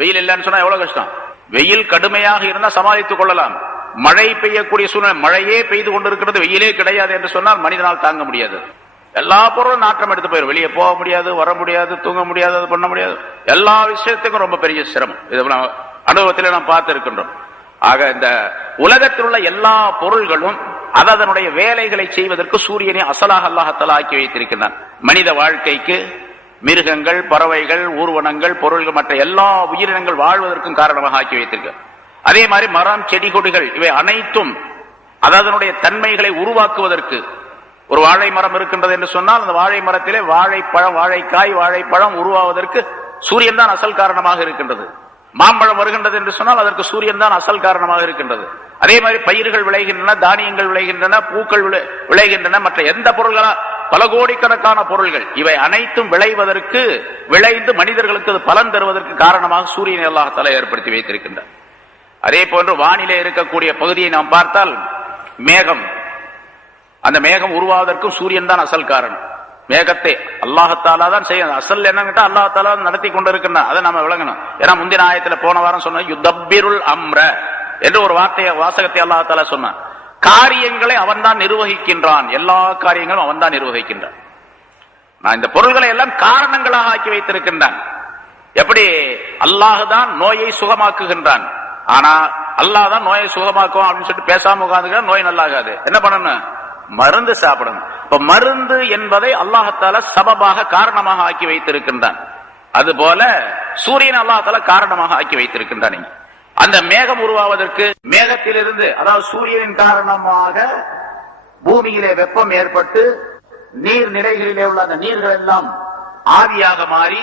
வெயில் இல்லைன்னு சொன்னா எவ்வளவு கஷ்டம். வெயில் கடுமையாக இருந்தால் சமாளித்துக் கொள்ளலாம். மழை பெய்யக்கூடிய சூழ்நிலை, மழையே பெய்து கொண்டிருக்கிறது, வெயிலே கிடையாது என்று சொன்னால் மனிதனால் தாங்க முடியாது. எல்லா பொருளும் நாற்றம் எடுத்து போயிடும். வெளியே போக முடியாது, வர முடியாது, தூங்க முடியாது, அது பண்ண முடியாது. எல்லா விஷயத்துக்கும் ரொம்ப பெரிய சிரமம். இது அனுபவத்தில் நாம் பார்த்து இருக்கின்றோம். ஆக இந்த உலகத்தில் உள்ள எல்லா பொருள்களும் அதனுடைய வேலைகளை செய்வதற்கு சூரியனை அசலாக அல்லாஹ் ஆக்கி வைத்திருக்கின்றான். மனித வாழ்க்கைக்கு மிருகங்கள், பறவைகள், ஊர்வனங்கள், பொருள்கள், மற்ற எல்லா உயிரினங்கள் வாழ்வதற்கும் காரணமாக ஆக்கி வைத்திருக்க. அதே மாதிரி மரம், செடி, கொடிகள் இவை அனைத்தும் அதனுடைய தன்மைகளை உருவாக்குவதற்கு, ஒரு வாழை மரம் இருக்கின்றது என்று சொன்னால் அந்த வாழை மரத்திலே வாழைப்பழம், வாழைக்காய், வாழைப்பழம் உருவாவதற்கு சூரியன் தான் அசல் காரணமாக இருக்கின்றது. மாம்பழம் வருகின்றது என்று சொன்னால் அதற்கு சூரியன் தான் அசல் காரணமாக இருக்கின்றது. அதே மாதிரி பயிர்கள் விளைகின்றன, தானியங்கள் விளைகின்றன, பூக்கள் விளைகின்றன, மற்ற எந்த பொருள்களா பல கோடிக்கணக்கான பொருள்கள் இவை அனைத்தும் விளைவதற்கு, விளைந்து மனிதர்களுக்கு அது பலன் தருவதற்கு காரணமாக சூரியனை அல்லாஹ் தஆலா ஏற்படுத்தி வைத்திருக்கின்றார். அதே போன்று வானிலே இருக்கக்கூடிய பகுதியை நாம் பார்த்தால் மேகம், அந்த மேகம் உருவாவதற்கும் சூரியன் தான் அசல் காரணம். மேகத்தை அல்லாஹ் தஆலா தான் செய்யணும். அசல் என்னங்கிட்ட அல்லாஹ் தஆலா நடத்தி கொண்டிருக்கின்றான். அதை நம்ம விளங்கணும். ஏன்னா முந்தின ஆயத்துல போன வாரம் சொன்ன யுதப்பிருல் அம்ர என்று ஒரு வாசகத்தை அல்லாஹ் தஆலா சொன்னான். காரியங்களை அவன் தான் நிர்வகிக்கின்றான். எல்லா காரியங்களும் அவன் தான் நிர்வகிக்கின்றான். நான் இந்த பொருள்களை எல்லாம் காரணங்களாக ஆக்கி வைத்திருக்கின்றான். எப்படி அல்லாஹ் தான் நோயை சுகமாக்குகின்றான். ஆனா அல்லாஹ் தான் நோயை சுகமாக்கும் அப்படின்னு சொல்லிட்டு பேசாம உட்கார்ந்து நோய் நல்லாகாது. என்ன பண்ணணும்? மருந்து சாப்பிடணும். இப்ப மருந்து என்பதை அல்லாஹ் தஆலா சபபாக, காரணமாக ஆக்கி வைத்திருக்கின்றான். அதுபோல சூரியன் அல்லாஹ் தஆலா காரணமாக ஆக்கி வைத்திருக்கின்றான். அந்த மேகம் உருவாவதற்கு மேகத்திலிருந்து, அதாவது சூரியனின் காரணமாக பூமியிலே வெப்பம் ஏற்பட்டு நீர்நிலைகளிலே உள்ள அந்த நீர்கள் எல்லாம் ஆவியாக மாறி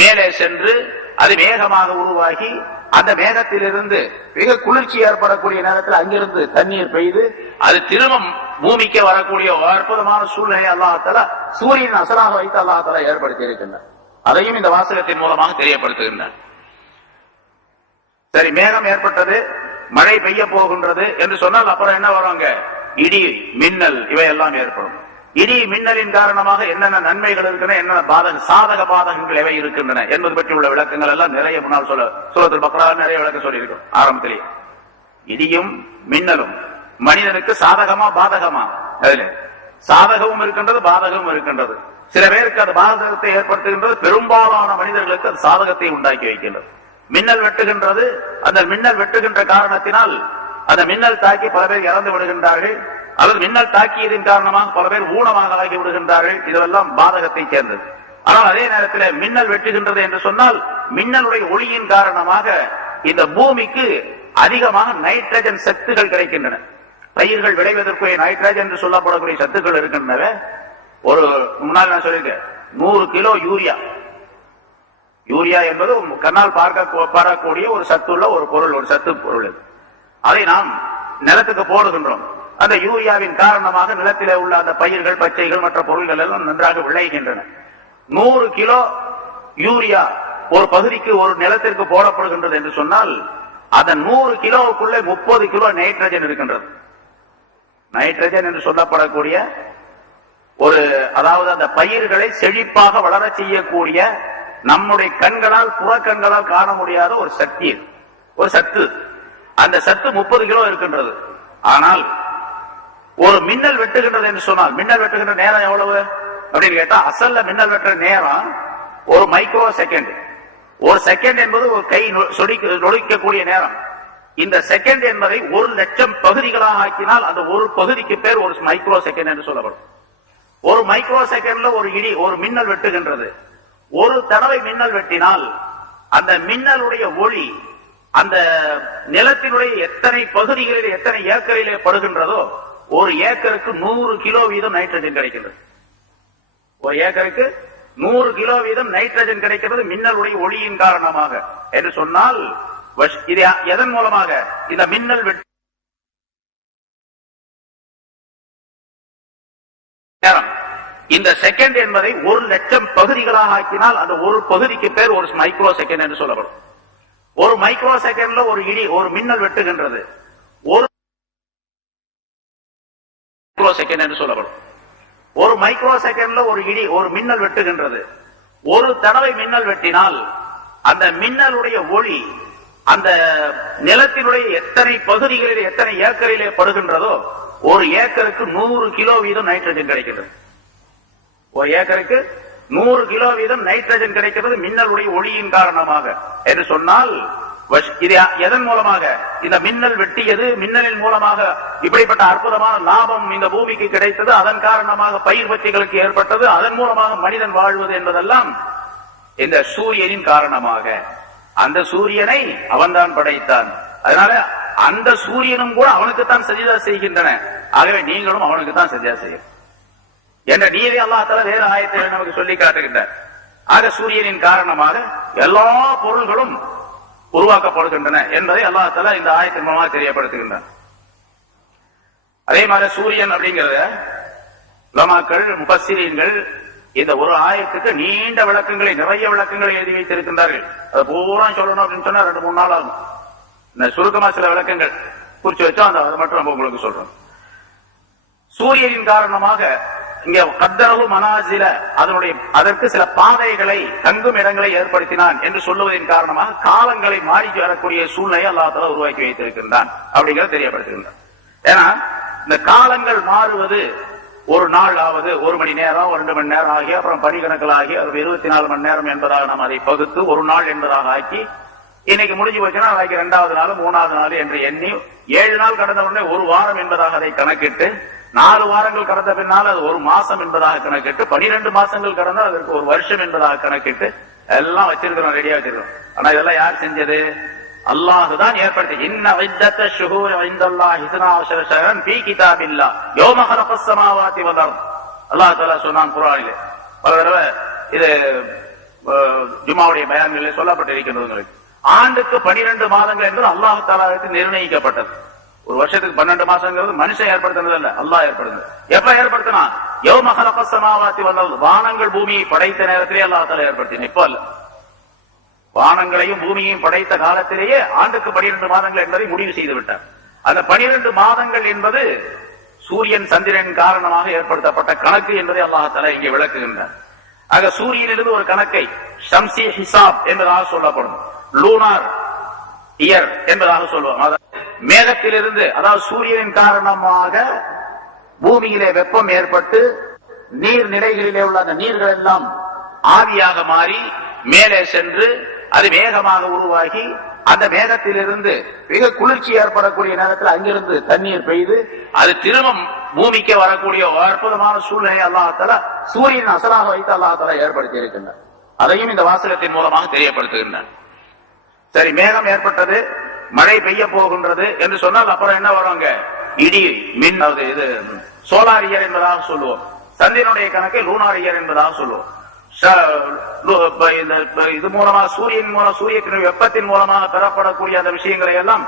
மேலே சென்று அது மேகமாக உருவாகி அந்த மேகத்திலிருந்து மிக குளிர்ச்சி ஏற்படக்கூடிய நேரத்தில் அங்கிருந்து தண்ணீர் பெய்து அது திரும்ப பூமிக்கு வரக்கூடிய அற்புதமான சூழ்நிலை அல்லாஹ் தஆலா சூரியன் அசலாக வைத்து அல்லாஹ் தஆலா ஏற்படுத்தி இருக்கின்றார். அதையும் இந்த வாசகத்தின் மூலமாக தெரியப்படுத்துகின்றார். சரி, மேகம் ஏற்பட்டது, மழை பெய்ய போகின்றது என்று சொன்னால் அப்புறம் என்ன வருவாங்க? இடி, மின்னல் இவையெல்லாம் ஏற்படும். இடி மின்னலின் காரணமாக என்னென்ன நன்மைகள் இருக்கின்றன, என்னென்ன சாதக பாதகங்கள் எவை இருக்கின்றன என்பது பற்றி உள்ள விளக்கங்கள் எல்லாம் நிறைய முன்னால் சூரத்துல் பக்ரா நிறைய விளக்கம் சொல்லியிருக்கோம் ஆரம்பத்திலேயே. இடியும் மின்னலும் மனிதனுக்கு சாதகமா பாதகமா? அதுல சாதகமும் இருக்கின்றது, பாதகமும் இருக்கின்றது. சில பேருக்கு அது பாதகத்தை ஏற்படுத்துகின்றது, பெரும்பாலான மனிதர்களுக்கு அது சாதகத்தை உண்டாக்கி வைக்கின்றது. மின்னல் வெட்டுகின்றது, அந்த மின்னல் வெட்டுகின்ற காரணத்தினால் அந்த மின்னல் தாக்கி பல பேர் இறந்து விடுகின்றார்கள், அல்லது மின்னல் தாக்கியதின் காரணமாக பல பேர் ஊனமாக ஆகி விடுகின்றார்கள். இதெல்லாம் பாதகத்தை சேர்ந்தது. ஆனால் அதே நேரத்தில் மின்னல் வெட்டுகின்றது என்று சொன்னால் மின்னலுடைய ஒளியின் காரணமாக இந்த பூமிக்கு அதிகமாக நைட்ரஜன் சத்துகள் கிடைக்கின்றன. பயிர்கள் விளைவதற்குரிய நைட்ரஜன் என்று சொல்லப்படக்கூடிய சத்துக்கள் இருக்கின்றன. ஒரு முன்னால் நான் சொல்லியிருக்கேன், 100 கிலோ யூரியா. யூரியா என்பது கண்ணால் பார்க்கக்கூடிய ஒரு சத்துள்ள ஒரு பொருள், ஒரு சத்து பொருள். அதை நாம் நிலத்துக்கு போடுகின்றோம். அந்த யூரியாவின் காரணமாக நிலத்திலே உள்ள அந்த பயிர்கள், பச்சைகள், மற்ற பொருள்கள் எல்லாம் நன்றாக விளைகின்றன. 100 கிலோ யூரியா ஒரு பகுதிக்கு, ஒரு நிலத்திற்கு போடப்படுகின்றது என்று சொன்னால் அந்த 100 கிலோவுக்குள்ளே 30 கிலோ நைட்ரஜன் இருக்கின்றது. நைட்ரஜன் என்று சொல்லப்படக்கூடிய ஒரு, அதாவது அந்த பயிர்களை செழிப்பாக வளர செய்யக்கூடிய, நம்முடைய கண்களால், புறக்கண்களால் காண முடியாத ஒரு சக்தி, ஒரு சத்து. அந்த சத்து 30 கிலோ இருக்கின்றது. ஆனால் ஒரு மின்னல் வெட்டுகின்றது என்று சொன்னால் மின்னல் வெட்டுகின்ற நேரம் எவ்வளவு அப்படின்னு கேட்டா, அசல்ல மின்னல் வெட்டுற நேரம் ஒரு மைக்ரோ செகண்ட். ஒரு செகண்ட் என்பது ஒரு கை நொடிக்கக்கூடிய நேரம். இந்த செகண்ட் என்பதை 1,00,000 பகுதிகளாக ஆக்கினால் அந்த ஒரு பகுதிக்கு பேர் ஒரு மைக்ரோ செகண்ட் என்று சொல்லப்படும். ஒரு மைக்ரோ செகண்ட்ல ஒரு மின்னல் வெட்டுகின்றது. ஒரு தடவை மின்னல் வெட்டினால் அந்த மின்னலுடைய ஒளி அந்த நிலத்தினுடைய எத்தனை பகுதிகளில், எத்தனை ஏக்கரிலே படுகின்றதோ, ஒரு ஏக்கருக்கு 100 கிலோ வீதம் நைட்ரஜன் கிடைக்கிறது. ஒரு ஏக்கருக்கு 100 கிலோ வீதம் நைட்ரஜன் கிடைக்கிறது மின்னலுடைய ஒளியின் காரணமாக என்று சொன்னால், இது எதன் மூலமாக? இந்த மின்னல் வெட்டு இந்த செகண்ட் என்பதை 1,00,000 பகுதிகளாக ஆக்கினால் அந்த ஒரு பகுதிக்கு பேர் ஒரு மைக்ரோ செகண்ட் என்று சொல்லப்படும். ஒரு மைக்ரோ செகண்ட்ல ஒரு மின்னல் வெட்டுகின்றது. ஒரு மைக்ரோ செகண்ட் என்று சொல்லப்படும். ஒரு மைக்ரோ செகண்ட்ல ஒரு மின்னல் வெட்டுகின்றது. ஒரு தடவை மின்னல் வெட்டினால் அந்த மின்னலுடைய ஒளி அந்த நிலத்தினுடைய எத்தனை பகுதிகளில் எத்தனை ஏக்கரிலே படுகின்றதோ ஒரு ஏக்கருக்கு 100 கிலோ வீதம் நைட்ரஜன் கிடைக்கிறது. ஒரு ஏக்கருக்கு 100 கிலோ வீதம் நைட்ரஜன் கிடைக்கிறது மின்னலுடைய ஒளியின் காரணமாக என்று சொன்னால், இது எதன் மூலமாக? இந்த மின்னல் வெட்டியது, மின்னலின் மூலமாக இப்படிப்பட்ட அற்புதமான லாபம் இந்த பூமிக்கு கிடைத்தது, அதன் காரணமாக பயிர் பச்சைகளுக்கு ஏற்பட்டது, அதன் மூலமாக மனிதன் வாழ்வது என்பதெல்லாம் இந்த சூரியனின் காரணமாக. அந்த சூரியனை அவன்தான் படைத்தான். அதனால அந்த சூரியனும் கூட அவனுக்குத்தான் சஜிதா செய்கின்றன. ஆகவே நீங்களும் அவனுக்குத்தான் சஜிதா செய்யும் என்ற நீதி அல்லாஹ் தஆலா வேறு ஆயத்தில் நமக்கு சொல்லி காட்டுகின்றார். ஆக சூரியனின் காரணமாக எல்லா பொருள்களும் உருவாக்கப்படுகின்றன என்பதை அல்லாஹ் தஆலா இந்த ஆயத்தின் மூலமாக தெரியப்படுத்துகின்றார். அதே மாதிரி சூரியன் அப்படிங்கிறத உலமாக்கள் முஃபஸ்ஸிரீன்கள் இந்த ஒரு ஆயத்துக்கு நீண்ட விளக்கங்களை, நிறைய விளக்கங்களை எழுதி வைத்திருக்கின்றார்கள். அது பூரா சொல்லணும் அப்படின்னு சொன்னா 2-3 நாள் ஆகும். சுருக்கமா சில விளக்கங்கள் குறிச்சு வச்சா அதை மட்டும் நம்ம உங்களுக்கு சொல்றோம். சூரியனின் காரணமாக இங்க கத்தரவு மனாசில அதற்கு சில பாதைகளை, தங்கும் இடங்களை ஏற்படுத்தினான் என்று சொல்லுவதன் காரணமாக காலங்களை மாறி வரக்கூடிய சூழ்நிலையை அல்லாஹ் தஆலா உருவாக்கி வைத்திருக்கின்றான் அப்படிங்கிறத தெரியப்படுத்துகின்றான். ஏன்னா இந்த காலங்கள் மாறுவது ஒரு நாள் ஆவது 1 மணி நேரம் 2 மணி நேரம் ஆகி அப்புறம் பணிக்கணக்கில் ஆகி 24 மணி நேரம் என்பதாக நாம் அதை பகுத்து ஒரு நாள் என்பதாக ஆக்கி இன்னைக்கு முடிஞ்சு போச்சுன்னா நாளைக்கு 2வது நாள் 3வது நாள் என்று எண்ணி 7 நாள் கடந்த உடனே ஒரு வாரம் என்பதாக அதை கணக்கிட்டு 4 வாரங்கள் கடந்த பின்னால் அது ஒரு மாசம் என்பதாக கணக்கிட்டு 12 மாசங்கள் கடந்தால் அதற்கு ஒரு வருஷம் என்பதாக கணக்கிட்டு எல்லாம் வச்சிருக்கிறோம், ரெடியா வச்சிருக்கோம். ஆனா இதெல்லாம் யார் செஞ்சது? அல்லாஹுதான் ஏற்படுத்தி. இன்ன இத்தத்த ஷுஹூர் இன்தல்லாஹி 12 ஷஹரன் ஃபீ கிதாபில்லாஹ் யௌம ஹலகஸ் ஸமாவாதி வல் அர்த். அல்லாஹ் தஆலா சொன்னான் குர்ஆனிலே. பல தடவை இது ஜும்மாவுடைய பயான்களிலே சொல்லப்பட்டிருக்கிறது. உங்களுக்கு ஆண்டுக்கு 12 மாதங்கள் என்பது அல்லாஹ் தஆலாவுக்கு நிர்ணயிக்கப்பட்டது. ஒரு வருஷத்துக்கு 12 மாசங்கிறது மனுஷன் ஏற்படுத்தினது அல்ல, அல்லாஹ் ஏற்படுத்தினது. எப்ப ஏற்படுத்தினா? யௌம ஹலகஸ் ஸமாவாதி வல் அர்த். வானங்கள் பூமியை படைத்த நேரத்திலே அல்லாஹ் தஆலா ஏற்படுத்தினான். இப்ப அல்ல, வானங்களையும் பூமியையும் படைத்த காலத்திலேயே ஆண்டுக்கு 12 மாதங்கள் என்பதை முடிவு செய்து விட்டார். அந்த 12 மாதங்கள் என்பது சூரியன் சந்திரன் காரணமாக ஏற்படுத்தப்பட்ட கணக்கு என்பதை அல்லாஹ் தஆலா இங்கே விளக்குகின்றார். ஆக சூரியனிலிருந்து ஒரு கணக்கை ஷம்சி ஹிசாப் என்பதாக சொல்லப்படும், லூனார் இயர் என்பதாக சொல்லுவோம். மேகத்திலிருந்து, அதாவது சூரியனின் காரணமாக பூமியிலே வெப்பம் ஏற்பட்டு நீர் நிலைகளிலே உள்ள அந்த நீர்கள் எல்லாம் ஆவியாக மாறி மேலே சென்று அது மேகமாக உருவாகி அந்த மேகத்திலிருந்து மிக குளிர்ச்சி ஏற்படக்கூடிய நேரத்தில் அங்கிருந்து தண்ணீர் பெய்து அது திரும்ப பூமிக்கு வரக்கூடிய அற்புதமான சூழ்நிலை அல்லாஹ் தஆலா சூரியன் அசலாக வைத்து அல்லாஹ் தஆலா ஏற்படுத்தி இருக்கின்றார். அதையும் இந்த வாசகத்தின் மூலமாக தெரியப்படுத்துகின்றார். சரி, மேகம் ஏற்பட்டது, மழை பெய்ய போகின்றது என்று சொன்னால் அப்புறம் என்ன வருவாங்க? இடி, மின், இது சோலார் இயர் என்பதாக சொல்லுவோம். சந்திரனுடைய கணக்கை லூனார் இயர் என்பதாக சொல்லுவோம். இது மூலமாக சூரியத்தின் வெப்பத்தின் மூலமாக பெறப்படக்கூடிய அந்த விஷயங்களை எல்லாம்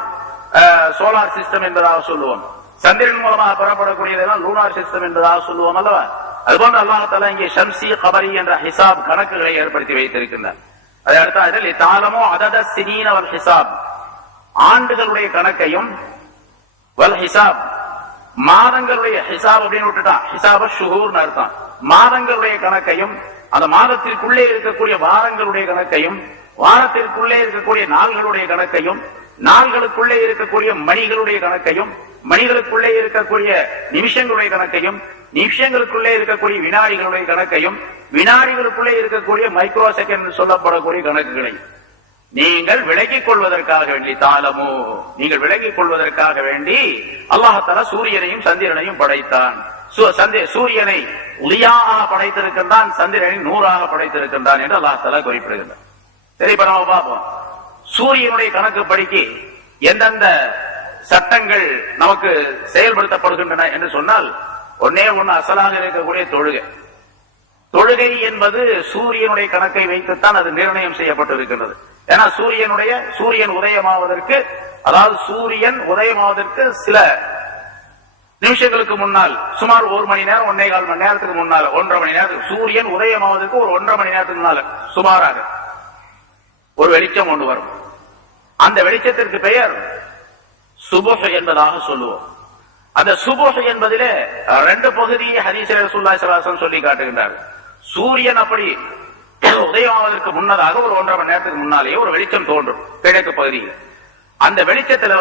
சோலார் சிஸ்டம் என்பதாக சொல்லுவோம். சந்திரன் மூலமாக பெறப்படக்கூடியதெல்லாம் லூனார் சிஸ்டம் என்பதாக சொல்லுவோம் அல்லவா? அதுபோன்று அல்லாஹ் தஆலா இங்கே ஷம்சி கமரி என்ற ஹிசாப் கணக்குகளை ஏற்படுத்தி வைத்திருக்கின்றார். அதை அடுத்த தாலமோ அதத சினீன வல் ஹிசாப், ஆண்டுகளுடைய கணக்கையும், வல் ஹிசாப் மாதங்களுடைய ஹிசாப் அப்படின்னு விட்டுட்டான், ஹிசாப ஷுஹூர்னு அர்த்தம். மாதங்களுடைய கணக்கையும், அந்த மாதத்திற்குள்ளே இருக்கக்கூடிய வாரங்களுடைய கணக்கையும், வாரத்திற்குள்ளே இருக்கக்கூடிய நாள்களுடைய கணக்கையும், நாள்களுக்குள்ளே இருக்கக்கூடிய மணிகளுடைய கணக்கையும், மணிகளுக்குள்ளே இருக்கக்கூடிய நிமிஷங்களுடைய கணக்கையும், நிமிஷங்களுக்குள்ளே இருக்கக்கூடிய வினாடிகளுடைய கணக்கையும், வினாடிகளுக்குள்ளே இருக்கக்கூடிய மைக்ரோ செகண்ட் சொல்லப்படக்கூடிய கணக்குகளையும் நீங்கள் விளங்கிக் கொள்வதற்காக வேண்டி தாளமோ, நீங்கள் விளங்கிக் கொள்வதற்காக வேண்டி அல்லாஹ் தஆலா சூரியனையும் சந்திரனையும் படைத்தான். சூரியனை ஒளியாக படைத்திருக்கின்றான், சந்திரனை நூறாக படைத்திருக்கின்றான் என்று அல்லாஹ் தஆலா குறிப்பிடுகின்றான். சரி, இப்ப நம்ம பார்ப்போம். சூரியனுடைய கணக்கு படிக்கு எந்தெந்த சட்டங்கள் நமக்கு செயல்படுத்தப்படுகின்றன என்று சொன்னால், ஒன்னே ஒன்னு அசலாக இருக்கக்கூடிய தொழுகை. தொழுகை என்பது சூரியனுடைய கணக்கை வைத்துத்தான் அது நிர்ணயம் செய்யப்பட்டிருக்கின்றது. ஏன்னா சூரியன் உதயமாவதற்கு, அதாவது சூரியன் உதயமாவதற்கு சில நிமிஷங்களுக்கு முன்னால், சுமார் 1 மணி நேரம் 1.25 மணி நேரத்துக்கு முன்னால, 1.5 மணி நேரத்துக்கு, சூரியன் உதயமாவதற்கு ஒரு 1.5 மணி நேரத்துக்கு முன்னால சுமாராக ஒரு வெளிச்சம் ஒன்று வரும். அந்த வெளிச்சத்திற்கு பெயர் சுபஹ் என்பதாக சொல்லுவோம். அந்த சுபஹ் என்பதிலே 2 பகுதியை ஹதீஸிலே ரசூலுல்லாஹி ஸல்லல்லாஹு அலைஹி வஸல்லம் சொல்லி காட்டுகின்றார்கள். சூரியன் அப்படி உதயமாவதற்கு முன்னதாக ஒரு 1.5 மணி நேரத்துக்கு முன்னாலேயே ஒரு வெளிச்சம் தோன்றும் கிழக்கு பகுதியில். அந்த வெளிச்சத்துல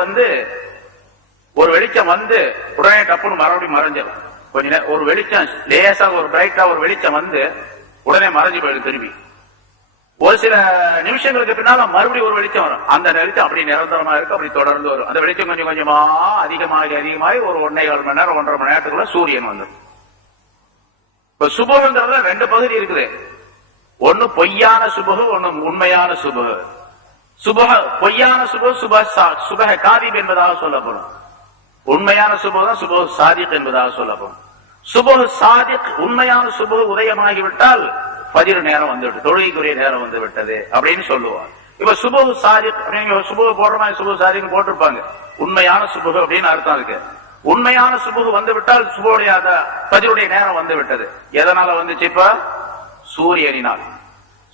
ஒரு வெளிச்சம் உடனே டப்புன்னு மறுபடியும் மறைஞ்சிடும். கொஞ்ச நேரம் ஒரு வெளிச்சம் லேசா ஒரு பிரைட்டா ஒரு வெளிச்சம் உடனே மறைஞ்சு போயிடும். திரும்பி ஒரு சில நிமிஷங்களுக்கு பின்னால மறுபடியும் ஒரு வெளிச்சம் வரும். அந்த வெளிச்சம் அப்படி நிரந்தரமா இருக்கு, அப்படி தொடர்ந்து வரும். அந்த வெளிச்சம் கொஞ்சம் கொஞ்சமா அதிகமாகி ஒரு 1.25 மணி நேரம் 1.5 மணி நேரத்துக்குள்ள சூரியன் வந்துடும். இப்ப சுபகுங்கிறதுல 2 பகுதி இருக்குது. ஒன்னு பொய்யான சுபகு, ஒன்னு உண்மையான சுபகு. பொய்யான சுபகு சுபக காதிப் என்பதாக சொல்லப்படும். உண்மையான சுபகு தான் சுபகு சாதிக் என்பதாக சொல்லப்படும். சுபகு சாதிக் உண்மையான சுபகு உதயமாகிவிட்டால் பதிரு நேரம் வந்துவிட்டு தொழுகைக்குரிய நேரம் வந்து விட்டது அப்படின்னு சொல்லுவாங்க. இப்ப சுபகு சாதிக் சுபகு போடுற மாதிரி சுபகு சாதிக் போட்டிருப்பாங்க. உண்மையான சுபகு அப்படின்னு அர்த்தம் இருக்கு. உண்மையான சுபகு வந்துவிட்டால் சுபுடைய பதிலுடைய நேரம் வந்து விட்டது. எதனால வந்துச்சு? இப்ப சூரியனினால்.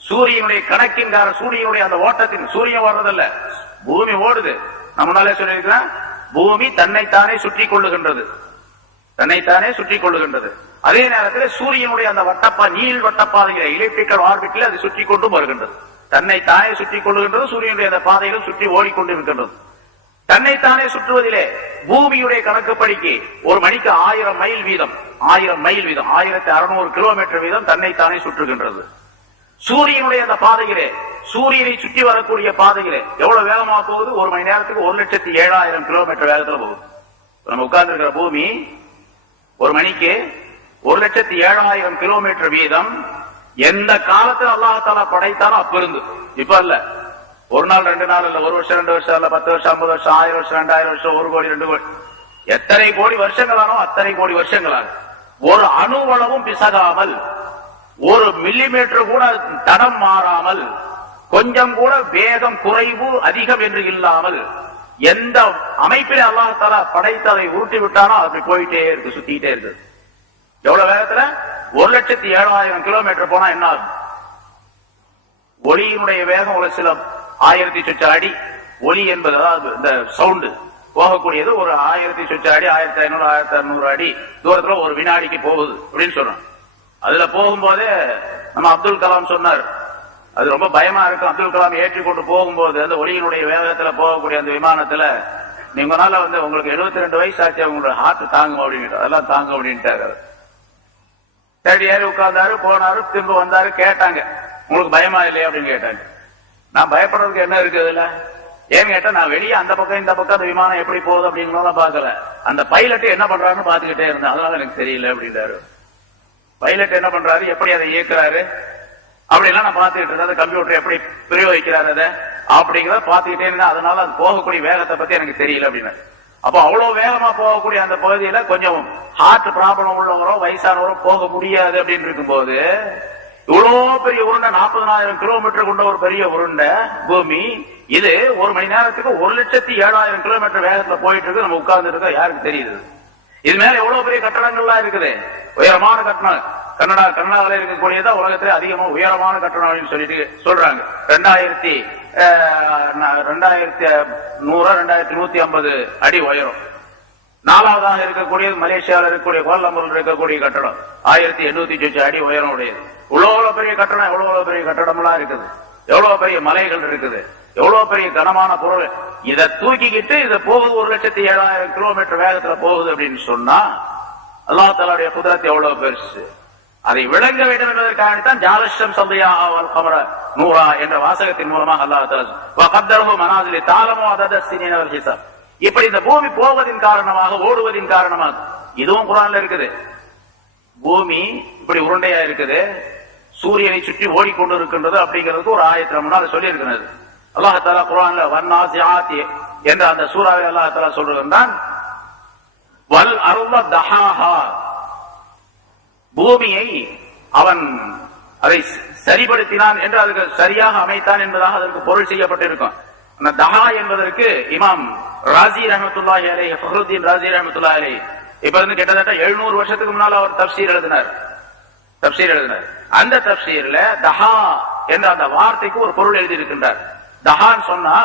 சூரியனுடைய கணக்கின் சூரியனுடைய அந்த ஓட்டத்தின் சூரியன் வர்றதில்ல, பூமி ஓடுது. நம்ம முன்னாலே சொல்லியிருக்கிறேன், பூமி தன்னைத்தானே சுற்றி கொள்ளுகின்றது. அதே நேரத்தில் சூரியனுடைய அந்த நீள் வட்டப்பாதையில எலிப்டிக்கல் ஆர்பிட்ல அது சுற்றி கொண்டும் வருகின்றது. தன்னைத்தானே சுற்றி கொள்ளுகின்றது. சூரியனுடைய அந்த பாதைகள் சுற்றி ஓடிக்கொண்டிருக்கின்றது. தன்னைத்தானே சுற்றுவதிலே பூமியுடைய கணக்குப்படிக்கு ஒரு மணிக்கு 1000 மைல் வீதம் 1600 கிலோமீட்டர் வீதம் தன்னைத்தானே சுற்றுகின்றது. சூரியனுடைய அந்த பாதையிலே, சூரியனை சுற்றி வரக்கூடிய பாதையிலே எவ்வளவு வேகமா போகுது? ஒரு மணி நேரத்துக்கு 1,07,000 கிலோமீட்டர் வேகத்துல போகுது. நம்ம உட்கார்ந்து இருக்கிற பூமி ஒரு மணிக்கு 1,07,000 கிலோமீட்டர் வீதம். எந்த காலத்தில் அல்லாஹ் படைத்தாலும் அப்ப இருந்து, இப்ப இல்ல. ஒரு நாள் 2 நாள் இல்ல, 1 வருஷம் 2 வருஷம் இல்ல, 10 வருஷம் 50 வருஷம் 1000 வருஷம் 2000 வருஷம் 1 கோடி 2 கோடி எத்தனை கோடி வருஷங்களானோ அத்தனை கோடி வருஷங்களான ஒரு அணுவளவும் பிசகாமல், ஒரு மில்லிமீட்டர் கூட தடம் மாறாமல், கொஞ்சம் கூட வேகம் குறைவு அதிகம் என்று இல்லாமல் எந்த அமைப்பிலே அல்லாஹ் தஆலா படைத்ததை உருட்டி விட்டானோ அப்படி போயிட்டே இருக்கு, சுத்திட்டே இருக்கு. எவ்வளவு வேகத்துல? 1,07,000 கிலோமீட்டர் போனா என்ன ஆகும்? ஒளியினுடைய வேகம் ஒரு சில 1000 சொச்ச அடி. ஒளி என்பது அதாவது இந்த சவுண்டு போகக்கூடியது ஒரு 1000 சொச்ச அடி, 1500 1600 அடி தூரத்துல ஒரு வினாடிக்கு போகுது அப்படின்னு சொல்றோம். அதுல போகும்போதே நம்ம அப்துல் கலாம் சொன்னார், அது ரொம்ப பயமா இருக்கு. அப்துல் கலாம் ஏற்றிக்கொண்டு போகும்போது அந்த ஒளியினுடைய வேகத்துல போகக்கூடிய அந்த விமானத்துல நீங்கனால உங்களுக்கு 72 வயசு ஆச்சு, உங்களோட ஹார்ட் தாங்கும் அப்படின்னு, அதெல்லாம் தாங்கும் அப்படின்ட்டாரு. தேடி ஏறி உட்கார்ந்தாரு, போனாரு, திரும்ப வந்தாரு. கேட்டாங்க, உங்களுக்கு பயமா இல்லையா அப்படின்னு கேட்டாங்க. நான் பயப்படுறதுக்கு என்ன இருக்கு அதுல? ஏன்னு கேட்டா, நான் வெளியே அந்த பக்கம் இந்த பக்கம் அந்த விமானம் எப்படி போகுது அப்படிங்கறத பாக்கல, அந்த பைலட் என்ன பண்றாருன்னு பாத்துக்கிட்டே இருந்தேன், அதனால எனக்கு தெரியல அப்படின்றாரு. பைலட் என்ன பண்றாரு, எப்படி அதை இயக்குறாரு அப்படின்னா நான் பாத்துக்கிட்டு இருந்தேன். கம்ப்யூட்டர் எப்படி பிரயோகிக்கிறாரு அதை அப்படிங்கிறத பாத்துக்கிட்டே இருந்தேன். அதனால அது போகக்கூடிய வேகத்தை பத்தி எனக்கு தெரியல அப்படின்னா. அப்போ அவ்வளவு வேகமா போகக்கூடிய அந்த பகுதியில கொஞ்சம் ஹார்ட் ப்ராப்ளம் உள்ளவரோ வயசானவரோ போக முடியாது அப்படின்னு இருக்கும்போது, இவ்வளவு பெரிய உருண்டை 40,000 கிலோமீட்டர் கொண்ட ஒரு பெரிய உருண்டை பூமி, இது ஒரு மணி நேரத்துக்கு 1,07,000 கிலோமீட்டர் வேகத்துல போயிட்டு இருக்கு. நம்ம உட்கார்ந்து இருக்க யாருக்கு தெரியுது? இது மேல எவ்வளவு பெரிய கட்டடங்கள்லாம் இருக்குது, உயரமான கட்டணம். கனடாவில் இருக்கக்கூடியதான் உலகத்திலே அதிகமா உயரமான கட்டணம் அப்படின்னு சொல்லிட்டு சொல்றாங்க. 2150 அடி உயரம். 4வதாக இருக்கக்கூடியது மலேசியாவில் இருக்கக்கூடிய கோலாலம்பூரில் இருக்கக்கூடிய கட்டடம் 1800 அடி உயரம் உடையது. இவ்வளவு பெரிய கட்டடம், எவ்வளவு பெரிய கட்டடம் எல்லாம் இருக்குது, எவ்வளவு பெரிய மலைகள் இருக்குது, எவ்வளவு பெரிய கனமான பொருள். இதை தூக்கிக்கிட்டு இதை போகுது 1,07,000 கிலோமீட்டர் வேகத்துல போகுது அப்படின்னு சொன்னா அல்லாஹ் தஆலாவுடைய குத்ரத் எவ்வளவு பெருசு. அதை விளங்க வேண்டும் என்பதற்காகத்தான் ஜாலஷம் சந்தியாவல் கமர நூரா என்ற வாசகத்தின் மூலமாக அல்லாஹ் தஆலா மனாசிலி தாலமோ அதத சினீனல் ஹிசாப், இப்படி இந்த பூமி போவதின் காரணமாக, ஓடுவதின் காரணமாக, இதுவும் குர்ஆன்ல இருக்குது. பூமி இப்படி உருண்டையா இருக்குது, சூரியனை சுற்றி ஓடிக்கொண்டு இருக்கின்றது அப்படிங்கிறதுக்கு ஒரு ஆயத்துல முன்னால் சொல்லி இருக்கிறது. அல்லாஹ் தஆலா குர்ஆன்ல வன்னாசிஆத்தி என்ற அந்த சூறாவில் அல்லாஹ் தஆலா சொல்றான், வல் அர்த தஹாஹா, பூமியை அவன் அதை சரிபடுத்தினான் என்று அதுக்கு சரியாக அமைத்தான் என்பதாக அதற்கு பொருள் செய்யப்பட்டிருக்கும். அந்த தஹா என்பதற்கு இமாம் ராசி ரஹ்மத்துல்லாஹி அலைஹி, ஃபஹ்ருத்தீன் ராசி ரஹ்மத்துல்லாஹி அலைஹி, இப்ப இருந்து கிட்டத்தட்ட 700 வருஷத்துக்கு முன்னால் அவர் தப்சீர் எழுதினார். அந்த தப்சீர்ல தஹா என்ற அந்த வார்த்தைக்கு ஒரு பொருள் எழுதியிருக்கின்றார். தஹான்னு சொன்னா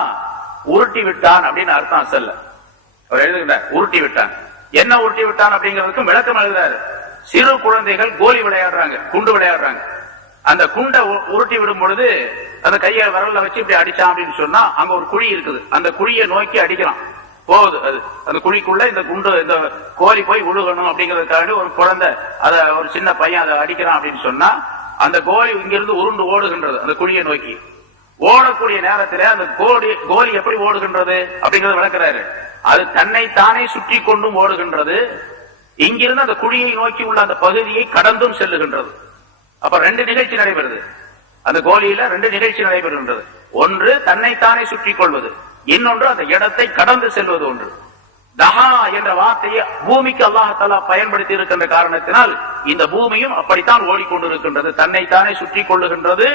உருட்டி விட்டான் அப்படின்னு அர்த்தம். அசல்ல அவர் எழுதுகின்றார் உருட்டி விட்டான். என்ன உருட்டி விட்டான் அப்படிங்கிறதுக்கு விளக்கம் எழுதுறாரு. சிறு குழந்தைகள் கோலி விளையாடுறாங்க, குண்டு விளையாடுறாங்க. அந்த குண்டை உருட்டி விடும் பொழுது அந்த கையை விரல்ல வச்சு இப்படி அடிச்சான் அப்படின்னு சொன்னா அங்க ஒரு குழி இருக்குது, அந்த குழியை நோக்கி அடிக்கிறான். போகுது அது அந்த குழிக்குள்ள இந்த குண்டு இந்த கோழி போய் விழுகணும் அப்படிங்கறதுக்காக ஒரு குழந்தை அத ஒரு சின்ன பையன் அதை அடிக்கிறான் அப்படின்னு சொன்னா அந்த கோழி இங்கிருந்து உருண்டு ஓடுகின்றது அந்த குழியை நோக்கி. ஓடக்கூடிய நேரத்தில் அந்த கோழி எப்படி ஓடுகின்றது அப்படிங்கறது விளக்குறாரு. அது தன்னை தானே சுற்றி கொண்டும் ஓடுகின்றது, இங்கிருந்து அந்த குழியை நோக்கி உள்ள அந்த பகுதியை கடந்தும் செல்லுகின்றது. அப்ப ரெண்டு நிகழ்ச்சி நடைபெறுது, அந்த கோலியில ரெண்டு நிகழ்ச்சி நடைபெறுகின்றது. ஒன்று தன்னைத்தானே சுற்றி கொள்வது, இன்னொன்று அந்த இடத்தை கடந்து செல்வது. ஒன்று தஹா என்ற வார்த்தையை பூமிக்கு அல்லாஹ் பயன்படுத்தி இருக்கின்ற காரணத்தினால் இந்த பூமியும் அப்படித்தான் ஓடிக்கொண்டிருக்கின்றது, தன்னைத்தானே சுற்றி கொள்ளுகின்றது.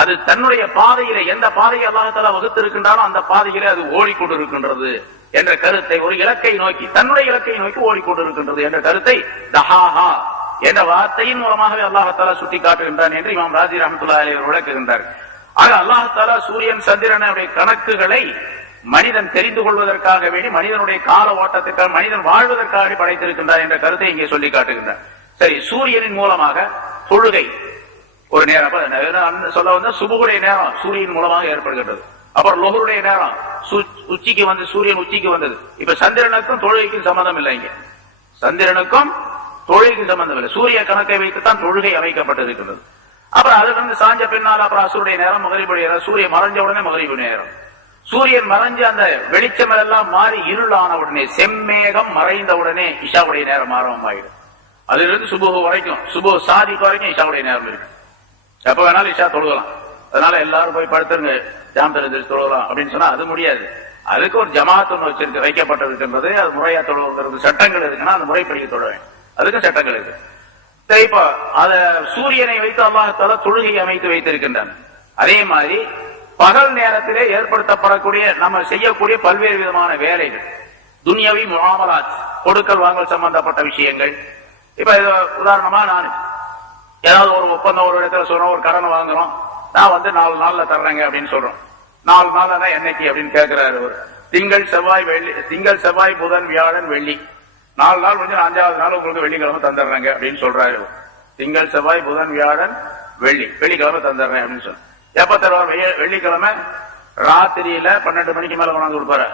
அது தன்னுடைய பாதையில எந்த பாதையை அல்லாஹ் வகுத்திருக்கின்றானோ அந்த பாதையிலே அது ஓடிக்கொண்டிருக்கின்றது என்ற கருத்தை, ஒரு இலக்கை நோக்கி தன்னுடைய இலக்கை நோக்கி ஓடிக்கொண்டிருக்கின்றது என்ற கருத்தை தஹாஹா என்ற வார்த்தையின் மூலமாகவே அல்லாஹாலா சுட்டி காட்டுகின்றான் என்று இமாம் ராஜி ரஹ்மத்துல்லாஹி அலைஹி விளக்குகின்றார். ஆக அல்லாஹாலா சூரியன் சந்திரனுடைய கணக்குகளை மனிதன் தெரிந்து கொள்வதற்காக வேண்டி, மனிதனுடைய கால ஓட்டத்திற்காக, மனிதன் வாழ்வதற்காக படைத்திருக்கின்றார் என்ற கருத்தை இங்கே சொல்லி காட்டுகின்றார். சரி, சூரியனின் மூலமாக தொழுகை ஒரு நேரம் சொல்ல வந்த சுபுகுடைய நேரம் சூரியன் மூலமாக ஏற்படுகின்றது. அப்புறம் லொஹருடைய நேரம் உச்சிக்கு வந்து சூரியன் உச்சிக்கு வந்தது. இப்ப சந்திரனுக்கும் தொழுகைக்கும் சம்பந்தம் இல்லை, இங்க சந்திரனுக்கும் தொழுகைக்கு சம்பந்தம் இல்லை, சூரிய கணக்கை வைத்துத்தான் தொழுகை அமைக்கப்பட்டிருக்கிறது. அப்புறம் அதுல இருந்து சாஞ்ச பின்னால் அப்புறம் அசுருடைய நேரம், மகரிபுடைய நேரம், சூரியன் மறைஞ்ச உடனே மகரிபு நேரம், சூரியன் மறைஞ்சு அந்த வெளிச்சம் எல்லாம் மாறி இருளான உடனே, செம்மேகம் மறைந்த உடனே இஷாவுடைய நேரம் ஆரம்பமாயிடும். அதுல இருந்து சுபுகு வரைக்கும், சுபு சாதிக்கு வரைக்கும் இஷாவுடைய நேரம் இருக்கு. எப்ப வேணாலும் இஷா தொழுகலாம். அதனால எல்லாரும் போய் படுத்துருங்க ஜாமத்தில் தொழுகலாம் அப்படின்னு சொன்னா அது முடியாது. அதுக்கு ஒரு ஜமாத் ஒன்று வச்சிருக்கு, வைக்கப்பட்டிருக்கின்றது. அது முறையா தொழுகிறது சட்டங்கள் இருக்குன்னா அந்த முறைப்படி தொழுவேன், அதுக்கு சட்டங்கள் இருக்கு. இப்ப அத சூரியனை வைத்து அல்லாஹ் தொழுகை அமைத்து வைத்திருக்கின்றான். அதே மாதிரி பகல் நேரத்திலே ஏற்படுத்தப்படக்கூடிய நம்ம செய்யக்கூடிய பல்வேறு விதமான வேலைகள், துன்யவி முஆமலாத், கொடுக்கல் வாங்கல் சம்பந்தப்பட்ட விஷயங்கள். இப்ப உதாரணமா நான் ஏதாவது ஒரு ஒப்பந்தம் ஒரு இடத்துல சொல்றோம், ஒரு கடனை வாங்குறோம், நான் வந்து 4 நாள்ல தர்றேங்க அப்படின்னு சொல்றோம். 4 நாள் தான் என்னைக்கு அப்படின்னு கேட்கிறாரு. திங்கள் செவ்வாய் புதன் வியாழன் வெள்ளி, 4 நாள் வந்து 5வது நாள் உங்களுக்கு வெள்ளிக்கிழமை தந்துடுறாங்க அப்படின்னு சொல்றாரு. திங்கள் செவ்வாய் புதன் வியாழன் வெள்ளிக்கிழமை தந்துடுறேன் அப்படின்னு சொல்ற. எப்ப தருவார்? வெள்ளிக்கிழமை ராத்திரியில 12 மணிக்கு மேல கொண்டாந்து கொடுப்பாரு,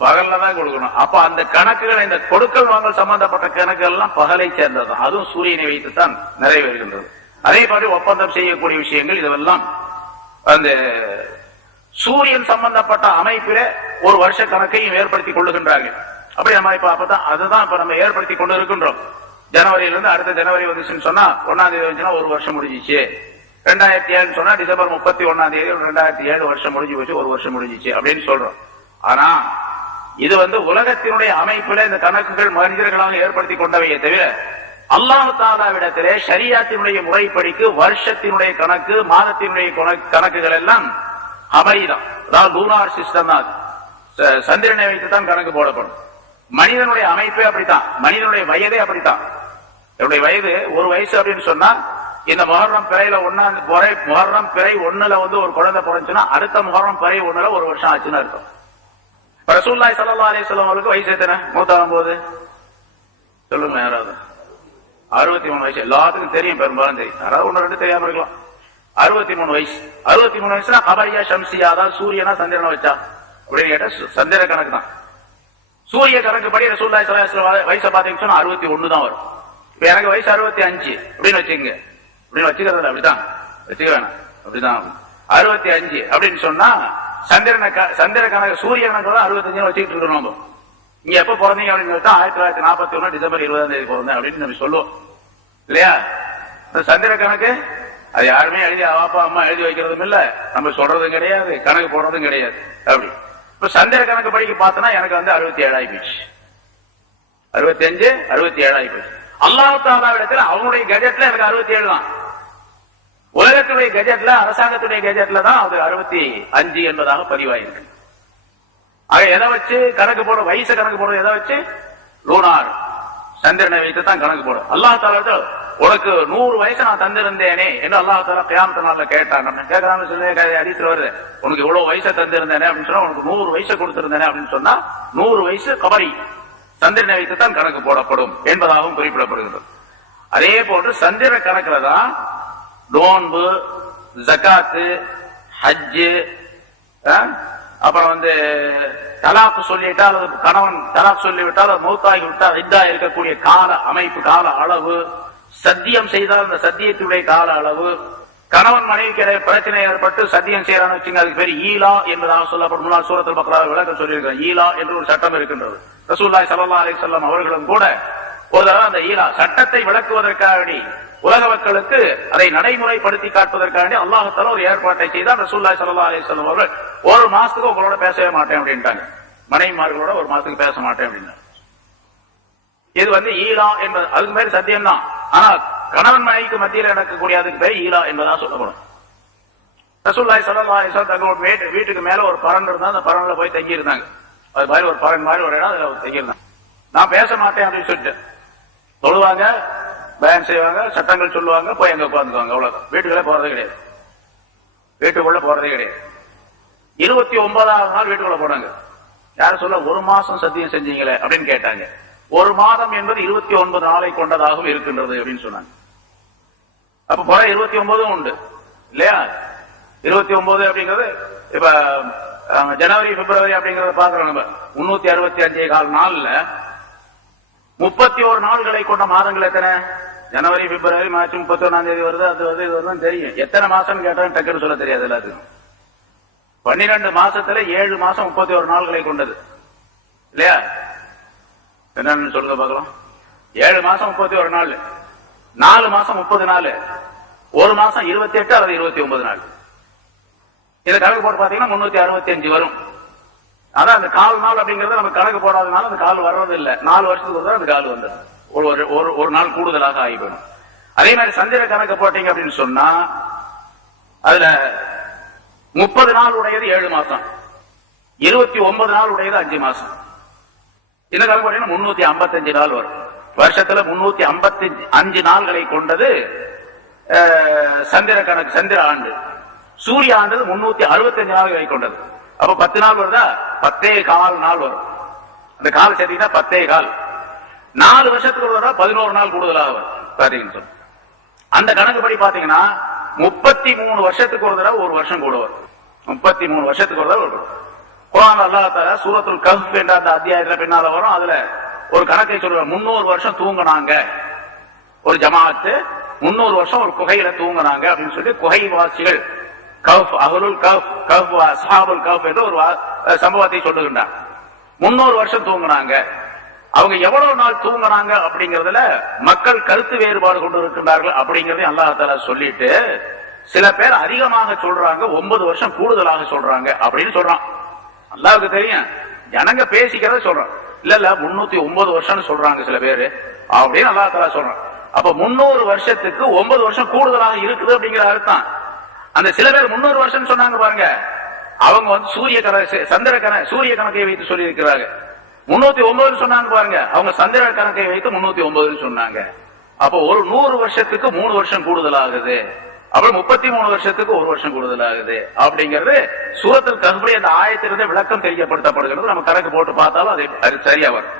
பகல்ல தான் கொடுக்கணும். அப்ப அந்த கணக்குகள், இந்த கொடுக்கல் வாங்கல் சம்பந்தப்பட்ட கணக்குகள் எல்லாம் பகலை சேர்ந்ததுதான், அதுவும் சூரியனை வைத்துத்தான் நிறைவேறுகின்றது. அதே மாதிரி ஒப்பந்தம் செய்யக்கூடிய விஷயங்கள் இதுவெல்லாம் அந்த சூரியன் சம்பந்தப்பட்ட அமைப்பில ஒரு வருஷ கணக்கையும் ஏற்படுத்திக் கொள்ளுகின்றார்கள். அப்படி நம்ம இப்ப அப்பதான் அதுதான் இப்ப நம்ம ஏற்படுத்தி கொண்டு இருக்கின்றோம். ஜனவரியிலிருந்து அடுத்த ஜனவரி வந்துச்சுன்னு சொன்னா 1ஆம் தேதி வந்துச்சுன்னா ஒரு வருஷம் முடிஞ்சிச்சு. 2007 சொன்னா டிசம்பர் 31ஆம் தேதி 2007 வருஷம் முடிஞ்சு போச்சு, ஒரு வருஷம் முடிஞ்சிச்சு அப்படின்னு சொல்றோம். ஆனா இது வந்து உலகத்தினுடைய அமைப்புல இந்த கணக்குகள் மனிதர்களாக ஏற்படுத்தி கொண்டவையே தவிர அல்லாஹ் தஆலாவிடத்திலே ஷரியத்தினுடைய முறைப்படிக்கு வருஷத்தினுடைய கணக்கு, மாதத்தினுடைய கணக்குகள் எல்லாம் அபரிதான். அதாவது லூனார் சிஸ்டம் தான், சந்திரனை வைத்துத்தான் கணக்கு போடப்படும். மனிதனுடைய அமைப்பே அப்படித்தான், மனிதனுடைய வயதே அப்படித்தான். என்னுடைய வயது ஒரு வயசு அப்படின்னு சொன்னா இந்த முஹர்ரம் பிறையில முஹர்ரம் பிறை 1ல வந்து ஒரு குழந்தை பிறந்துச்சுன்னா அடுத்த முஹர்ரம் பிறை 1ல ஒரு வருஷம் ஆச்சுன்னு அர்த்தம். ரசூலுல்லாஹி ஸல்லல்லாஹு அலைஹி வஸல்லம் அவர்களுக்கு வயசு எத்தனை? மூத்தாகும் போது சொல்லுங்க யாராவது? 63 வயசு. எல்லாத்துக்கும் தெரியும், பெரும்பாலும் தெரியும், யாராவது 1-2 தெரியாம இருக்கலாம். 63 வயசு. 63 வயசுனா கபரியா ஷம்சியா, அதாவது சூரியனா சந்திரனை வச்சா அப்படின்னு கேட்டா சந்திர கணக்கு தான். சூரிய கணக்கு படி ரசூலுல்லாஹி ஸல்லல்லாஹு அலைஹி வஸல்லம் வயசை பாத்தீங்கன்னா சொன்னா 61 தான் வரும். இப்ப எனக்கு வயசு 65 அப்படின்னு வச்சுங்க, அப்படின்னு வச்சுக்கிறது அப்படிதான் வச்சுக்க வேணாம், அப்படிதான் 65 அப்படின்னு சொன்னா சந்திர கணக்கு சூரிய கணக்கு 65 வச்சுக்கிட்டு இருக்கணும். நம்ம இங்க எப்ப பிறந்தீங்க அப்படின்னு சொல்லிட்டு 1941 டிசம்பர் 20ஆம் தேதி பிறந்தேன் அப்படின்னு நம்ம சொல்லுவோம் இல்லையா? சந்திர கணக்கு அது யாருமே எழுதி அப்பா அம்மா எழுதி வைக்கிறதும் இல்ல, நம்ம சொல்றதும் கிடையாது, கணக்கு போடுறதும் கிடையாது. அப்படி இப்ப சந்திர கணக்கு படிக்க பார்த்தோன்னா எனக்கு வந்து 67 ஆகி போச்சு, 65 67 ஆகி போச்சு. அல்லாஹ் தஆலாவிடத்துல அவனுடைய கஜெட்ல எனக்கு 67 தான். உலகத்துடைய கஜெட்ல, அரசாங்கத்துடைய கஜெட்ல தான் அது 65 என்பதாக பதிவாயிருக்கு. ஆக எதை வச்சு கணக்கு போட, வயசு கணக்கு போடுறது எதை வச்சு? லூனார் சந்திரனை வைத்து தான் கணக்கு போடும். அல்லாஹ் தஆலா உனக்கு 100 வயசு நான் தந்திருந்தேனே என்று அல்லாஹ் தஆலா கியாமத் நாள்ல கேட்டான். கேட்கறான்னு சொல்லி ஹதீஸ்ல வருது, உனக்கு இவ்வளவு வயசை தந்திருந்தேனே அப்படின்னு சொன்னா, உனக்கு 100 வயசை கொடுத்திருந்தேனே அப்படின்னு சொன்னா 100 வயசு கபரி சந்திரனை வைத்து தான் கணக்கு போடப்படும் என்பதாகவும் குறிப்பிடப்படுகிறது. அதே போன்று சந்திர கணக்குல தான் நோன்பு, ஜகாத்து, ஹஜ்ஜு, அப்புறம் தலாக்கு சொல்லிவிட்டால் அல்லது கணவன் தலாக் சொல்லிவிட்டால் அது மௌத்தாகி விட்டால் இத்தா இருக்கக்கூடிய கால அமைப்பு, கால அளவு, சத்தியம் செய்தால் அந்த சத்தியத்துடைய கால அளவு, கணவன் மனைவிக்கு பிரச்சனை ஏற்பட்டு சத்தியம் செய்யறான்னு வச்சுங்க, அதுக்கு பேர் ஈலா என்பதாக சொல்லப்படும். முன்னாள் சூரத்துல் பக்ரா விளக்கம் சொல்லியிருக்கிறார். ஈலா என்று ஒரு சட்டம் இருக்கின்றது. ரசூலுல்லாஹி ஸல்லல்லாஹு அலைஹி வஸல்லம் அவர்களும் கூட ஒரு தடவை அந்த ஈலா சட்டத்தை விளக்குவதற்காக உலக மக்களுக்கு அதை நடைமுறைப்படுத்தி காட்டுவதற்காக அல்லாஹ் தஆலா ஒரு ஏற்பாட்டை செய்தார். ரசூலுல்லாஹி ஸல்லல்லாஹு அலைஹி வஸல்லம் அவர்கள் ஒரு மாசத்துக்கு உங்களோட பேசவே மாட்டேன் அப்படின்ட்டாங்க. மனைவிமார்களோட ஒரு மாசத்துக்கு பேச மாட்டேன் அப்படின்னா இது ஈலா என்பது அதுக்கு பேர் சத்தியம் தான். ஆனா கணவன் மனைவிக்கு மத்தியில் நடக்கக்கூடிய அதுக்கு பேர் ஈலா என்பதா சொல்லப்படும். ரசூலுல்லாஹி ஸல்லல்லாஹு அலைஹி வஸல்லம் தங்களோட வீட்டுக்கு மேல ஒரு பரன் இருந்தா அந்த பரன்ல போய் தங்கி இருந்தாங்க. அது மாதிரி ஒரு பரன் மாதிரி ஒரு இடம் தங்கி இருந்தாங்க. நான் பேச மாட்டேன் அப்படின்னு சொல்லிட்டு சொல்லுவாங்க, பயன் செய்வாங்க, சட்டங்கள் சொல்லுவாங்க, போய் அங்க உட்காந்துக்குவாங்க. அவ்வளவுதான். வீட்டுக்குள்ள போறதே கிடையாது. வீட்டுக்குள்ள போறதே கிடையாது. 29வது நாள் வீட்டுக்குள்ள போனாங்க. யாரும் சொல்ல ஒரு மாசம் சத்தியம் செஞ்சீங்களே அப்படின்னு கேட்டாங்க. ஒரு மாதம் என்பது 29 நாளை கொண்டதாகவும் இருக்கின்றது அப்படின்னு சொன்னாங்க. அப்ப போற 29 உண்டு இல்லையா? 29 அப்படிங்கிறது இப்ப ஜனவரி, பிப்ரவரி அப்படிங்கறத பாக்குறோம். நம்ம 365 நாள்ல 31 நாள்களை கொண்ட மாதங்கள் எத்தனை? ஜனவரி, பிப்ரவரி, மார்ச், 31ஆம் தேதி வருது, அது வருது, இது வருதுன்னு தெரியும். எத்தனை மாசம் கேட்டாலும் டக்குன்னு சொல்ல தெரியாது எல்லாத்துக்கும். 12 மாசத்துல 7 மாசம் 31 நாள்களை கொண்டது இல்லையா? என்னன்னு சொல்லுங்க பார்க்கலாம். 7 மாசம் 31 நாள், 4 மாசம் 30 நாள், ஒரு மாசம் 28 அல்லது 29 நாள். இதை கணக்கு போட்டு பாத்தீங்கன்னா 365 வரும். அதான் அந்த கால் நாள் அப்படிங்கறது நம்ம கணக்கு போடாதனால அந்த கால் வர்றது இல்ல. 4 வருஷத்துக்கு ஒரு அந்த கால் வந்துடும். ஒரு நாள் கூடுதலாக ஆகி போயிடும். அதே மாதிரி சந்திர கணக்கு போட்டீங்க அப்படின்னு சொன்னா அதுல 30 நாள் உடையது 7 மாசம், 29 நாள் உடையது 5 மாசம். இந்த கணக்கு போட்டீங்கன்னா 355 நாள் வரும். வருஷத்துல 355 நாள்களை கொண்டது சந்திர கணக்கு, சந்திர ஆண்டு. சூரிய ஆண்டு 365 நாள்களை கொண்டது. அப்ப 10 நாள் வருதா? 10.25 நாள் வரும். அந்த கால சேர்த்தீங்கன்னா 10.25. 4 வருஷத்துக்கு ஒரு தடவை 11 நாள் கூடுதலாக வரும். பாத்தீங்கன்னு அந்த கணக்குப்படி பாத்தீங்கன்னா 33 வருஷத்துக்கு ஒரு தடவை ஒரு வருஷம் கூட வரும். 33 வருஷத்துக்கு ஒரு தடவை வரும். குர்ஆன் அல்லாஹ் தஆலா சூரத்துல் கஹ்ஃப் என்ற அந்த அத்தியாயத்துல பின்னால வரும். அதுல ஒரு கணக்கை சொல்ற 300 வருஷம் தூங்குனாங்க ஒரு ஜமாஅத்து, 300 வருஷம் ஒரு குகையில தூங்குனாங்க அப்படின்னு சொல்லி குகைவாசிகள் கஹ்ஃப், அஹ்லுல் கஹ்ஃப், கஹ்ஃப் அஸ்ஹாபுல் கஹ்ஃப் என்ற ஒரு சம்பவத்தை சொல்லுகின்றார். 300 வருஷம் தூங்குனாங்க. அவங்க எவ்வளவு நாள் தூங்குனாங்க அப்படிங்கறதுல மக்கள் கருத்து வேறுபாடு கொண்டு இருக்கின்றார்கள் அப்படிங்கறதையும் அல்லாஹ் தஆலா சொல்லிட்டு சில பேர் அதிகமாக சொல்றாங்க, 9 வருஷம் கூடுதலாக சொல்றாங்க அப்படின்னு சொல்றான். அல்லாஹ்வுக்கு தெரியும், ஜனங்க பேசிக்கிறத சொல்றான். இல்ல 309 வருஷம் சொல்றாங்க சில பேரு அப்படின்னு அல்லாஹ் தஆலா சொல்றான். அப்ப 300 வருஷத்துக்கு 9 வருஷம் கூடுதலாக இருக்குது அப்படிங்கிற அர்த்தம். அந்த சில பேர் 300 வருஷம் சொன்னாங்க பாருங்க, அவங்க சூரிய கணக்கு, சந்திர கணக்கு, சூரிய கணக்கை வைத்து சொல்லி இருக்கிறாங்க. 309 சொன்னாங்க பாருங்க, அவங்க சந்திர கணக்கை வைத்து 309 சொன்னாங்க. அப்போ ஒரு 100 வருஷத்துக்கு 3 வருஷம் கூடுதலாகுது. அப்புறம் 33 வருஷத்துக்கு 1 வருஷம் கூடுதலாகுது அப்படிங்கிறது சூரத்துல் கஹ்ஃப் அந்த ஆயத்திலிருந்து விளக்கம் தெரியப்படுத்தப்படுகிறது. நம்ம கணக்கு போட்டு பார்த்தாலும் அது சரியா வரும்.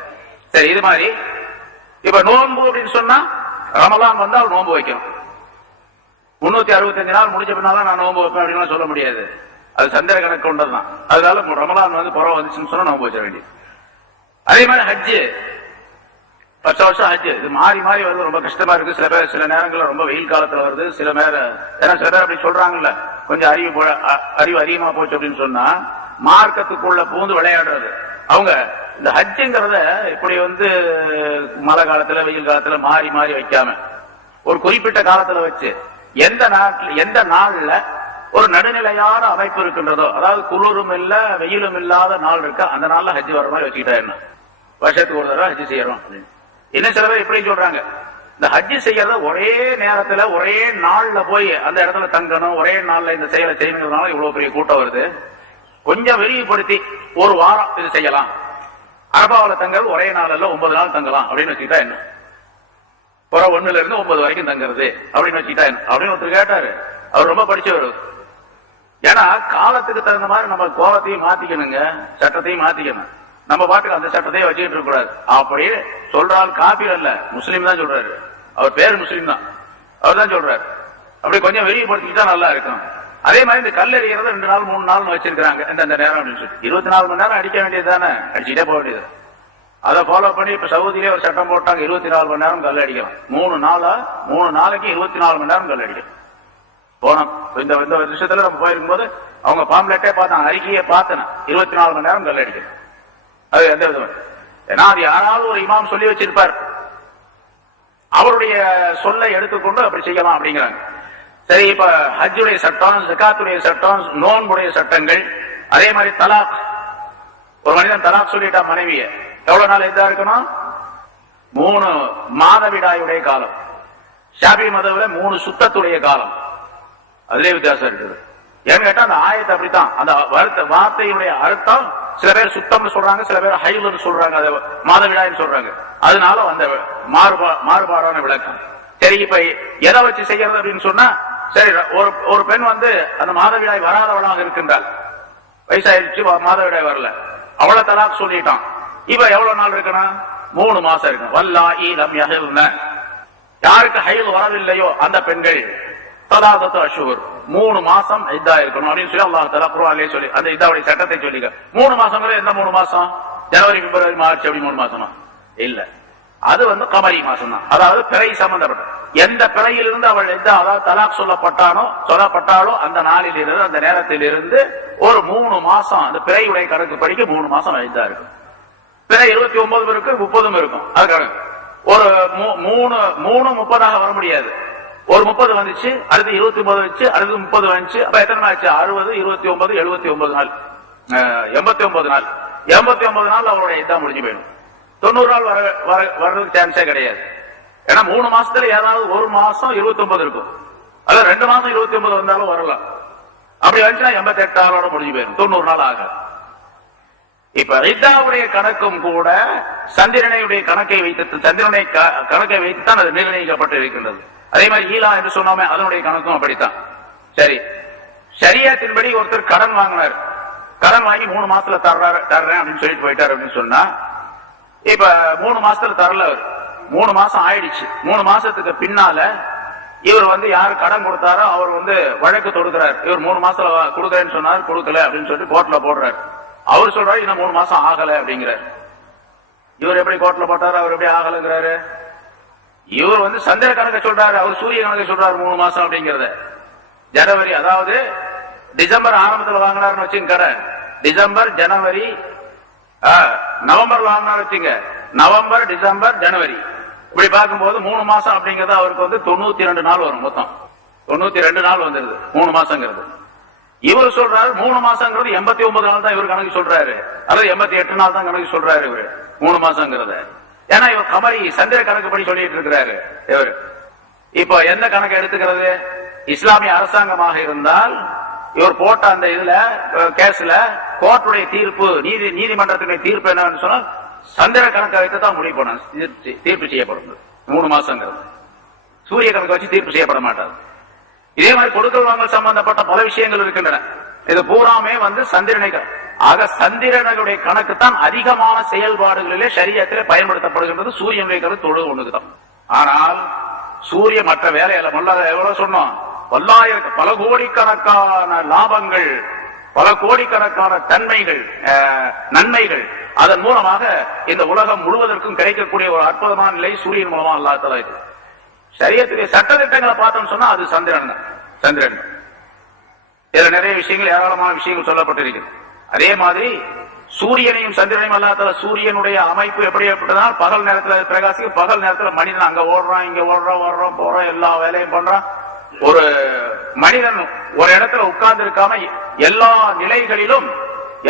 சரி, இது மாதிரி இப்ப நோன்பு அப்படின்னு சொன்னா ரமலான் வந்தால் நோன்பு வைக்கணும். 365 நாள் முடிஞ்ச பின்னால நான் நோன்பு வைப்பேன் அப்படின்னு சொல்ல முடியாது. அது சந்திர கணக்கு கொண்டதுதான். அதனால ரமலான் புறம் வந்துச்சுன்னு சொன்னா நோன்பு வச்ச வேண்டியது. அதே மாதிரி ஹஜ்ஜு, வருஷம் ஹஜ்ஜு இது மாறி மாறி வருது. ரொம்ப கஷ்டமா இருக்கு. சில பேர் சில நேரங்கள்ல ரொம்ப வெயில் காலத்துல வருது. சில பேர் அப்படி சொல்றாங்கல்ல, கொஞ்சம் அறிவு அதிகமா போச்சு அப்படின்னு சொன்னா மார்க்கத்துக்குள்ள பூந்து விளையாடுறது. அவங்க இந்த ஹஜ்ஜுங்கிறத இப்படி மழை காலத்துல வெயில் காலத்துல மாறி மாறி வைக்காம ஒரு குறிப்பிட்ட காலத்துல வச்சு எந்த நாள்ல ஒரு நடுநிலையான அமைப்பு இருக்கின்றதோ, அதாவது குளிரும் இல்ல வெயிலும் இல்லாத நாள் இருக்கு, அந்த நாள்ல ஹஜ் வர மாதிரி வச்சுக்கிட்டா என்ன, வருஷத்துக்கு ஒரு தடவை ஹஜ் செய்யறோம் அப்படின்னு. என்ன சில பேர் எப்படி சொல்றாங்க, இந்த ஹஜ் செய்யறத ஒரே நேரத்துல ஒரே நாள்ல போய் அந்த இடத்துல தங்கணும், ஒரே நாள்ல இந்த செயலை செய்யணுங்கிறதுனால இவ்வளவு பெரிய கூட்டம் வருது. கொஞ்சம் விரிவுபடுத்தி ஒரு வாரம் இது செய்யலாம், அரபாவில தங்குறது ஒரே நாள்ல 9 நாள் தங்கலாம் அப்படின்னு வச்சுக்கிட்டா என்ன, 1 இருந்து 9 வரைக்கும் தங்குறது அப்படின்னு வச்சுக்கிட்டா என்ன அப்படின்னு ஒருத்தர் கேட்டாரு. அவர் ரொம்ப படிச்சவர். ஏன்னா காலத்துக்கு தகுந்த மாதிரி நம்ம கோலத்தையும் மாத்திக்கணுங்க, சட்டத்தையும் மாத்திக்கணும். நம்ம பாட்டுக்கு அந்த சட்டத்தையும் வச்சுக்கிட்டு இருக்க கூடாது. அப்படியே சொல்றால் காபீர் அல்ல, முஸ்லீம் தான் சொல்றாரு. அவர் பேரு முஸ்லீம் தான், அவர் தான் சொல்றாரு. அப்படி கொஞ்சம் விரிவுபடுத்திக்கிட்டா நல்லா இருக்கும். அதே மாதிரி இந்த கல் எறிகிறது 2 நாள் 3 நாள் வச்சிருக்காங்க இந்த நேரம் அப்படின்னு சொல்லி 24 மணி நேரம் அடிக்க வேண்டியது தானே, அடிச்சுட்டே போக வேண்டியது. அதை ஃபாலோ பண்ணி இப்ப சவுதியிலே ஒரு சட்டம் போட்டாங்க, 24 மணி நேரம் கல் அடிக்கலாம். 3 நாளைக்கு 24 மணி நேரம் கல் அடிக்கலாம். போனோம் இந்த விஷயத்துல நம்ம போயிருக்கும் போது அவங்க பாம்லெட்டே பார்த்தாங்க, அறிக்கையை பார்த்தேன், 24 மணி நேரம் கல் அடிக்கணும். அது எந்த விதம், ஏன்னா அது யாராவது ஒரு இமாம் சொல்லி வச்சிருப்பார், அவருடைய சொல்லை எடுத்துக்கொண்டு அப்படி செய்யலாம் அப்படிங்கிறாங்க. சரி, இப்ப ஹஜ்ஜுடைய சட்டம், ஜகாத்துடைய சட்டம், நோன்புடைய சட்டங்கள், அதே மாதிரி தலாக். ஒரு மனிதன் தலாக் சொல்லிட்டா மனைவிய எவ்வளவு நாள் இதா இருக்கணும்? 3 மாதவிடாயுடைய காலம். ஷாபி மதவுல 3 சுத்தத்துடைய காலம். அதுலயே வித்தியாசம் இருக்குது. ஏன்னு கேட்டா அந்த ஆயத்தை அப்படித்தான், அந்த வார்த்தையுடைய அர்த்தம் சில பேர் சுத்தம்னு சொல்றாங்க, சில பேர் ஹைலுன்னு சொல்றாங்க, அதை மாதவிடாயின்னு சொல்றாங்க. அதனால அந்த மாறுபாடான விளக்கம். சரி, இப்ப எதை வச்சு செய்யறது அப்படின்னு சொன்னா, சரி ஒரு பெண் அந்த மாதவிடாய் வராதவளாக இருக்கின்றாள், வயசாயிருச்சு, மாதவிடாய் வரல, அவளை தலாக் சொல்லிட்டான். இப்ப எவ்வளவு நாள் இருக்கணும்? 3 மாசம் இருக்கு. வல்லாஹி லம் யஹில்ன, யாருக்கு ஹைல் வரவில்லையோ அந்த பெண்கள் தலாகத்து அஷ்ஹுர் 3 மாசம் இத்தா இருக்கணும் அப்படின்னு சொல்லி அல்லாஹ் தஆலா குர்ஆனிலே சொல்லி அந்த இத்தாவுடைய சட்டத்தை சொல்லிக்க. 3 மாசங்களே எந்த 3 மாசம்? ஜனவரி, பிப்ரவரி, மார்ச் அப்படி 3 மாசமா? இல்ல, அது கமரி மாசம் தான். அதாவது பிறை சம்பந்தப்பட்ட எந்த பிறையிலிருந்து அவள் அதாவது தலாக் சொல்லப்பட்டாலோ அந்த நாளில் இருந்து, அந்த நேரத்தில் இருந்து ஒரு 3 மாசம் அந்த பிறையுடைய கணக்கு படிக்க 3 மாசம் இதா இருக்கும். பிறை 29 இருக்கு, 30 இருக்கும். அதுக்காக ஒரு 3 30 வர முடியாது. ஒரு 30 வந்துச்சு, அடுத்து 29 வச்சு, அடுத்து 30 வந்துச்சு. அப்ப எத்தனை ஆச்சு? 60, 29, 79 நாள், 89 நாள். 89 நாள் அவருடைய இதான் முடிஞ்சு போயிடும். 90 நாள் வர்றதுக்கு சான்ஸே கிடையாது. ஏன்னா 3 மாசத்துல ஏதாவது ஒரு மாசம் 29 இருக்கும், அதாவது 2 மாசம் 29 வந்தாலும் வரலாம். அப்படி வந்துச்சுன்னா 88 நாளோட முடிஞ்சு போயிடும், 90 நாள் ஆகாது. இப்ப இத்தாவுடைய கணக்கும் கூட சந்திரனையுடைய கணக்கை வைத்துத்தான் அது நிர்ணயிக்கப்பட்டு இருக்கின்றது. அதே மாதிரி ஈலா என்று சொன்னோமே, அதனுடைய கணக்கும் அப்படித்தான். சரி, ஷரியத்தின்படி ஒருத்தர் கடன் வாங்கினார், கடன் வாங்கி 3 மாசத்துல தர்றேன் அப்படின்னு சொல்லிட்டு போயிட்டார் அப்படின்னு சொன்னா, இப்ப 3 மாசத்துல தரல, அவர் 3 மாசம் ஆயிடுச்சு. 3 மாசத்துக்கு பின்னால இவர் யாரு கடன் கொடுத்தாரோ அவர் வழக்கு தொடுக்கிறார். இவர் 3 மாசத்துல கொடுக்கறேன்னு சொன்னார், கொடுக்கல அப்படின்னு சொல்லிட்டு கோர்ட்ல போடுறாரு. அவர் சொல்றாரு இன்னும் 3 மாசம் ஆகல அப்படிங்கிறார். இவர் எப்படி கோர்ட்ல போட்டாரு, அவர் எப்படி ஆகலங்கிறாரு? இவர் சந்திர கணக்க சொல்றாரு, அவர் சூரிய கணக்க சொல்றாரு 3 மாசம் அப்படிங்கறத. ஜனவரி, அதாவது டிசம்பர் ஆரம்பத்தில் வாங்கினார்னு வச்சுங்க கடை, டிசம்பர், ஜனவரி, நவம்பர்ல வாங்கினார் வச்சுங்க, நவம்பர், டிசம்பர், ஜனவரி, இப்படி பார்க்கும்போது 3 மாசம் அப்படிங்கறது அவருக்கு 92 நாள் வரும். மொத்தம் 92 நாள் வந்துருது 3 மாசங்கிறது. இவர் சொல்றாரு 3 மாசங்கிறது 89 நாள் தான் இவர் கணக்கு சொல்றாரு, அல்லது 88 நாள் தான் கணக்கு சொல்றாரு இவரு 3 மாசங்கிறத. ஏன்னா இவர் கமரி சந்திர கணக்குப்படி சொல்லிட்டு இருக்கிறாரு இவர். இப்ப எந்த கணக்கு எடுத்துக்கிறது? இஸ்லாமிய அரசாங்கமாக இருந்தால் இவர் போட்ட அந்த இதுல கேஸ்ல கோர்ட்டுடைய தீர்ப்பு, நீதிமன்றத்துடைய தீர்ப்பு என்னன்னு சொன்னா சந்திர கணக்கை வைத்து தான் முடிவு பண்ண தீர்ப்பு செய்யப்படும். 3 மாசங்கிறது சூரிய கணக்கு வச்சு தீர்ப்பு செய்யப்பட மாட்டாது. இதே மாதிரி கொடுக்கல் வாங்கல் சம்பந்தப்பட்ட பல விஷயங்கள் இருக்கின்றன. இது பூராமே சந்திரனை, ஆக சந்திரனுடைய கணக்கு தான் அதிகமான செயல்பாடுகளிலே ஷரியத்திலே பயன்படுத்தப்படுகின்றது. சூரியனுடைய கணக்கு தொழு ஒண்ணுக்குதான். ஆனால் சூரிய மற்ற வேலையில எவ்வளவு சொன்னோம், பல கோடிக்கணக்கான லாபங்கள், பல கோடிக்கணக்கான நன்மைகள் அதன் மூலமாக இந்த உலகம் முழுவதற்கும் கிடைக்கக்கூடிய ஒரு அற்புதமான நிலை சூரியன் மூலமா அல்லாஹ் தஆலா இது. ஷரியத்துடைய சட்டத்திட்டங்களை பார்த்தோம்னு சொன்னா அது சந்திரன். இதுல நிறைய விஷயங்கள், ஏராளமான விஷயங்கள் சொல்லப்பட்டிருக்கிறது. அதே மாதிரி சூரியனையும் சந்திரனையும் அல்லாஹ் தஆலா, சூரியனுடைய அமைப்பு எப்படிப்பட்டதால் பகல் நேரத்தில் பிரகாசிக்க, பகல் நேரத்தில் மனிதன் அங்க ஓடுறான், இங்க ஓடுறான், போறான், எல்லா வேலையும் பண்றான். ஒரு மனிதன் ஒரு இடத்துல உட்கார்ந்து இருக்காம எல்லா நிலைகளிலும்,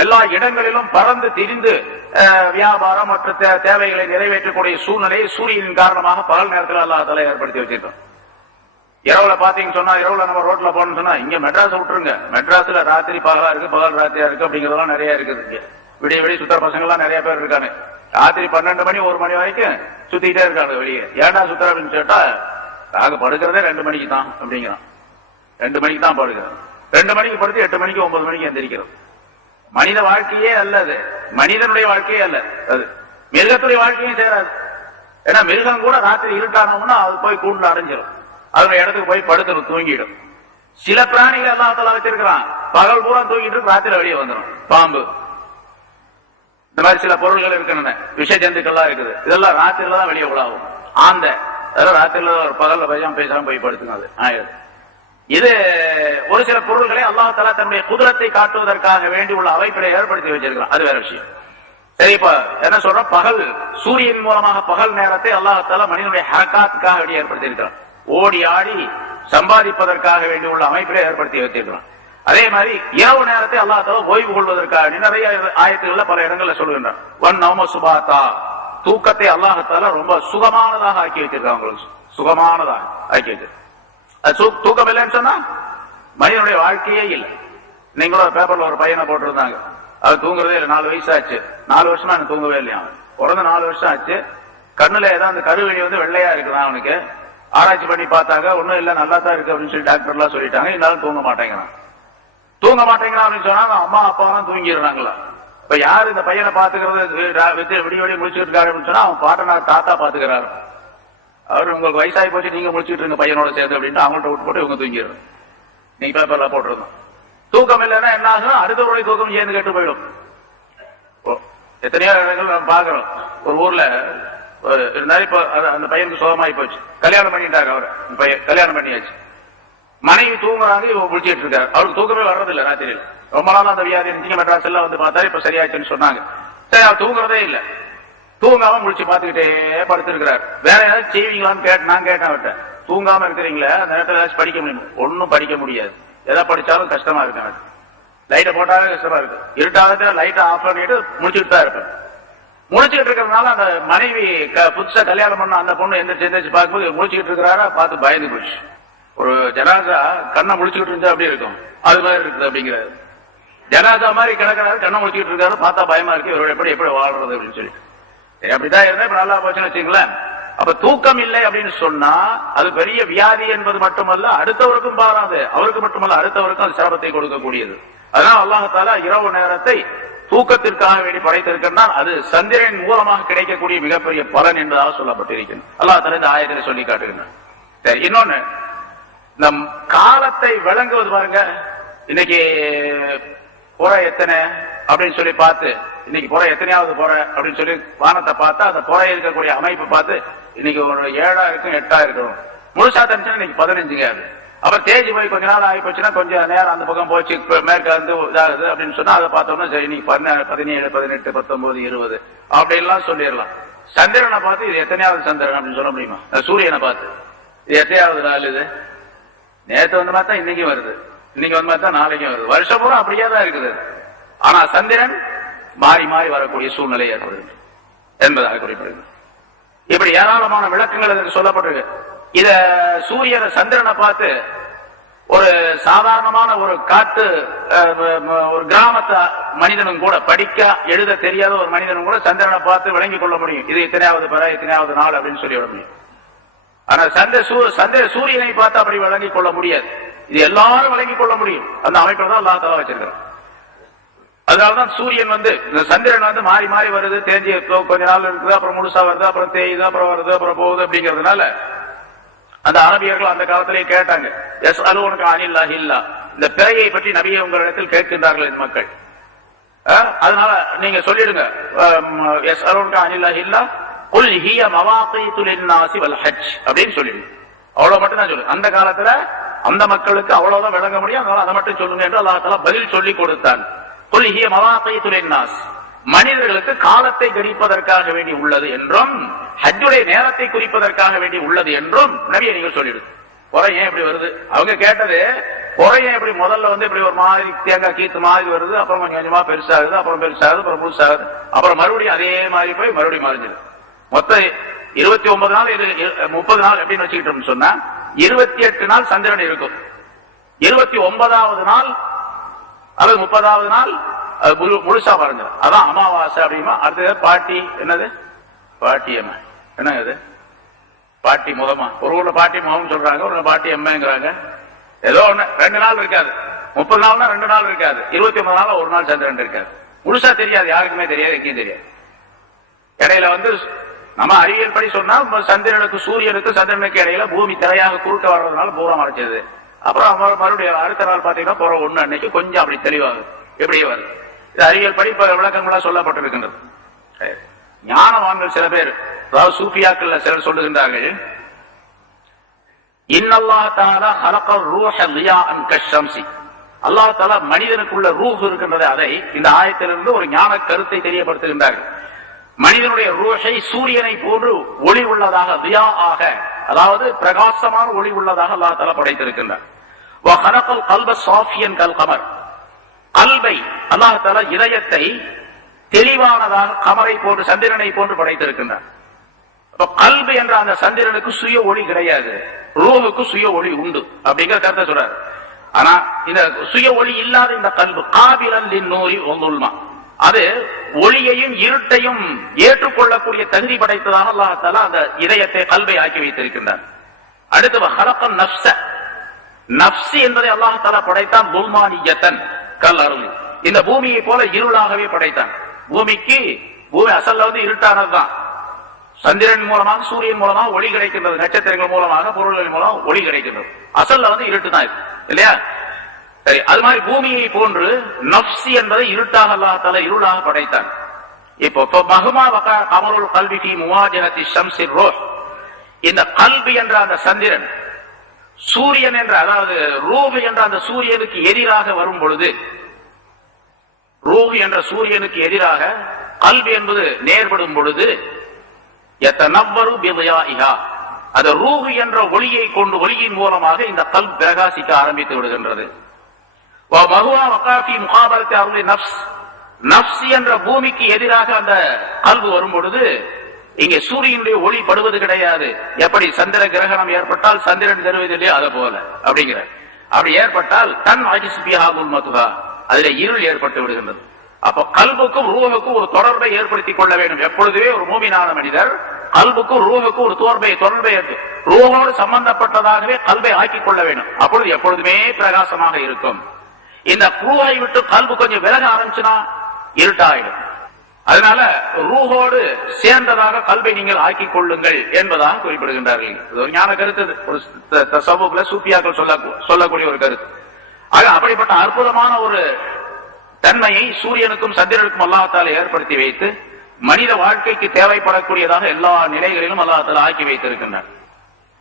எல்லா இடங்களிலும் பறந்து திரிந்து வியாபாரம் மற்ற தேவைகளை நிறைவேற்றக்கூடிய சூழ்நிலையை சூரியனின் காரணமாக பகல் நேரத்தில் அல்லாஹ் தஆலா ஏற்படுத்தி வச்சிருக்கோம். இரவுல பாத்தீங்கன்னு சொன்னா, இரவுல நம்ம ரோட்ல போனோம்னு சொன்னா, இங்க மெட்ராஸ் விட்டுருங்க, மெட்ராஸ்ல ராத்திரி பகலா இருக்கு, பகல் ராத்திரியா இருக்கு அப்படிங்கறதெல்லாம் நிறைய இருக்குது. விடிய சுத்தர பசங்க எல்லாம் நிறைய பேர் இருக்காங்க. ராத்திரி 12 மணி 1 மணி வரைக்கும் சுத்திக்கிட்டே இருக்காங்க வெளியே. ஏன்டா சுத்தர அப்படின்னு கேட்டா, நாங்க படுக்கிறதே 2 மணிக்கு தான் அப்படிங்கிறான். 2 மணிக்கு தான் படுக்கிறோம். 2 மணிக்கு படுத்து 8 மணிக்கு 9 மணிக்கு எந்திரிக்கிறோம். மனித வாழ்க்கையே அல்ல அது, மனிதனுடைய வாழ்க்கையே அல்ல அது, மிருகத்துடைய வாழ்க்கையும் சேராது. ஏன்னா மிருகம் கூட ராத்திரி இருட்டானோம்னா அது போய் கூண்டுல அடைஞ்சிடும். அதனுடைய இடத்துக்கு போய் படுத்து தூங்கிடும். சில பிராணிகள் அல்லாஹ் வச்சிருக்கிறான், பகல் பூரா தூங்கிட்டு ராத்திரி வெளியே வந்துடும். பாம்பு, இந்த மாதிரி சில பொருள்கள் இருக்கின்றன, விஷ ஜந்துக்கள்லாம் இருக்குது, இதெல்லாம் ராத்திரில தான் வெளியே உலாகும். ஆந்த அதெல்லாம் ராத்திரில ஒரு பகல்ல பேசாம போய் படுத்துங்க. ஆயிடுது. இது ஒரு சில பொருள்களை அல்லாஹ் தஆலா தன்னுடைய குதிரத்தை காட்டுவதற்காக வேண்டி உள்ள அமைப்பை ஏற்படுத்தி வச்சிருக்கிறான். அது வேற விஷயம். சரி, இப்ப என்ன சொல்றோம், பகல் சூரியன் மூலமாக பகல் நேரத்தை அல்லாஹ் தஆலா மனிதனுடைய ஹரக்காத்துக்காக வேண்டி ஏற்படுத்தி இருக்கிறான். ஓடி ஆடி சம்பாதிப்பதற்காக வேண்டி உள்ள அமைப்பிலே ஏற்படுத்தி வச்சிருக்கிறான். அதே மாதிரி இரவு நேரத்தை அல்லாஹ் தஆலா ஓய்வு கொள்வதற்காக நிறைய ஆயத்துகள்ல பல இடங்கள்ல சொல்லுகின்றான். வன் நௌம சுபாத்தா, தூக்கத்தை அல்லாஹ் தஆலா ரொம்ப சுகமானதாக ஆக்கி வச்சிருக்கான். உங்களுக்கு சுகமானதாக ஆக்கி வச்சிருக்கான். தூக்கம் இல்லைன்னு சொன்னா மனிதனுடைய வாழ்க்கையே இல்லை. நீங்க கூட பேப்பர்ல ஒரு பையனை போட்டிருந்தாங்க, அது தூங்குறதே இல்லை. 4 வயசு ஆச்சு, 4 வருஷமா எனக்கு தூங்கவே இல்லையா. பிறந்த 4 வருஷம் ஆச்சு, கண்ணுல ஏதாவது அந்த கருவெளி வெள்ளையா இருக்குதான் அவனுக்கு. ஆராய்ச்சி பண்ணி பார்த்தாங்க, ஒன்னும் இல்ல, நல்லா தான் இருக்கு அப்படின்னு சொல்லி டாக்டர் எல்லாம் சொல்லிட்டாங்க. இருந்தாலும் தூங்க மாட்டேங்கிறான். தூங்க மாட்டேங்கிறான் அப்படின்னு சொன்னா அம்மா அப்பா எல்லாம் தூங்கிடுறாங்களா. இப்ப யாரு இந்த பையனை பாத்துக்கிறது, விடிய விடிய முடிச்சுட்டு இருக்காரு அப்படின்னு சொன்னா அவன் பாட்டனார் தாத்தா பாத்துக்கிறாரு. அவர் உங்களுக்கு வயசாகி போச்சு, நீங்க முடிச்சுட்டு இருங்க பையனோட சேர்ந்து அப்படின்ட்டு அவங்கள்ட்ட விட்டு போட்டு இவங்க தூங்கிடுறாங்க. நீங்க பேப்பர்ல போட்டிருந்தோம். தூக்கம் இல்லைன்னா என்ன ஆகும், அடுத்தவருடைய தூக்கம் சேர்ந்து கேட்டு போயிடும். எத்தனையோ இடங்கள் நம்ம பாக்குறோம். ஒரு ஊர்ல இருந்தாலும் இப்ப அந்த பையனுக்கு சுகமாயி போச்சு, கல்யாணம் பண்ணிட்டாங்க. அவரை பையன் கல்யாணம் பண்ணியாச்சு, மனைவி தூங்குறாங்க, இவங்க முடிச்சிட்டு இருக்காரு. அவருக்கு தூக்கமே வர்றதில்லை ராத்திரியில. ரொம்ப நாள் அந்த வியாதி இருந்துச்சு, மெட்ராஸ் எல்லாம் வந்து பார்த்தாரு, இப்ப சரியாச்சுன்னு சொன்னாங்க. சரி, அவர் தூங்குறதே இல்லை, தூங்காம முடிச்சு பார்த்துக்கிட்டே படுத்திருக்கிறார். வேற ஏதாவது செய்வீங்களான்னு நான் கேட்டேன் அவர்கிட்ட. தூங்காம இருக்கிறீங்களா, அந்த நேரத்தில் ஏதாச்சும் படிக்க முடியும்? ஒன்னும் படிக்க முடியாது, எதை படிச்சாலும் கஷ்டமா இருக்கு. எனக்கு லைட்டை போட்டாவே கஷ்டமா இருக்கு. இருட்டாவது லைட்டை ஆஃப் பண்ணிட்டு முடிச்சுட்டு தான் இருப்பேன். முடிச்சுட்டு இருக்கிறதுனால அந்த மனைவி புதுசா கல்யாணம் பண்ண அந்த பொண்ணு எந்திரிச்சு பார்க்கும்போது முடிச்சுட்டு இருக்கிறாரா பார்த்து பயந்து போச்சு. ஒரு ஜனாசா கண்ணை முடிச்சுட்டு இருந்தா அப்படி இருக்கும், அது மாதிரி இருக்குது அப்படிங்கிறாரு. ஜனாசா மாதிரி கிடக்கிறாரு, கண்ணை முடிச்சுட்டு இருக்காரு, பார்த்தா பயமா இருக்கு, இவரோட எப்படி வாழ்றது அப்படின்னு சொல்லி. அப்படிதான் இருந்தா இப்ப நல்லா போச்சுன்னு வச்சுங்களேன். அப்ப தூக்கம் இல்லை அப்படின்னு சொன்னா அது பெரிய வியாதி என்பது மட்டுமல்ல, அடுத்தவருக்கும் பாராது, அவருக்கு மட்டுமல்ல அடுத்தவருக்கும் அது சிரமத்தை கொடுக்கக்கூடியது. அதனால அல்லாஹ் தஆலா இரவு நேரத்தை தூக்கத்திற்காக வேண்டி படைத்திருக்கின்றான். அது சந்திரன் மூலமாக கிடைக்கக்கூடிய மிகப்பெரிய பலன் என்பதாக சொல்லப்பட்டிருக்கிறது. அல்லாஹ் தஆலா இந்த ஆயத்திலே சொல்லி காட்டுகின்றான். சரி, இன்னொன்னு, நம் காலத்தை விளங்குவது பாருங்க. இன்னைக்கு புற எத்தனை அப்படின்னு சொல்லி பார்த்து, இன்னைக்கு புற எத்தனையாவது புற அப்படின்னு சொல்லி வானத்தை பார்த்தா அந்த புற இருக்கக்கூடிய அமைப்பு பார்த்து இன்னைக்கு ஒரு 7 இருக்கும் 8 இருக்கணும். முழுசா தெரிஞ்சுன்னா இன்னைக்கு 15 ஆகுது. அப்புறம் தேஜி போய் கொஞ்ச நாள் ஆகி போச்சுன்னா கொஞ்சம் நேரம் அந்த பக்கம் போச்சு, மேற்க வந்து இதாகுது அப்படின்னு சொன்னா அதை பார்த்தோம்னா சரி, இன்னைக்கு 17, 17, 18, 19, 20 அப்படின்லாம் சொல்லிடலாம். சந்திரனை பார்த்து இது எத்தனையாவது சந்திரன் அப்படின்னு சொல்ல முடியுமா? சூரியனை பார்த்து இது எத்தனையாவது நாள், இது நேற்று வந்து பார்த்தா இன்னைக்கும் வருது, இன்னைக்கு வந்து பார்த்தா நாளைக்கும் வருது, வருஷம் பூரா அப்படியே தான் இருக்குது. ஆனா சந்திரன் மாறி மாறி வரக்கூடிய சூழ்நிலை ஏற்படுது என்பதாக குறிப்பிடுகிறது. இப்படி ஏராளமான விளக்கங்கள் இதற்கு சொல்லப்பட்டிருக்கு. இத சூரியனை சந்திரனை பார்த்து ஒரு சாதாரணமான ஒரு காட்டு ஒரு கிராமத்து மனிதனும் கூட, படிக்க எழுத தெரியாத ஒரு மனிதனும் கூட சந்திரனை பார்த்து விளங்கிக் கொள்ள முடியும். இது எத்தனையாவது பெற எத்தனையாவது நாள் அப்படின்னு சொல்லி விட முடியும். ஆனா சூரியனை பார்த்து அப்படி விளங்கிக் கொள்ள முடியாது. இது எல்லாரும் விளங்கிக் கொள்ள முடியும். அந்த அமைப்பில் தான் அல்லாஹ் தஆலா வச்சிருக்கிறார். அதனாலதான் சூரியன் இந்த சந்திரன் மாறி மாறி வருது, தேஞ்சி கொஞ்ச நாள் இருக்குது, அப்புறம் முழுசா வருது, அப்புறம் தேயுது, அப்புறம் வருது, அப்புறம் போகுது. அப்படிங்கிறதுனால அந்த அரபியர்கள் அந்த காலத்திலேயே கேட்டாங்க, எஸ் அலுவனுக்கு அனில்லாஹி இல்லா, இந்த பிறையை பற்றி நபியை உங்களிடத்தில் கேட்கின்றார்கள் இந்த மக்கள். அதனால நீங்க சொல்லிடுங்க, எஸ் அலுவனுக்கு அனில்லாஹி இல்லா குல் ஹிய மவாகீது லின்னாஸி வல் ஹஜ் அப்படின்னு சொல்லிடுங்க. அவ்வளவு மட்டும் தான் சொல்லு. அந்த காலத்துல அந்த மக்களுக்கு அவ்வளவுதான் விளங்க முடியும். அதனால அதை மட்டும் சொல்லுங்க என்று அல்லாஹ் தஆலா பதில் சொல்லி கொடுத்தான். குல் ஹிய மவாகீது லின்னாஸ், மனிதர்களுக்கு காலத்தை கணிப்பதற்காக வேண்டி உள்ளது என்றும் ஹஜ்ஜுடைய நேரத்தை குறிப்பதற்காக வேண்டி உள்ளது என்றும் நபியை நீங்கள் சொல்லிடுது. குறை ஏன் இப்படி வருது? அவங்க கேட்டது குறை ஏன் இப்படி முதல்ல இப்படி ஒரு மாதிரி தேங்காய் கீத்து மாதிரி வருது, அப்புறம் கொஞ்சம் கொஞ்சமா பெருசாகுது, அப்புறம் பெருசாகுது, அப்புறம் முழுசாகுது, அப்புறம் மறுபடியும் அதே மாதிரி போய் மறுபடியும் மறைஞ்சிது. மொத்தம் 29 நாள், 30 நாள் எப்படின்னு வச்சுக்கிட்டோம்னு சொன்னா 28 நாள் சந்திரன் இருக்கும். 29வது நாள் அல்லது 30வது நாள் முழுசா பாருங்க, அதான் அமாவாசை அப்படிமா. அடுத்தது பாட்டி, என்னது பாட்டி அம்மா, என்னங்க அது பாட்டி முகமா? ஒரு ஊர்ல பாட்டி முகம் சொல்றாங்க, ஒரு பாட்டி அம்மைங்கிறாங்க. ஏதோ ஒண்ணு 2 நாள் இருக்காது. 30 நாள்னா 2 நாள் இருக்காது. 29 நாள் ஒரு நாள் சந்திரன் இருக்காது. முழுசா தெரியாது, யாருக்குமே தெரியாது, எங்கேயும் தெரியாது. இடையில நம்ம அறிவியல் படி சொன்னா சந்திரனுக்கு சூரியனுக்கு சந்திரனுக்கு இடையில பூமி திரையாக குறுக்க வர்றதுனால பூரம் அடைச்சது. அப்புறம் மறுபடியும் அடுத்த நாள் பாத்தீங்கன்னா புறம் ஒண்ணு அன்னைக்கு கொஞ்சம் அப்படி தெளிவாகுது, எப்படியே வருது. இது அறிவியல் படி விளக்கங்களா சொல்லப்பட்டிருக்கின்றது. ஞானவான்கள் சில பேர், அதாவது சூஃபியாக்கள் சிலர் சொல்லுகின்றார்கள், இன்னல்லாஹ் தஆலா ஹலகல் ரூஹ லியாஅன் கஷ்ஷம்சி. அல்லாஹ் தஆலா மனிதனுக்குள்ள ரூஹ் இருக்கின்றது, அதை இந்த ஆயத்திலிருந்து ஒரு ஞான கருத்தை தெரியப்படுத்துகின்றார்கள். மனிதனுடைய ரூஹை சூரியனை போன்று ஒளி உள்ளதாக, தியாஆக, அதாவது பிரகாசமான ஒளி உள்ளதாக அல்லாஹ் தஆலா படைத்திருக்கின்றார். வ ஹலகல் கல்ப சாஃபியன் கல் கமர். கல்பை அல்லாஹ் தஆலா இதயத்தை தெளிவானதாக கமரை போன்று சந்திரனை போன்று படைத்திருக்கின்றார். கல்பு என்ற அந்த சந்திரனுக்கு சுய ஒளி கிடையாது, ரூஹுக்கு சுய ஒளி உண்டு அப்படிங்கிற கருத்தை சொல்றாரு. ஆனா இந்த சுய ஒளி இல்லாத இந்த கல்பு காபிலன் லின்னூரி வல்லுல்மா, அது ஒளியையும் இருட்டையும் ஏற்றுக்கொள்ளக்கூடிய தகுதி படைத்ததாக அல்லாஹ் தஆலா அந்த இதயத்தை கல்பை ஆக்கி வைத்திருக்கின்றார். அடுத்து ஹலகன் நஃப்ஸ. நஃப்ஸ் என்பதை அல்லாஹ் தஆலா படைத்தான் துல்மானியத்தன் கல் அருள். இந்த பூமியை போல இருளாகவே படைத்தான். பூமி அசல்ல இருட்டானதுதான். சந்திரன் மூலமாக சூரியன் மூலமாக ஒளி கிடைக்கின்றது, நட்சத்திரங்கள் மூலமாக பொருள்கள் மூலம் ஒளி கிடைக்கின்றது. அசல்ல இருட்டு தான் இல்லையா? சரி, அது மாதிரி பூமியை போன்று நஃப்ஸி என்பதை இருட்டாக அல்லாஹ் தஆலா இருளாக படைத்தான். இப்போ மஹ்மா வகா அமருல் கல்பி ஃபீ முவாஜஹத்தி ஷம்ஸி ரூஹ். இந்த கல்பி என்ற அந்த சந்திரன் சூரியன் என்ற, அதாவது ரூஹ் என்ற அந்த சூரியனுக்கு எதிராக வரும் பொழுது, ரூஹ் என்ற சூரியனுக்கு எதிராக கல்பி என்பது நேர்படும் பொழுது, யதனவ்வரு பிதியாஇஹா, அந்த ரூஹ் என்ற ஒளியை கொண்டு, ஒளியின் மூலமாக இந்த கல்ப் பிரகாசிக்க ஆரம்பித்து விடுகின்றது. வ மஹ்வா வகா ஃபீ முகாபலத்தி அர்லி நஃப்ஸ். நஃப்ஸ் என்ற பூமிக்கு எதிராக அந்த கல்பு வரும் பொழுது இங்கே சூரியனுடைய ஒளி படுவது கிடையாது. எப்படி சந்திர கிரகணம் ஏற்பட்டால் சந்திரன் தருவதில்லையோ அதை போல அப்படிங்கிற, அப்படி ஏற்பட்டால் தன் அஜிஸ்பியாகுல் மதுஹா, அதில் இருள் ஏற்பட்டு விடுகின்றது. அப்ப கல்புக்கும் ரூஹுக்கும் ஒரு தொடர்பை ஏற்படுத்திக் கொள்ள வேண்டும். எப்பொழுதுமே ஒரு மூமினான மனிதர் கல்புக்கும் ரூஹுக்கும் ஒரு தொடர்பை ரூஹோடு சம்பந்தப்பட்டதாகவே கல்பை ஆக்கிக் கொள்ள வேண்டும். அப்பொழுது எப்பொழுதுமே பிரகாசமாக இருக்கும். இந்த ரூஹை விட்டு கல்பு கொஞ்சம் விலக ஆரம்பிச்சுனா இருட்டாயிடும். அதனால ரூஹோடு சேர்ந்ததாக கல்வை நீங்கள் ஆக்கிக் கொள்ளுங்கள் என்பதாக குறிப்பிடுகின்றார்கள். இது ஒரு ஞான கருத்து, ஒரு தஸவ்வுஃப்ல சூஃபியாக்கள் சொல்லக்கூடிய ஒரு கருத்து. ஆக அப்படிப்பட்ட அற்புதமான ஒரு தன்மையை சூரியனுக்கும் சந்திரனுக்கும் அல்லாஹ் தஆலா ஏற்படுத்தி வைத்து மனித வாழ்க்கைக்கு தேவைப்படக்கூடியதாக எல்லா நிலைகளிலும் அல்லாஹ் தஆலா ஆக்கி வைத்திருக்கின்றார்.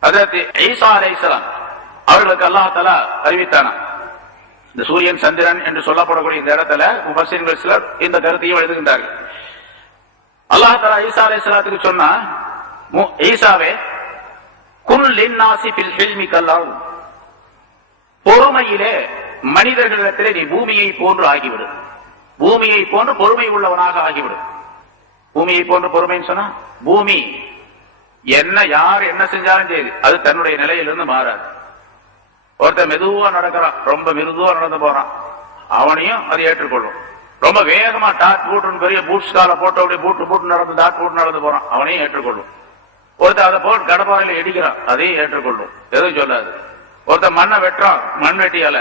ஹஜ்ரத் ஈசா அலைஹிஸ்ஸலாம் அவர்களுக்கு அல்லாஹ் தஆலா அறிவித்தானா, இந்த சூரியன் சந்திரன் என்று சொல்லப்படக்கூடிய இந்த இடத்துல முஃபஸ்ஸிர்கள் சிலர் இந்த கருத்தையும் எழுதுகின்றார்கள். அல்லாஹ் தஆலா ஈசா அலைஹிஸ்ஸலாத்துக்கு சொன்னா, ஈசாவே குன் லின்னாஸி ஃபில் ஹில்மி கல்லாஹ், பொறுமையிலே மனிதர்களிடத்திலே நீ பூமியை போன்று ஆகிவிடு, பூமியை போன்று பொறுமை உள்ளவனாக ஆகிவிடு. பூமியை போன்று பொறுமைன்னு சொன்னா, பூமி என்ன யார் என்ன செஞ்சாலும் சரி அது தன்னுடைய நிலையிலிருந்து மாறாது. ஒருத்தர் மெதுவா நடக்கிறான், ரொம்ப மெதுவா நடந்து போறான், அவனையும் அது ஏற்றுக்கொள்ளும். ரொம்ப வேகமா டாட் பூட்டு பெரிய பூட்ஸ் கால போட்டு அப்படியே பூட்டு நடந்து டாட் பூட்டு நடந்து போறான், அவனையும் ஏற்றுக்கொள்ளும். ஒருத்தர் அதை போட்டு கடப்பாறையில இடிக்கிறான், அதையும் ஏற்றுக்கொள்ளும், எதுவும் சொல்லாது. ஒருத்தர் மண்ணை வெட்டுறான், மண் வெட்டியால,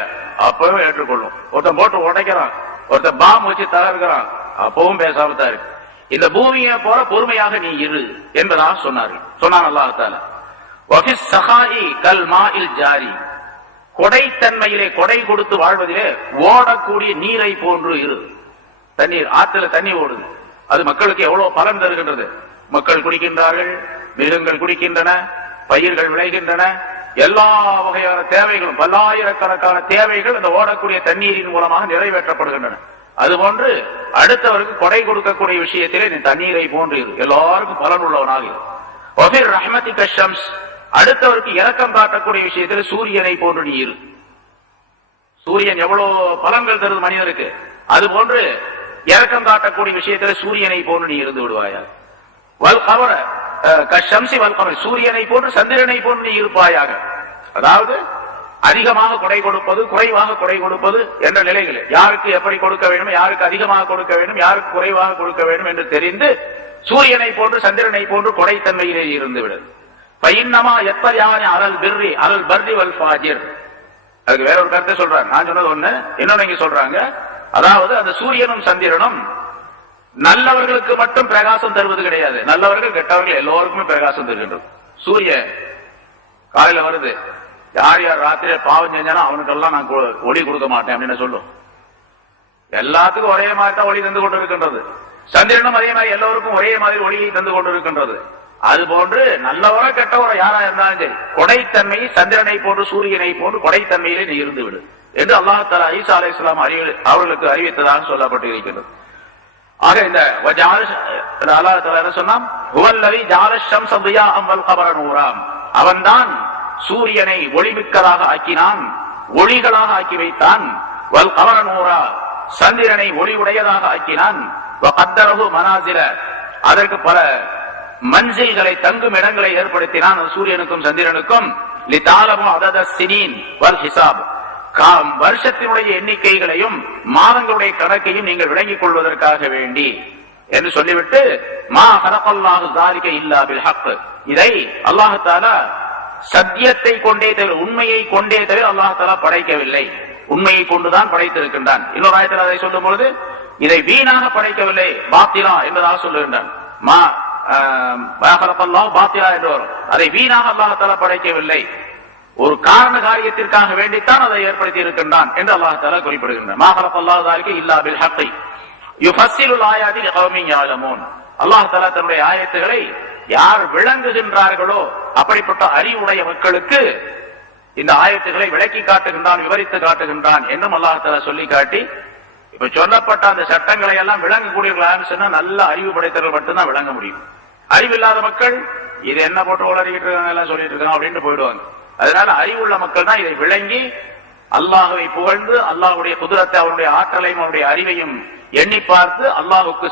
அப்பவும் ஏற்றுக்கொள்ளும். ஒருத்தன் போட்டு உடைக்கிறான், ஒருத்தன் பாம்பு வச்சு தகர்க்கிறான், அப்பவும் பேசாம தான் இருக்கு. இந்த பூமியை போல பொறுமையாக நீ இரு என்பதாக சொன்னார்கள். சொன்னான் அல்லாஹ் தஆலா, வஃபிஸ் ஸஹாஇ கல் மாஇல் ஜாரி, கொடைத்தன்மையிலே கொடை கொடுத்து வாழ்வதிலே ஓடக்கூடிய நீரை போன்று இரு. தண்ணீர், ஆற்றுல தண்ணி ஓடுது, அது மக்களுக்கு எவ்வளவு பலன் தருகின்றது. மக்கள் குடிக்கின்றார்கள், மிருகங்கள் குடிக்கின்றன, பயிர்கள் விளைகின்றன, எல்லா வகையான தேவைகளும் பல்லாயிரக்கணக்கான தேவைகள் இந்த ஓடக்கூடிய தண்ணீரின் மூலமாக நிறைவேற்றப்படுகின்றன. அதுபோன்று அடுத்தவருக்கு கொடை கொடுக்கக்கூடிய விஷயத்திலே நீ தண்ணீரை போன்று இரு, எல்லாருக்கும் பலன் உள்ளவனாக இரு. வஃபிர் ரஹ்மத்திக ஷம்ஸ், அடுத்தவருக்கு இரக்கம் காட்டக்கூடிய விஷயத்தில் சூரியனை போன்று நீ இரு. சூரியன் எவ்வளவு பலன்கள் தருது மனிதனுக்கு, அது போன்று இரக்கம் காட்டக்கூடிய விஷயத்தில் சூரியனை போன்று நீ இருந்து விடுவாயா. வல் கமர கஷம்சி வல் கமர், சூரியனை போன்று சந்திரனை போன்று நீ இருப்பாயாக. அதாவது அதிகமாக கொடை கொடுப்பது, குறைவாக கொடை கொடுப்பது என்ற நிலைகள், யாருக்கு எப்படி கொடுக்க வேண்டும், யாருக்கு அதிகமாக கொடுக்க வேண்டும், யாருக்கு குறைவாக கொடுக்க வேண்டும் என்று தெரிந்து சூரியனை போன்று சந்திரனை போன்று கொடைத்தன்மையிலே இருந்து விடுது. பைன்னமா எப்பயானி அலல் பிர்ரி அலல் பர்ரி வல் ஃபாஜிர். அதுக்கு வேற ஒரு கருத்தை சொல்றாங்க, நான் சொன்னது ஒண்ணு, இன்னொன்னு இங்க சொல்றாங்க. அதாவது அந்த சூரியனும் சந்திரனும் நல்லவர்களுக்கு மட்டும் பிரகாசம் தருவது கிடையாது. நல்லவர்கள் கெட்டவர்கள் எல்லோருக்குமே பிரகாசம் தருகின்றது. சூரியன் காலையில வருது, யார் யார் ராத்திரி பாவம் செஞ்சாலும் அவனுக்கெல்லாம் நான் ஒளி கொடுக்க மாட்டேன் அப்படின்னு சொல்லும். எல்லாத்துக்கும் ஒரே மாதிரி தான் ஒளி தந்து கொண்டிருக்கின்றது. சந்திரனும் அதே மாதிரி எல்லோருக்கும் ஒரே மாதிரி ஒளியை தந்து கொண்டிருக்கின்றது. அது போன்று நல்லவர கெட்டவர யாரா இருந்தாலும் சரி, கொடைத்தன்மை சந்திரனை போன்று சூரியனை போன்று கொடைத்தன்மையிலே நீ இருந்து விடு என்று அல்லாஹ் தஆலா ஈசா அலைஹிஸ்ஸலாம் அவர்களுக்கு அறிவித்ததாக சொல்லப்பட்டு இருக்கிறது. ஆக இந்த அல்லாஹ் தஆலா என்ன சொன்னான், ஹுவல்லதி ஜஅல ஷம்ஸ தியாஅன் வல் கமர நூராம், அவன்தான் சூரியனை ஒளிமிக்கதாக ஆக்கினான், ஒளிகளாக ஆக்கி வைத்தான். வல் கமர நூரா, சந்திரனை ஒளி உடையதாக ஆக்கினான். வகத்தரஹு மனாசில, அதற்கு பல மன்சில்களை தங்கும் இடங்களை ஏற்படுத்தினான் சூரியனுக்கும் சந்திரனுக்கும். லிதாலமு அதத சினீன் வல் ஹிசாப், வருஷத்தினுடைய எண்ணிக்கைகளையும் மாதங்களுடைய கணக்கையும் நீங்கள் விளங்கிக் கொள்வதற்காக வேண்டி என்று சொல்லிவிட்டு, மா ஹலகல்லாஹு ஸாலிக இல்லா பில் ஹக், இதை அல்லாஹ் தஆலா சத்தியத்தை கொண்டே தவிர, உண்மையை கொண்டே தவிர அல்லாஹ் தஆலா படைக்கவில்லை, உண்மையை கொண்டுதான் படைத்திருக்கின்றான். இன்னொரு ஆயத்தில் அதை சொல்லும் பொழுது இதை வீணாக படைக்கவில்லை, பாத்திலா என்பதாக சொல்லுகின்றான். மா ஹலகல்லாஹு பாத்திலா என்று வரும். அதை வீணாக அல்லாஹ் தஆலா படைக்கவில்லை, ஒரு காரண காரியத்திற்காக வேண்டித்தான் அதை ஏற்படுத்தி இருக்கின்றான் என்று அல்லாஹ் தஆலா குறிப்பிடுகின்றான். மா ஹலகல்லாஹு ஸாலிக இல்லா பில் ஹக் யுஃபஸ்ஸிலுல் ஆயாத்தி லிகௌமின் யஅலமூன், அல்லாஹ் தஆலா தன்னுடைய ஆயத்துகளை யார் விளங்குகின்றார்களோ அப்படிப்பட்ட அறிவுடைய மக்களுக்கு இந்த ஆயத்துகளை விளக்கி காட்டுகின்றான், விவரித்து காட்டுகின்றான் என்றும் அல்லாஹ் தஆலா சொல்லி காட்டி, இப்ப சொல்லப்பட்ட அந்த சட்டங்களை எல்லாம் விளங்கக்கூடியவர்களாக சொன்னா நல்ல அறிவு படைத்தவர்கள் மட்டும்தான் விளங்க முடியும். அறிவில்லாத மக்கள் இது என்ன போட்டு உளறிக்கிட்டு இருக்காங்க எல்லாம் சொல்லிட்டு இருக்காங்க அப்படின்னு போயிடுவாங்க. அதனால அறிவுள்ள மக்கள் தான் இதை விளங்கி அல்லாஹ்வை புகழ்ந்து அல்லாஹ்வுடைய குதிரத்தை, அவருடைய ஆற்றலையும் அவருடைய அறிவையும் எண்ணி பார்த்து அல்லாஹ்வுக்கு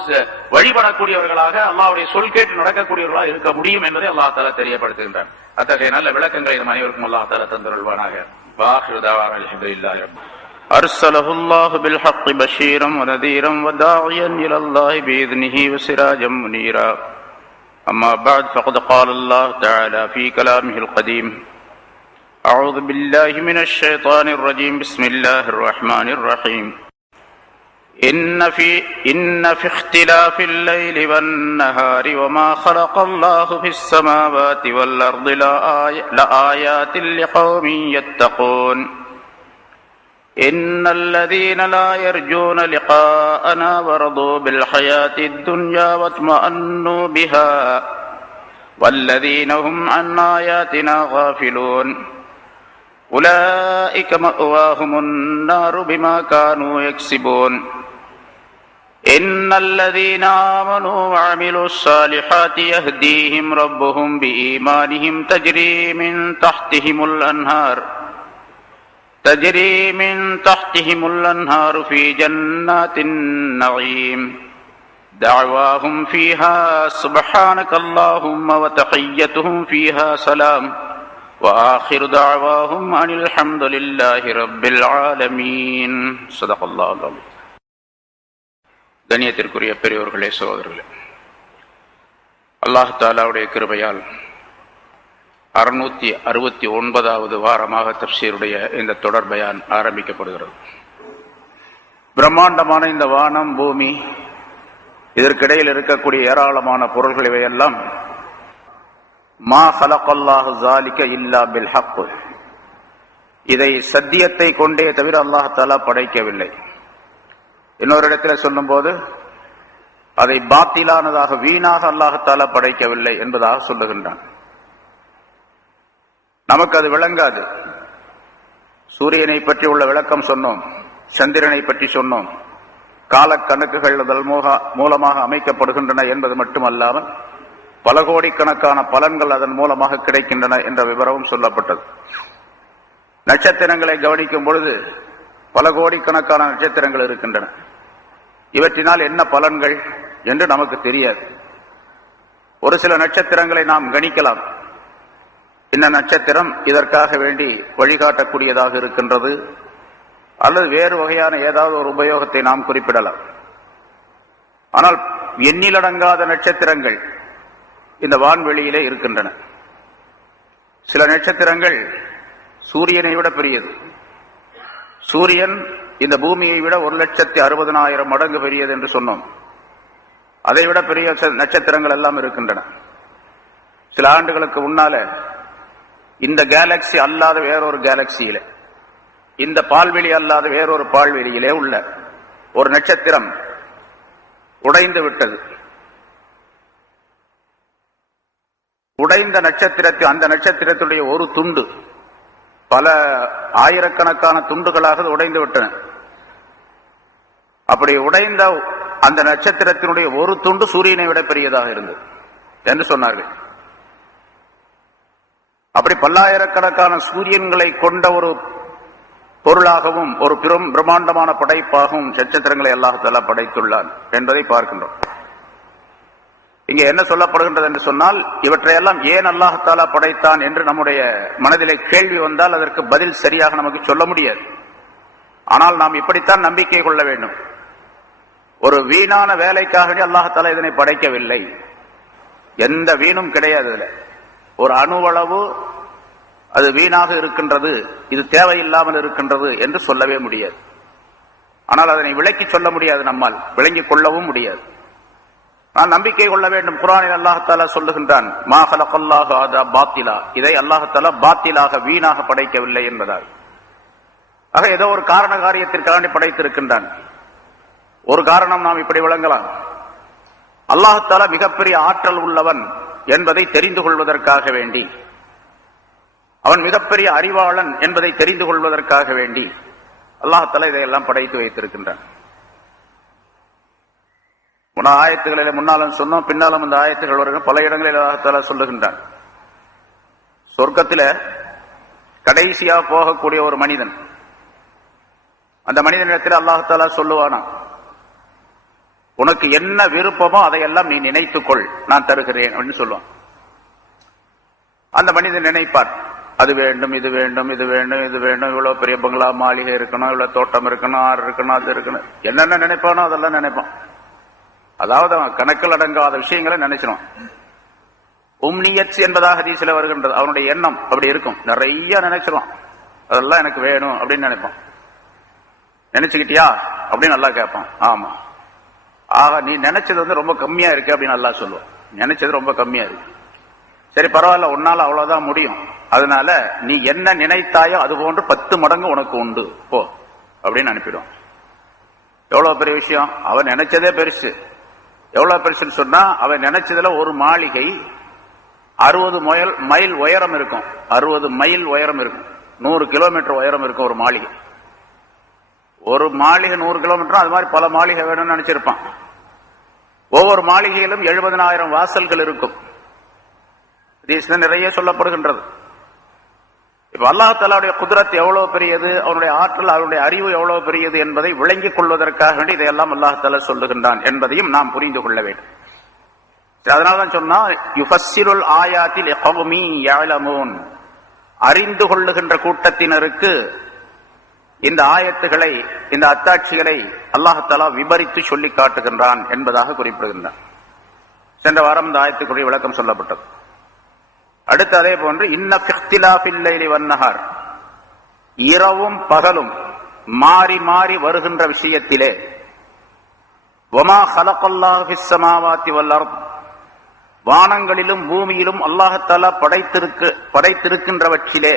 வழிபடக்கூடியவர்களாக, அல்லாஹ்வுடைய சொல் கேட்டு நடக்கக்கூடியவர்களாக இருக்க முடியும் என்பதை அல்லாஹ் தஆலா தெரியப்படுத்துகின்றார். அத்தகைய நல்ல விளக்கங்களை நம் அனைவருக்கும் அல்லாஹ் தஆலா தந்தருள்வானாக. வாஹிரு தஅவானா அல்ஹம்துலில்லாஹி ரப்பில் ஆலமீன். அர்ஸலஹுல்லாஹு பில் ஹக்கி பஷீரன் வ நதீரன் வ தாஇயன் இலல்லாஹி பிஇذنஹி வ சிராஜன் முனீரா. அம்மா பஅத் ஃபகத் قال الله تعالى في كلامه القديم أعوذ بالله من الشيطان الرجيم بسم الله الرحمن الرحيم إن في اختلاف الليل والنهار وما خلق الله في السماوات والأرض لآيات لقوم يتقون إن الذين لا يرجون لقاءنا ورضوا بالحياة الدنيا واطمأنوا بها والذين هم عن آياتنا غافلون أولئك مأواهم النار بما كانوا يكسبون إن الذين آمنوا وعملوا الصالحات يهديهم ربهم بإيمانهم تجري من تحتهم الأنهار في جنات النعيم دعواهم فيها سبحانك اللهم وتحيتهم فيها سلام وآخر دعواهم أن الحمد لله رب العالمين. صدق الله العظيم. கண்ணியத்திற்குரிய பெரியோர்களே, சகோதரர்களே, அல்லாஹ் தஆலாவுடைய கிருபையால் 669வது வாரமாக தஃப்சீருடைய இந்த தொடர் பயான் ஆரம்பிக்கப்படுகிறது. பிரம்மாண்டமான இந்த வானம், பூமி, இதற்கிடையில் இருக்கக்கூடிய ஏராளமான பொருள்கள் இவையெல்லாம் மா ஹலகல்லாஹு ஸாலிக இல்லா பில் ஹக், இதை சத்தியத்தை கொண்டே தவிர அல்லாஹ் தஆலா படைக்கவில்லை. இன்னொரு இடத்துல சொல்லும் போது அதை பாத்திலானதாக, வீணாக அல்லாஹ் தஆலா படைக்கவில்லை என்பதாக சொல்லுகின்றான். நமக்கு அது விளங்காது. சூரியனை பற்றி உள்ள விளக்கம் சொன்னோம், சந்திரனை பற்றி சொன்னோம், காலக்கணக்குகள் அதன் மூலமாக அமைக்கப்படுகின்றன என்பது மட்டுமல்லாமல் பல கோடிக்கணக்கான பலன்கள் அதன் மூலமாக கிடைக்கின்றன என்ற விவரமும் சொல்லப்பட்டது. நட்சத்திரங்களை கவனிக்கும் பொழுது பல கோடிக்கணக்கான நட்சத்திரங்கள் இருக்கின்றன. இவற்றினால் என்ன பலன்கள் என்று நமக்கு தெரியாது. ஒரு சில நட்சத்திரங்களை நாம் கணிக்கலாம். இந்த நட்சத்திரம் இதற்காக வேண்டி வழிகாட்டக்கூடியதாக இருக்கின்றது, அல்லது வேறு வகையான ஏதாவது ஒரு உபயோகத்தை நாம் குறிப்பிடலாம். ஆனால் எண்ணிலடங்காத நட்சத்திரங்கள் இந்த வான்வெளியிலே இருக்கின்றன. சில நட்சத்திரங்கள் சூரியனை விட பெரியது. சூரியன் இந்த பூமியை விட 1,60,000 மடங்கு பெரியது என்று சொன்னோம். அதைவிட பெரிய நட்சத்திரங்கள் எல்லாம் இருக்கின்றன. சில ஆண்டுகளுக்கு முன்னால இந்த கேலக்சி அல்லாத வேறொரு கேலக்சியிலே, இந்த பால்வெளி அல்லாத வேறொரு பால்வெளியிலே உள்ள ஒரு நட்சத்திரம் உடைந்து விட்டது. உடைந்த நட்சத்திரத்தில் அந்த நட்சத்திரத்துடைய ஒரு துண்டு பல ஆயிரக்கணக்கான துண்டுகளாக உடைந்து விட்டன. அப்படி உடைந்த அந்த நட்சத்திரத்தினுடைய ஒரு துண்டு சூரியனை விட பெரியதாக இருந்தது என்று சொன்னார்கள். அப்படி பல்லாயிரக்கணக்கான சூரியன்களை கொண்ட ஒரு பொருளாகவும் ஒரு பிரம்மாண்டமான படைப்பாகவும் நட்சத்திரங்களை அல்லாஹ் தஆலா படைத்துள்ளான் என்பதை பார்க்கின்றோம். இங்கே என்ன சொல்லப்படுகின்றது என்று சொன்னால், இவற்றையெல்லாம் ஏன் அல்லாஹ் தஆலா படைத்தான் என்று நம்முடைய மனதிலே கேள்வி வந்தால் அதற்கு பதில் சரியாக நமக்கு சொல்ல முடியாது. ஆனால் நாம் இப்படித்தான் நம்பிக்கை கொள்ள வேண்டும். ஒரு வீணான வேலைக்காக அல்லாஹ் தஆலா இதனை படைக்கவில்லை. எந்த வீணும் கிடையாது. ஒரு அணுவளவு அது வீணாக இருக்கின்றது, இது தேவையில்லாமல் இருக்கின்றது என்று சொல்லவே முடியாது. ஆனால் அதனை விளக்கி சொல்ல முடியாது, நம்மால் விளங்கிக் கொள்ளவும் முடியாது. நான் நம்பிக்கை கொள்ள வேண்டும். குர்ஆனில் அல்லாஹ் தஆலா சொல்லுகின்றான், மா ஹலகல்லாஹு ஹாதா பாத்திலா, இதை அல்லாஹ் தஆலா பாத்திலாக வீணாக படைக்கவில்லை என்பதால். ஆக ஏதோ ஒரு காரண காரியத்திற்காக படைத்திருக்கின்றான். ஒரு காரணம் நாம் இப்படி விளங்கலாம், அல்லாஹ் தஆலா மிகப்பெரிய ஆற்றல் உள்ளவன் என்பதை தெரிந்து கொள்வதற்காக வேண்டி, அவன் மிகப்பெரிய அறிவாளன் என்பதை தெரிந்து கொள்வதற்காக வேண்டி அல்லாஹ் தஆலா இதையெல்லாம் படைத்து வைத்திருக்கின்றான். ஆயத்துகளில் முன்னாலும் சொன்னோம், பின்னாலும் அந்த ஆயத்துகள் வருகிற பல இடங்களில் அல்லாஹ் தஆலா சொல்லுகின்றான். சொர்க்கத்தில கடைசியாக போகக்கூடிய ஒரு மனிதன், அந்த மனிதனிடத்தில் அல்லாஹ் தஆலா சொல்லுவானா, உனக்கு என்ன விருப்பமோ அதையெல்லாம் நீ நினைத்துக்கொள், நான் தருகிறேன் அப்படின்னு சொல்லுவான். அந்த மனிதன் நினைப்பார், அது வேண்டும், இது வேண்டும், இது வேண்டும், இது வேண்டும், இவ்வளவு பெரிய பங்களா மாளிகை இருக்கணும், இவ்வளவு தோட்டம் இருக்கணும், ஆறு இருக்கணும், அது இருக்கணும், என்னென்ன நினைப்பானோ அதெல்லாம் நினைப்பான். அதாவது அவன் கணக்கில் அடங்காத விஷயங்களை நினைச்சிடும். உம்னியத் என்பதாக ஹதீஸ்ல வருகின்றது. அவனுடைய எண்ணம் அப்படி இருக்கும், நிறைய நினைச்சிருவான். அதெல்லாம் எனக்கு வேணும் அப்படின்னு நினைப்பான். நினைச்சுக்கிட்டியா அப்படின்னு நல்லா கேட்பான். ஆமா. ஆக நீ நினைச்சது ரொம்ப கம்மியா இருக்கு அப்படின்னு நல்லா சொல்லுவான். நினைச்சது ரொம்ப கம்மியா இருக்கு, சரி பரவாயில்ல, உன்னால அவ்வளவுதான் முடியும், அதனால நீ என்ன நினைத்தாயோ அது போன்று 10 மடங்கு உனக்கு உண்டு, போ அப்படின்னு அனுப்பிடுவான். எவ்வளவு பெரிய விஷயம். அவன் நினைச்சதே பெருசு. எவ்வளவு பெருசுன்னு சொன்னா, அவன் நினைச்சதுல ஒரு மாளிகை 60 மைல் உயரம் இருக்கும். 60 மைல் உயரம் இருக்கும். 100 கிலோமீட்டர் உயரம் இருக்கும் ஒரு மாளிகை. ஒரு மாளிகை 100 கிலோமீட்டர், அது மாதிரி பல மாளிகை வேணும்னு நினைச்சிருப்பான். ஒவ்வொரு மாளிகையிலும் 70,000 வாசல்கள் இருக்கும். நிறைய சொல்லப்படுகின்றது. இப்ப அல்லாஹ் தஆலாவுடைய குத்ரத் எவ்வளவு பெரியது, அவனுடைய ஆற்றல், அவனுடைய அறிவு எவ்வளவு பெரியது என்பதை விளங்கிக் கொள்வதற்காக வேண்டி இதையெல்லாம் அல்லாஹ் தஆலா சொல்லுகின்றான் என்பதையும் நாம் புரிந்து கொள்ள வேண்டும். அதனால்தான் சொன்னா, யுஃபஸ்ஸிருல் ஆயாத்தி லிகௌமி யஅலமூன், அறிந்து கொள்ளுகின்ற கூட்டத்தினருக்கு இந்த ஆயத்துகளை, இந்த அத்தாட்சிகளை அல்லாஹ் தஆலா விபரித்து சொல்லி காட்டுகின்றான் என்பதாக குறிப்பிடுகின்றான். சென்ற வாரம் இந்த ஆயத்துக்குரிய விளக்கம் சொல்லப்பட்டது. அடுத்து அதே போன்று, இன்ன ஃபிக்திலாஃபில் லைலி வன்னஹார், இரவும் பகலும் மாறி மாறி வருகின்ற விஷயத்திலே, வமா ஹலகல்லாஹு ஃபிஸ் ஸமாவாத்தி வல் அர்த், வானங்களிலும் பூமியிலும் அல்லாஹ் தஆலா படைத்திருக்கின்றவற்றிலே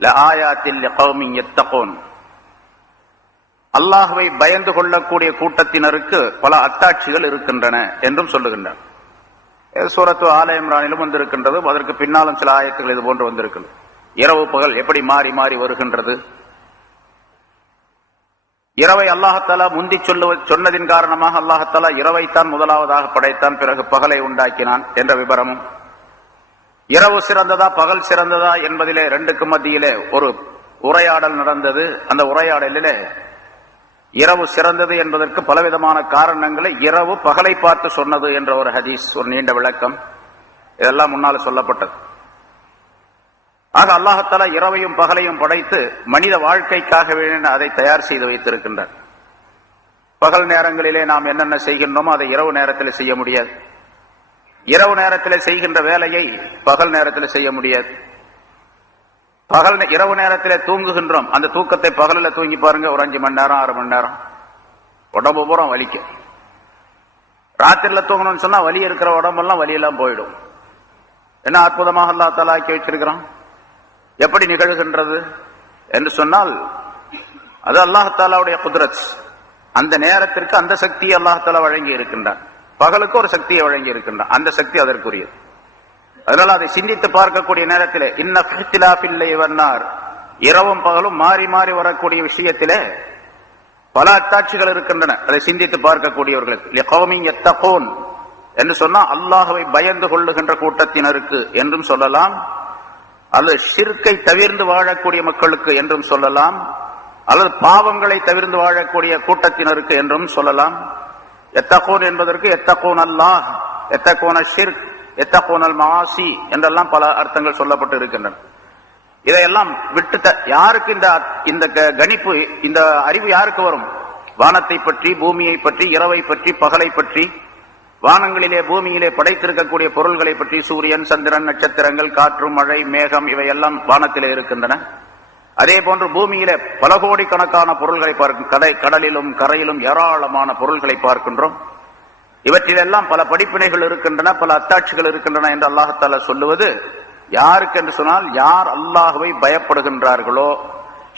லஆயாத்தில் லிகௌமின் யத்தகூன், அல்லாஹ்வை பயந்து கொள்ளக்கூடிய கூட்டத்தினருக்கு பல அத்தாட்சிகள் இருக்கின்றன என்றும் சொல்லுகின்றார். சூரத்து ஆல இம்ரானிலும் வந்திருக்கின்றது. அதற்கு பின்னாலும் சில ஆயத்துகள் இது போன்று வந்திருக்கிறது. இரவு பகல் எப்படி மாறி மாறி வருகின்றது. இரவை அல்லாஹ் தஆலா முந்தி சொன்னதின் காரணமாக அல்லாஹ் தஆலா இரவைத்தான் முதலாவதாக படைத்தான், பிறகு பகலை உண்டாக்கினான் என்ற விபரமும், இரவு சிறந்ததா பகல் சிறந்ததா என்பதிலே ரெண்டுக்கு மத்தியிலே ஒரு உரையாடல் நடந்தது. அந்த உரையாடலிலே இரவு சிறந்தது என்பதற்கு பலவிதமான காரணங்களை இரவு பகலை பார்த்து சொன்னது என்ற ஒரு ஹதீஸ், ஒரு நீண்ட விளக்கம், இதெல்லாம் முன்னால் சொல்லப்பட்டது. ஆக அல்லாஹ் தஆலா இரவையும் பகலையும் படைத்து மனித வாழ்க்கைக்காக வேண்டி அதை தயார் செய்து வைத்திருக்கின்றார். பகல் நேரங்களிலே நாம் என்னென்ன செய்கின்றோமோ அதை இரவு நேரத்தில் செய்ய முடியாது. இரவு நேரத்தில் செய்கின்ற வேலையை பகல் நேரத்தில் செய்ய முடியாது. இரவு நேரத்தில் தூங்குகின்றோம், அந்த தூக்கத்தை பகலில் தூங்கி பாருங்க, ஒரு 5 மணி நேரம் 6 மணி நேரம், உடம்பு பூரா வலிக்கும். ராத்திரில தூங்கணும்னு சொன்னா வலி இருக்கிற உடம்பெல்லாம் வலியெல்லாம் போயிடும். என்ன அற்புதமாக அல்லாஹ் தஆலா ஆக்கி வச்சிருக்கிறான். எப்படி நிகழ்கின்றது என்று சொன்னால் அது அல்லாஹ் தஆலாவுடைய குத்ரத். அந்த நேரத்திற்கு அந்த சக்தியை அல்லாஹ் தஆலா வழங்கி இருக்கின்றான். பகலுக்கு ஒரு சக்தியை வழங்கி இருக்கின்றான். அந்த சக்தி அதற்குரியது. அதனால அதை சிந்தித்து பார்க்கக்கூடிய நேரத்தில் இன்ன ஃபிஹ்திலாஃபில் லைலி வன்னார், இரவும் பகலும் மாறி மாறி வரக்கூடிய விஷயத்திலே பல அத்தாட்சிகள் இருக்கின்றன. அதை சிந்தித்து பார்க்கக்கூடியவர்களுக்கு லிகௌமின் யத்தகூன் என்று சொன்னா அல்லாஹ்வை பயந்து கொள்ளுகின்ற கூட்டத்தினருக்கு என்றும் சொல்லலாம், அல்லது ஷிர்க்கை தவிர்ந்து வாழக்கூடிய மக்களுக்கு என்றும் சொல்லலாம், அல்லது பாவங்களை தவிர்ந்து வாழக்கூடிய கூட்டத்தினருக்கு என்றும் சொல்லலாம். யத்தகூன் என்பதற்கு யத்தகூன் அல்லாஹ், யத்தகூன ஷிர்க், யத்தகூனல் மஆசி என்றெல்லாம் பல அர்த்தங்கள் சொல்லப்பட்டு இருக்கின்றன. இதையெல்லாம் விட்டு யாருக்கு இந்த கணிப்பு, இந்த அறிவு யாருக்கு வரும்? வானத்தை பற்றி, பூமியை பற்றி, இரவை பற்றி, பகலை பற்றி, வானங்களிலே பூமியிலே படைத்திருக்கக்கூடிய பொருள்களை பற்றி, சூரியன், சந்திரன், நட்சத்திரங்கள், காற்று, மழை, மேகம் இவையெல்லாம் வானத்திலே இருக்கின்றன. அதே போன்று பூமியிலே பல கோடிக்கணக்கான பொருள்களை பார்க்கும், கடலிலும் கரையிலும் ஏராளமான பொருள்களை பார்க்கின்றோம். இவற்றிலெல்லாம் பல படிப்பினைகள் இருக்கின்றன, பல அத்தாட்சிகள் இருக்கின்றன என்று அல்லாஹ் தஆலா சொல்லுவது யாருக்கு என்று சொன்னால், யார் அல்லாஹ்வை பயப்படுகின்றார்களோ,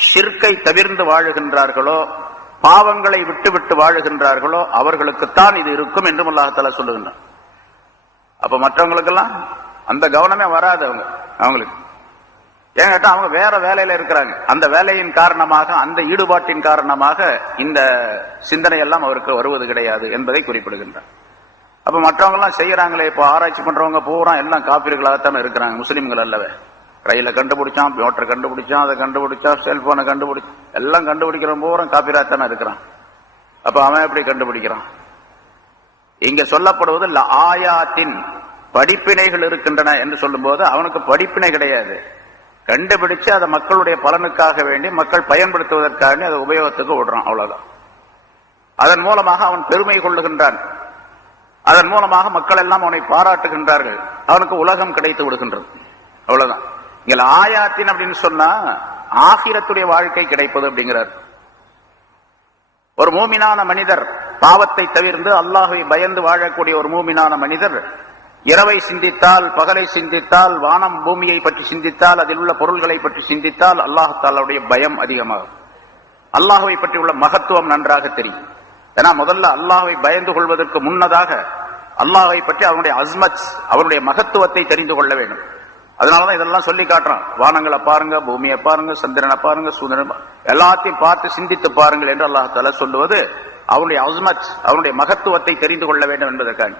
ஷிர்க்கை தவிர்ந்து வாழுகின்றார்களோ, பாவங்களை விட்டு விட்டு வாழுகின்றார்களோ அவர்களுக்குத்தான் இது இருக்கும் என்றும் அல்லாஹ் தஆலா சொல்லுகின்றான். அப்ப மற்றவங்களுக்கெல்லாம் அந்த கவனமே வராது. அவங்களுக்கு ஏன் கேட்டா அவங்க வேற வேலையில இருக்கிறாங்க. அந்த வேலையின் காரணமாக, அந்த ஈடுபாட்டின் காரணமாக இந்த சிந்தனை எல்லாம் அவருக்கு வருவது கிடையாது என்பதை குறிப்பிடுகின்றார். அப்ப மற்றவங்க எல்லாம் செய்யறாங்களே, இப்போ ஆராய்ச்சி பண்றவங்க பூரா எல்லாம் காப்பீர்களாகத்தானே இருக்கிறாங்க, முஸ்லிம்கள் அல்லவே. ரயில கண்டுபிடிச்சான், மோட்டரை கண்டுபிடிச்சான், அதை கண்டுபிடிச்சான், செல்போனை கண்டுபிடிச்சு எல்லாம் கண்டுபிடிக்கிற பூரா காப்பீராகத்தானே இருக்கிறான். அப்ப அவன் எப்படி கண்டுபிடிக்கிறான்? இங்க சொல்லப்படுவது ஆயாத்தின் படிப்பினைகள் இருக்கின்றன என்று சொல்லும் போது அவனுக்கு படிப்பினை கிடையாது. கண்டுபிடிச்சு அதை மக்களுடைய பலனுக்காக வேண்டி, மக்கள் பயன்படுத்துவதற்காக அதை உபயோகத்துக்கு விடுறான், அவ்வளவுதான். அதன் மூலமாக அவன் பெருமை கொள்ளுகின்றான். அதன் மூலமாக மக்கள் எல்லாம் அவனை பாராட்டுகின்றார்கள். அவனுக்கு உலகம் கிடைத்து விடுகின்றது, அவ்வளவுதான். இங்க ஆயாத்தின் அப்படின்னு சொன்னா ஆகிரத்துடைய வாழ்க்கை கிடைப்பது அப்படிங்கிறார். ஒரு மூமினான மனிதர் பாவத்தை தவிர்த்து அல்லாஹ்வை பயந்து வாழக்கூடிய ஒரு மூமினான மனிதர் இரவை சிந்தித்தால், பகலை சிந்தித்தால், வானம் பூமியை பற்றி சிந்தித்தால், அதில் உள்ள பொருள்களை பற்றி சிந்தித்தால் அல்லாஹ் தஆலாவுடைய பயம் அதிகமாகும். அல்லாஹ்வை பற்றி உள்ள மகத்துவம் நன்றாக தெரியும். ஏன்னா முதல்ல அல்லாஹ்வை பயந்து கொள்வதற்கு முன்னதாக அல்லாஹ்வை பற்றி அவனுடைய அஸ்மத், அவனுடைய மகத்துவத்தை தெரிந்து கொள்ள வேண்டும். அதனாலதான் இதெல்லாம் சொல்லி காட்டுறான். வானங்களை பாருங்க, பூமியை பாருங்க, சந்திரனை பாருங்க, சூரியனை எல்லாத்தையும் பார்த்து சிந்தித்து பாருங்கள் என்று அல்லாஹ் தஆலா சொல்லுவது அவனுடைய அஸ்மத், அவனுடைய மகத்துவத்தை தெரிந்து கொள்ள வேண்டும் என்பதற்காக.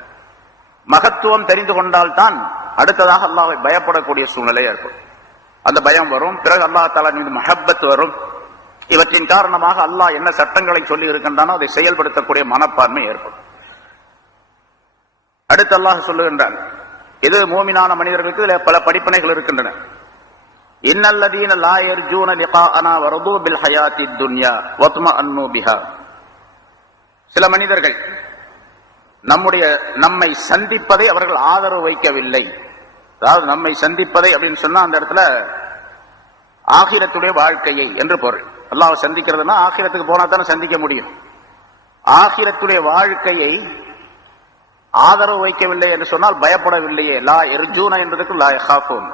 மகத்துவம் தெரிந்து கொண்டால்தான் அடுத்ததாக அல்லாஹ்வை பயப்படக்கூடிய சூழ்நிலை ஏற்படும். அந்த பயம் வரும். பிறகு அல்லாஹ் தஆலா மீது மஹப்பத் வரும். இவற்றின் காரணமாக அல்லாஹ் என்ன சட்டங்களை சொல்லி இருக்கின்றானோ அதை செயல்படுத்தக்கூடிய மனப்பான்மை ஏற்படும். அடுத்து அல்லாஹ் சொல்லுகின்றான், இது மூமினான மனிதர்களுக்கு இதில் பல படிப்பினைகள் இருக்கின்றன. இன்னல்லதீன லா யர்ஜூன லிகாஅனா வரது பில் ஹயாத்தித் துன்யா வத்மஅன்னு பிஹா. சில மனிதர்கள் நம்மை சந்திப்பதை அவர்கள் ஆதரவு வைக்கவில்லை. அதாவது நம்மை சந்திப்பதை அப்படின்னு சொன்னா அந்த இடத்துல ஆகிரத்துடைய வாழ்க்கையை என்று பொருள். அல்லாஹ் சந்திக்கிறதுனா ஆகிரத்துக்கு போனா தானே சந்திக்க முடியும். ஆகிரத்துடைய வாழ்க்கையை ஆதரவு வைக்கவில்லை என்று சொன்னால் பயப்படவில்லையே. லா யர்ஜூன என்பதற்கு லா யஹாஃபூன்,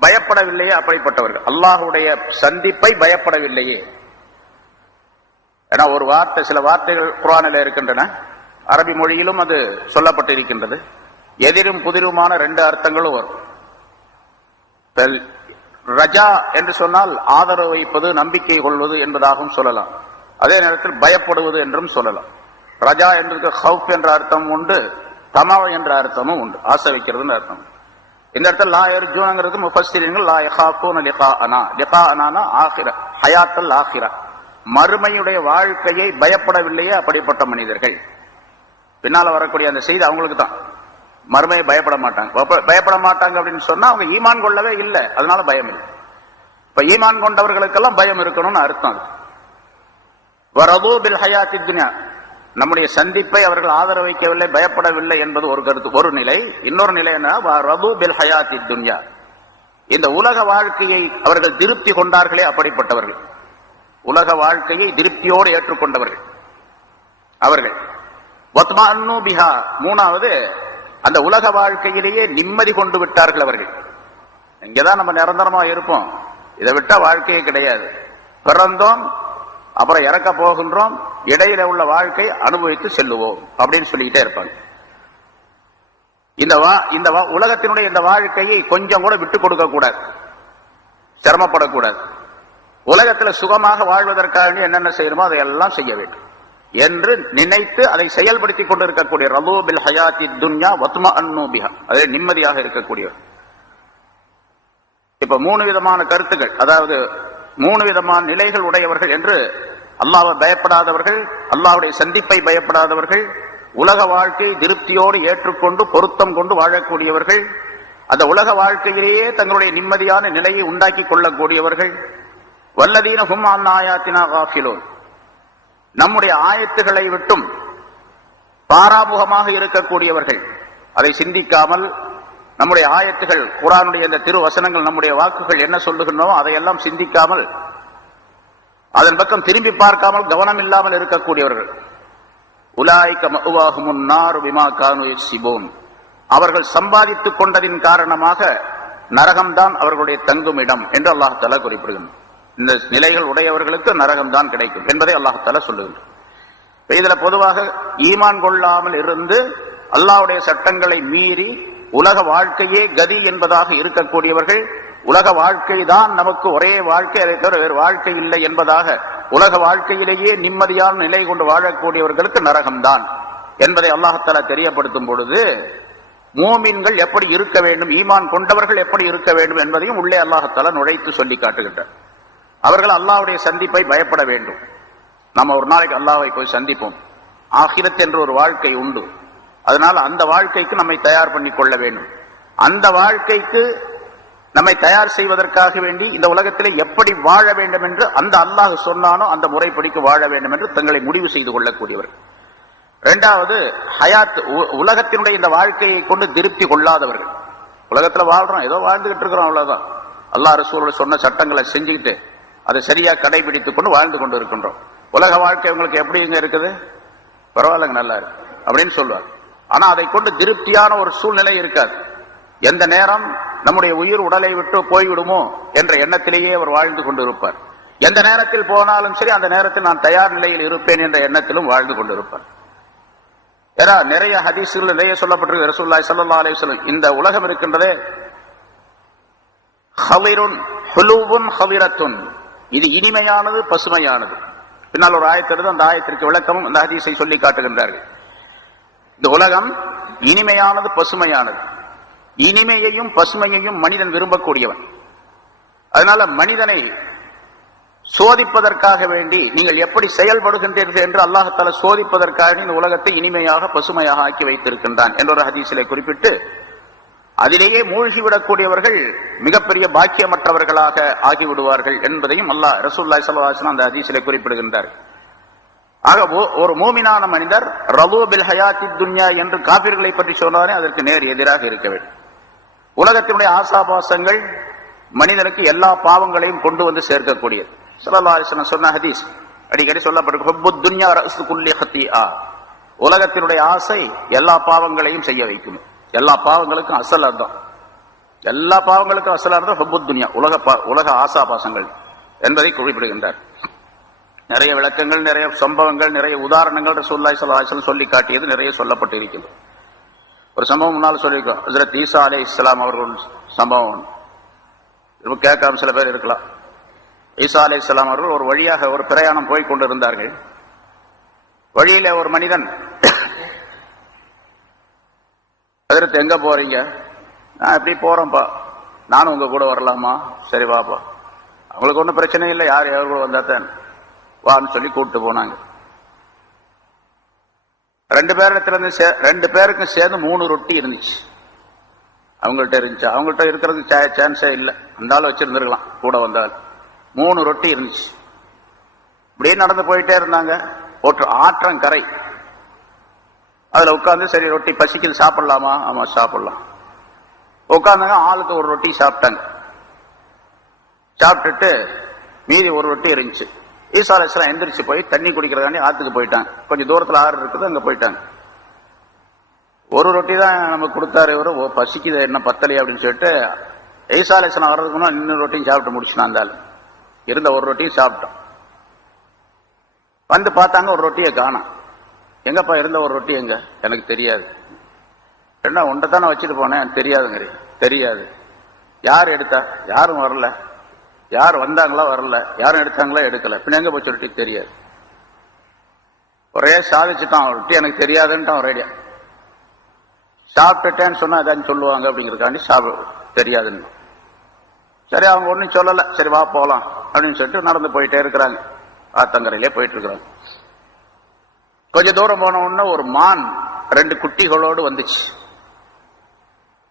பயப்படவில்லையே அப்படிப்பட்டவர்கள். அல்லாஹ்வுடைய சந்திப்பை பயப்படவில்லையே. ஏன்னா ஒரு வார்த்தை, சில வார்த்தைகள் குர்ஆனில் இருக்கின்றன, அரபி மொழியிலும் அது சொல்லப்பட்டிருக்கின்றது. எதிரும் புதிருமான ரெண்டு அர்த்தங்களும் வரும். ரஜா என்று சொன்னால் ஆதரவு வைப்பது, நம்பிக்கை கொள்வது என்பதாகவும் சொல்லலாம். அதே நேரத்தில் பயப்படுவது என்றும் சொல்லலாம். ரஜா என்பதற்கு ஹவுஃப் என்ற அர்த்தம் உண்டு, தமா என்ற அர்த்தமும் உண்டு, ஆசை வைக்கிறது அர்த்தம். இந்த இடத்துல லா யர்ஜூனங்கிறது முஃபஸ்ஸிரீன்கள் லா யஹாஃபூன லிகாஅனா, லிகாஅனானா ஆகிரா, ஹயாத்தல் ஆகிரா, மறுமையுடைய வாழ்க்கையை பயப்படவில்லையே அப்படிப்பட்ட மனிதர்கள். பின்னால வரக்கூடிய அந்த செய்தி அவங்களுக்கு தான். மறுமையை பயப்பட மாட்டாங்க. பயப்பட மாட்டாங்க அப்படின்னு சொன்னா அவங்க ஈமான் கொள்ளவே இல்லை, அதனால பயம் இல்லை. இப்ப ஈமான் கொண்டவர்களுக்கெல்லாம் பயம் இருக்கணும்னு அர்த்தம். வரது பில் ஹயாத்தித் துன்யா, நம்முடைய சந்திப்பை அவர்கள் ஆதரவு வைக்கவில்லை, பயப்படவில்லை என்பது ஒரு கருத்து, ஒரு நிலை. இன்னொரு நிலை என்ன, வரது பில் ஹயாத்தித் துன்யா, இந்த உலக வாழ்க்கையை அவர்கள் திருப்தி கொண்டார்களே அப்படிப்பட்டவர்கள், உலக வாழ்க்கையை திருப்தியோடு ஏற்றுக்கொண்டவர்கள் அவர்கள். வத்மஅன்னு பிஹா, மூணாவது அந்த உலக வாழ்க்கையிலேயே நிம்மதி கொண்டு விட்டார்கள் அவர்கள். இங்கதான் நம்ம நிரந்தரமா இருப்போம், இதை விட்டா வாழ்க்கையே கிடையாது. பிறந்தோம், அப்புறம் இறக்க போகின்றோம், இடையில உள்ள வாழ்க்கை அனுபவித்து செல்லுவோம் அப்படின்னு சொல்லிக்கிட்டே இருப்பாங்க. இந்த உலகத்தினுடைய இந்த வாழ்க்கையை கொஞ்சம் கூட விட்டு கொடுக்க கூடாது, சிரமப்படக்கூடாது. உலகத்துல சுகமாக வாழ்வதற்காக என்னென்ன செய்யணுமோ அதையெல்லாம் செய்ய வேண்டும் என்று நினைத்து அதை செயல்படுத்திக் கொண்டிருக்கக்கூடிய ரலூ பில் ஹயாத்தி துன்யா வத்மஅன்னு பிஹா, அதில் நிம்மதியாக இருக்கக்கூடியவர். இப்ப 3 விதமான கருத்துக்கள், அதாவது 3 விதமான நிலைகள் உடையவர்கள் என்று. அல்லாஹ்வை பயப்படாதவர்கள், அல்லாஹ்வுடைய சந்திப்பை பயப்படாதவர்கள், உலக வாழ்க்கை திருப்தியோடு ஏற்றுக்கொண்டு பொருத்தம் கொண்டு வாழக்கூடியவர்கள், அந்த உலக வாழ்க்கையிலேயே தங்களுடைய நிம்மதியான நிலையை உண்டாக்கி கொள்ளக்கூடியவர்கள். வல்லதீன ஹும் அன் ஆயாத்தினா காஃபிலூன், நம்முடைய ஆயத்துகளை விட்டும் பாராமுகமாக இருக்கக்கூடியவர்கள், அதை சிந்திக்காமல் நம்முடைய ஆயத்துகள், குர்ஆனுடைய இந்த திருவசனங்கள், நம்முடைய வாக்குகள் என்ன சொல்லுகின்றனோ அதையெல்லாம் சிந்திக்காமல், அதன் பக்கம் திரும்பி பார்க்காமல் கவனம் இல்லாமல் இருக்கக்கூடியவர்கள். உலாயிக மஅவாஹுமுன் நார் பிமா கானூ யக்ஸிபூன், அவர்கள் சம்பாதித்துக் கொண்டதின் காரணமாக நரகம்தான் அவர்களுடைய தங்கும் இடம் என்று அல்லாஹ் தஆலா குறிப்பிடுகின்றார். இந்த நிலைகள் உடையவர்களுக்கு நரகம்தான் கிடைக்கும் என்பதை அல்லாஹ் தஆலா சொல்லுகின்றார். இதுல பொதுவாக ஈமான் கொள்ளாமல் இருந்து அல்லாஹ்வுடைய சட்டங்களை மீறி உலக வாழ்க்கையே கதி என்பதாக இருக்கக்கூடியவர்கள், உலக வாழ்க்கை தான் நமக்கு ஒரே வாழ்க்கை, அதை தவிர வேறு வாழ்க்கை இல்லை என்பதாக உலக வாழ்க்கையிலேயே நிம்மதியான நிலை கொண்டு வாழக்கூடியவர்களுக்கு நரகம்தான் என்பதை அல்லாஹ் தஆலா தெரியப்படுத்தும் பொழுது, மூமின்கள் எப்படி இருக்க வேண்டும், ஈமான் கொண்டவர்கள் எப்படி இருக்க வேண்டும் என்பதையும் உள்ளே அல்லாஹ் தஆலா நுழைத்து சொல்லி காட்டுகின்றார். அவர்கள் அல்லாஹ்வுடைய சந்திப்பை பயப்பட வேண்டும். நம்ம ஒரு நாளைக்கு அல்லாஹ்வை போய் சந்திப்போம், ஆகிரத் என்ற ஒரு வாழ்க்கை உண்டு. அதனால அந்த வாழ்க்கைக்கு நம்மை தயார் பண்ணி கொள்ள வேண்டும். அந்த வாழ்க்கைக்கு நம்மை தயார் செய்வதற்காக வேண்டி இந்த உலகத்திலே எப்படி வாழ வேண்டும் என்று அந்த அல்லாஹ் சொன்னானோ அந்த முறைப்படிக்கு வாழ வேண்டும் என்று தங்களை முடிவு செய்து கொள்ளக்கூடியவர்கள். இரண்டாவது, ஹயாத், உலகத்தினுடைய இந்த வாழ்க்கையை கொண்டு திருப்தி கொள்ளாதவர்கள். உலகத்துல வாழ்றோம், ஏதோ வாழ்ந்துகிட்டு இருக்கிறோம், அவ்வளவுதான். அல்லாஹ் ரசூலுல்லாஹ் சொன்ன சட்டங்களை செஞ்சுக்கிட்டு அதை சரியா கடைபிடித்துக் கொண்டு வாழ்ந்து கொண்டு இருக்கின்றோம். உலக வாழ்க்கை உங்களுக்கு எப்படி இங்க இருக்குது, பரவாயில்லைங்க, நல்லா இருக்கு அப்படின்னு சொல்லுவார். ஆனா அதை கொண்டு திருப்தியான ஒரு சூழ்நிலை இருக்காது. எந்த நேரம் நம்முடைய உயிர் உடலை விட்டு போய்விடுமோ என்ற எண்ணத்திலேயே அவர் வாழ்ந்து கொண்டு இருப்பார். எந்த நேரத்தில் போனாலும் சரி அந்த நேரத்தில் நான் தயார் நிலையில் இருப்பேன் என்ற எண்ணத்திலும் வாழ்ந்து கொண்டு இருப்பார். ஏன்னா நிறைய ஹதீஸ்கள் நிறைய சொல்லப்பட்டிருக்கு. ரசூலுல்லாஹி ஸல்லல்லாஹு அலைஹி வஸல்லம், இந்த உலகம் இருக்கின்றதே ஹலிருன் ஹுலுவுன் ஹலிரத்துன், இது இனிமையானது பசுமையானது. பின்னால் ஒரு ஆயத்திலிருந்து அந்த ஆயத்திற்கு விளக்கமும் அந்த ஹதீஸை சொல்லி காட்டுகின்றார்கள். இந்த உலகம் இனிமையானது பசுமையானது. இனிமையையும் பசுமையையும் மனிதன் விரும்பக்கூடியவன். அதனால மனிதனை சோதிப்பதற்காக வேண்டி நீங்கள் எப்படி செயல்படுகின்றீர்கள் என்று அல்லாஹ் தஆலா சோதிப்பதற்காக இந்த உலகத்தை இனிமையாக பசுமையாக ஆக்கி வைத்திருக்கின்றான் என்ற ஒரு ஹதீஸிலே குறிப்பிட்டு, அதிலேயே மூழ்கிவிடக்கூடியவர்கள் மிகப்பெரிய பாக்கியமற்றவர்களாக ஆகிவிடுவார்கள் என்பதையும் அல்லாஹ் ரசூலுல்லாஹி ஸல்லல்லாஹு அலைஹி வஸல்லம் அந்த ஹதீஸிலே குறிப்பிடுகின்றார். ஆக ஒரு மூமினான மனிதர் ரலூ பில் ஹயாத்தி துன்யா என்று காபிர்களை பற்றி சொன்னாரே அதற்கு நேர் எதிராக இருக்க வேண்டும். உலகத்தினுடைய ஆசாபாசங்கள் மனிதனுக்கு எல்லா பாவங்களையும் கொண்டு வந்து சேர்க்கக்கூடியது. ஸல்லல்லாஹு அலைஹி வஸல்லம் சொன்ன ஹதீஸ் அடிக்கடி சொல்லப்பட்டிருக்கு, ஹுப்புத் துன்யா ரஅஸு குல்லி ஹத்தீஆ, உலகத்தினுடைய ஆசை எல்லா பாவங்களையும் செய்ய வைக்கும். எல்லா பாவங்களுக்கும் அசல் அர்த்தம், எல்லா பாவங்களுக்கும் அசல் அர்த்தம் ஹுப்புத் துன்யா, உலக ஆசாபாசங்கள் என்பதை குறிப்பிடுகின்றார். நிறைய விளக்கங்கள், நிறைய சம்பவங்கள், நிறைய உதாரணங்கள் ரசூலுல்லாஹி ஸல்லல்லாஹு அலைஹி வஸல்லம் சொல்லி காட்டியது நிறைய சொல்லப்பட்டு இருக்கிறது. ஒரு சம்பவம் முன்னால் சொல்லியிருக்கோம், ஹஜ்ரத் ஈசா அலைஹிஸ்ஸலாம் அவர்கள் சம்பவம். இது கேட்காம சில பேர் இருக்கலாம். ஈசா அலைஹிஸ்ஸலாம் அவர்கள் ஒரு வழியாக ஒரு பிரயாணம் போய் கொண்டிருந்தார்கள். வழியில ஒரு மனிதன், ஹஜ்ரத் எங்க போறீங்க? நான் எப்படி போறேன்ப்பா, நானும் உங்க கூட வரலாமா? சரி வாப்பா. அவங்களுக்கு ஒன்றும் பிரச்சனை இல்லை, யார் எவ்வளவு வந்தா தான் வான்னு சொல்லி கூப்பிட்டு போனாங்க. 2 பேருக்கும் சேர்ந்து 3 ரொட்டி இருந்துச்சு. அவங்கள்ட்ட இருந்துச்சு, அவங்கள்ட்ட இருக்கிறதுக்கு சான்ஸே இல்லை. அந்த ஆள் வச்சிருந்துருக்கலாம் கூட வந்தால். 3 ரொட்டி இருந்துச்சு. இப்படியே நடந்து போயிட்டே இருந்தாங்க. ஒரு ஆற்றங்கரை, அதுல உட்காந்து சரி ரொட்டி பசிக்குது சாப்பிடலாமா? ஆமா சாப்பிடலாம். உட்காந்தாங்க, ஆளுக்கு ஒரு ரொட்டி சாப்பிட்டாங்க. சாப்பிட்டுட்டு மீதி ஒரு ரொட்டி இருந்துச்சு. ஈசா அலைஹிஸ்ஸலாம் எந்திரிச்சு போய் தண்ணி குடிக்கிறதாண்டி ஆத்துக்கு போயிட்டாங்க. கொஞ்சம் தூரத்துல ஆறு இருக்குது, அங்க போயிட்டாங்க. ஒரு ரொட்டி தான் நமக்கு கொடுத்தாரு. இவரு பசிக்குது என்ன பத்தலையே அப்படின்னு சொல்லிட்டு ஈசா அலைஹிஸ்ஸலாம் வர்றதுக்கு முன்னாடி இன்னொரு ரொட்டியும் சாப்பிட்டு முடிச்சுனா அந்த ஆளு. இருந்த ஒரு ரொட்டியும் சாப்பிட்டோம். வந்து பார்த்தாங்க ஒரு ரொட்டியை காணோம். எங்கப்பா இருந்த ஒரு ரொட்டி எங்க? எனக்கு தெரியாது. என்ன ஒன்றை தானே வச்சுட்டு போனேன், எனக்கு தெரியாதுங்க. தெரியாது. யார் எடுத்தா? யாரும் வரல. யார் வந்தாங்களா? வரல. யாரும் எடுத்தாங்களா? எடுக்கல. பின்ன எங்க போச்சு ரொட்டி? தெரியாது. ஒரே சாதிச்சுட்டான். ரொட்டி எனக்கு தெரியாதுன்ட்டான் ஒரேடியா. சாப்பிட்டுட்டேன்னு சொன்னா அதான் சொல்லுவாங்க அப்படிங்கிறதுக்காண்டி தெரியாதுன்னு. சரி, அவங்க ஒன்றும் சொல்லலை. சரி வா போகலாம் அப்படின்னு சொல்லிட்டு நடந்து போயிட்டே இருக்கிறாங்க. ஆத்தங்கரையிலே போயிட்டு இருக்கிறாங்க. கொஞ்சம் தூரம் போன உடனே ஒரு மான் 2 குட்டிகளோடு வந்துச்சு.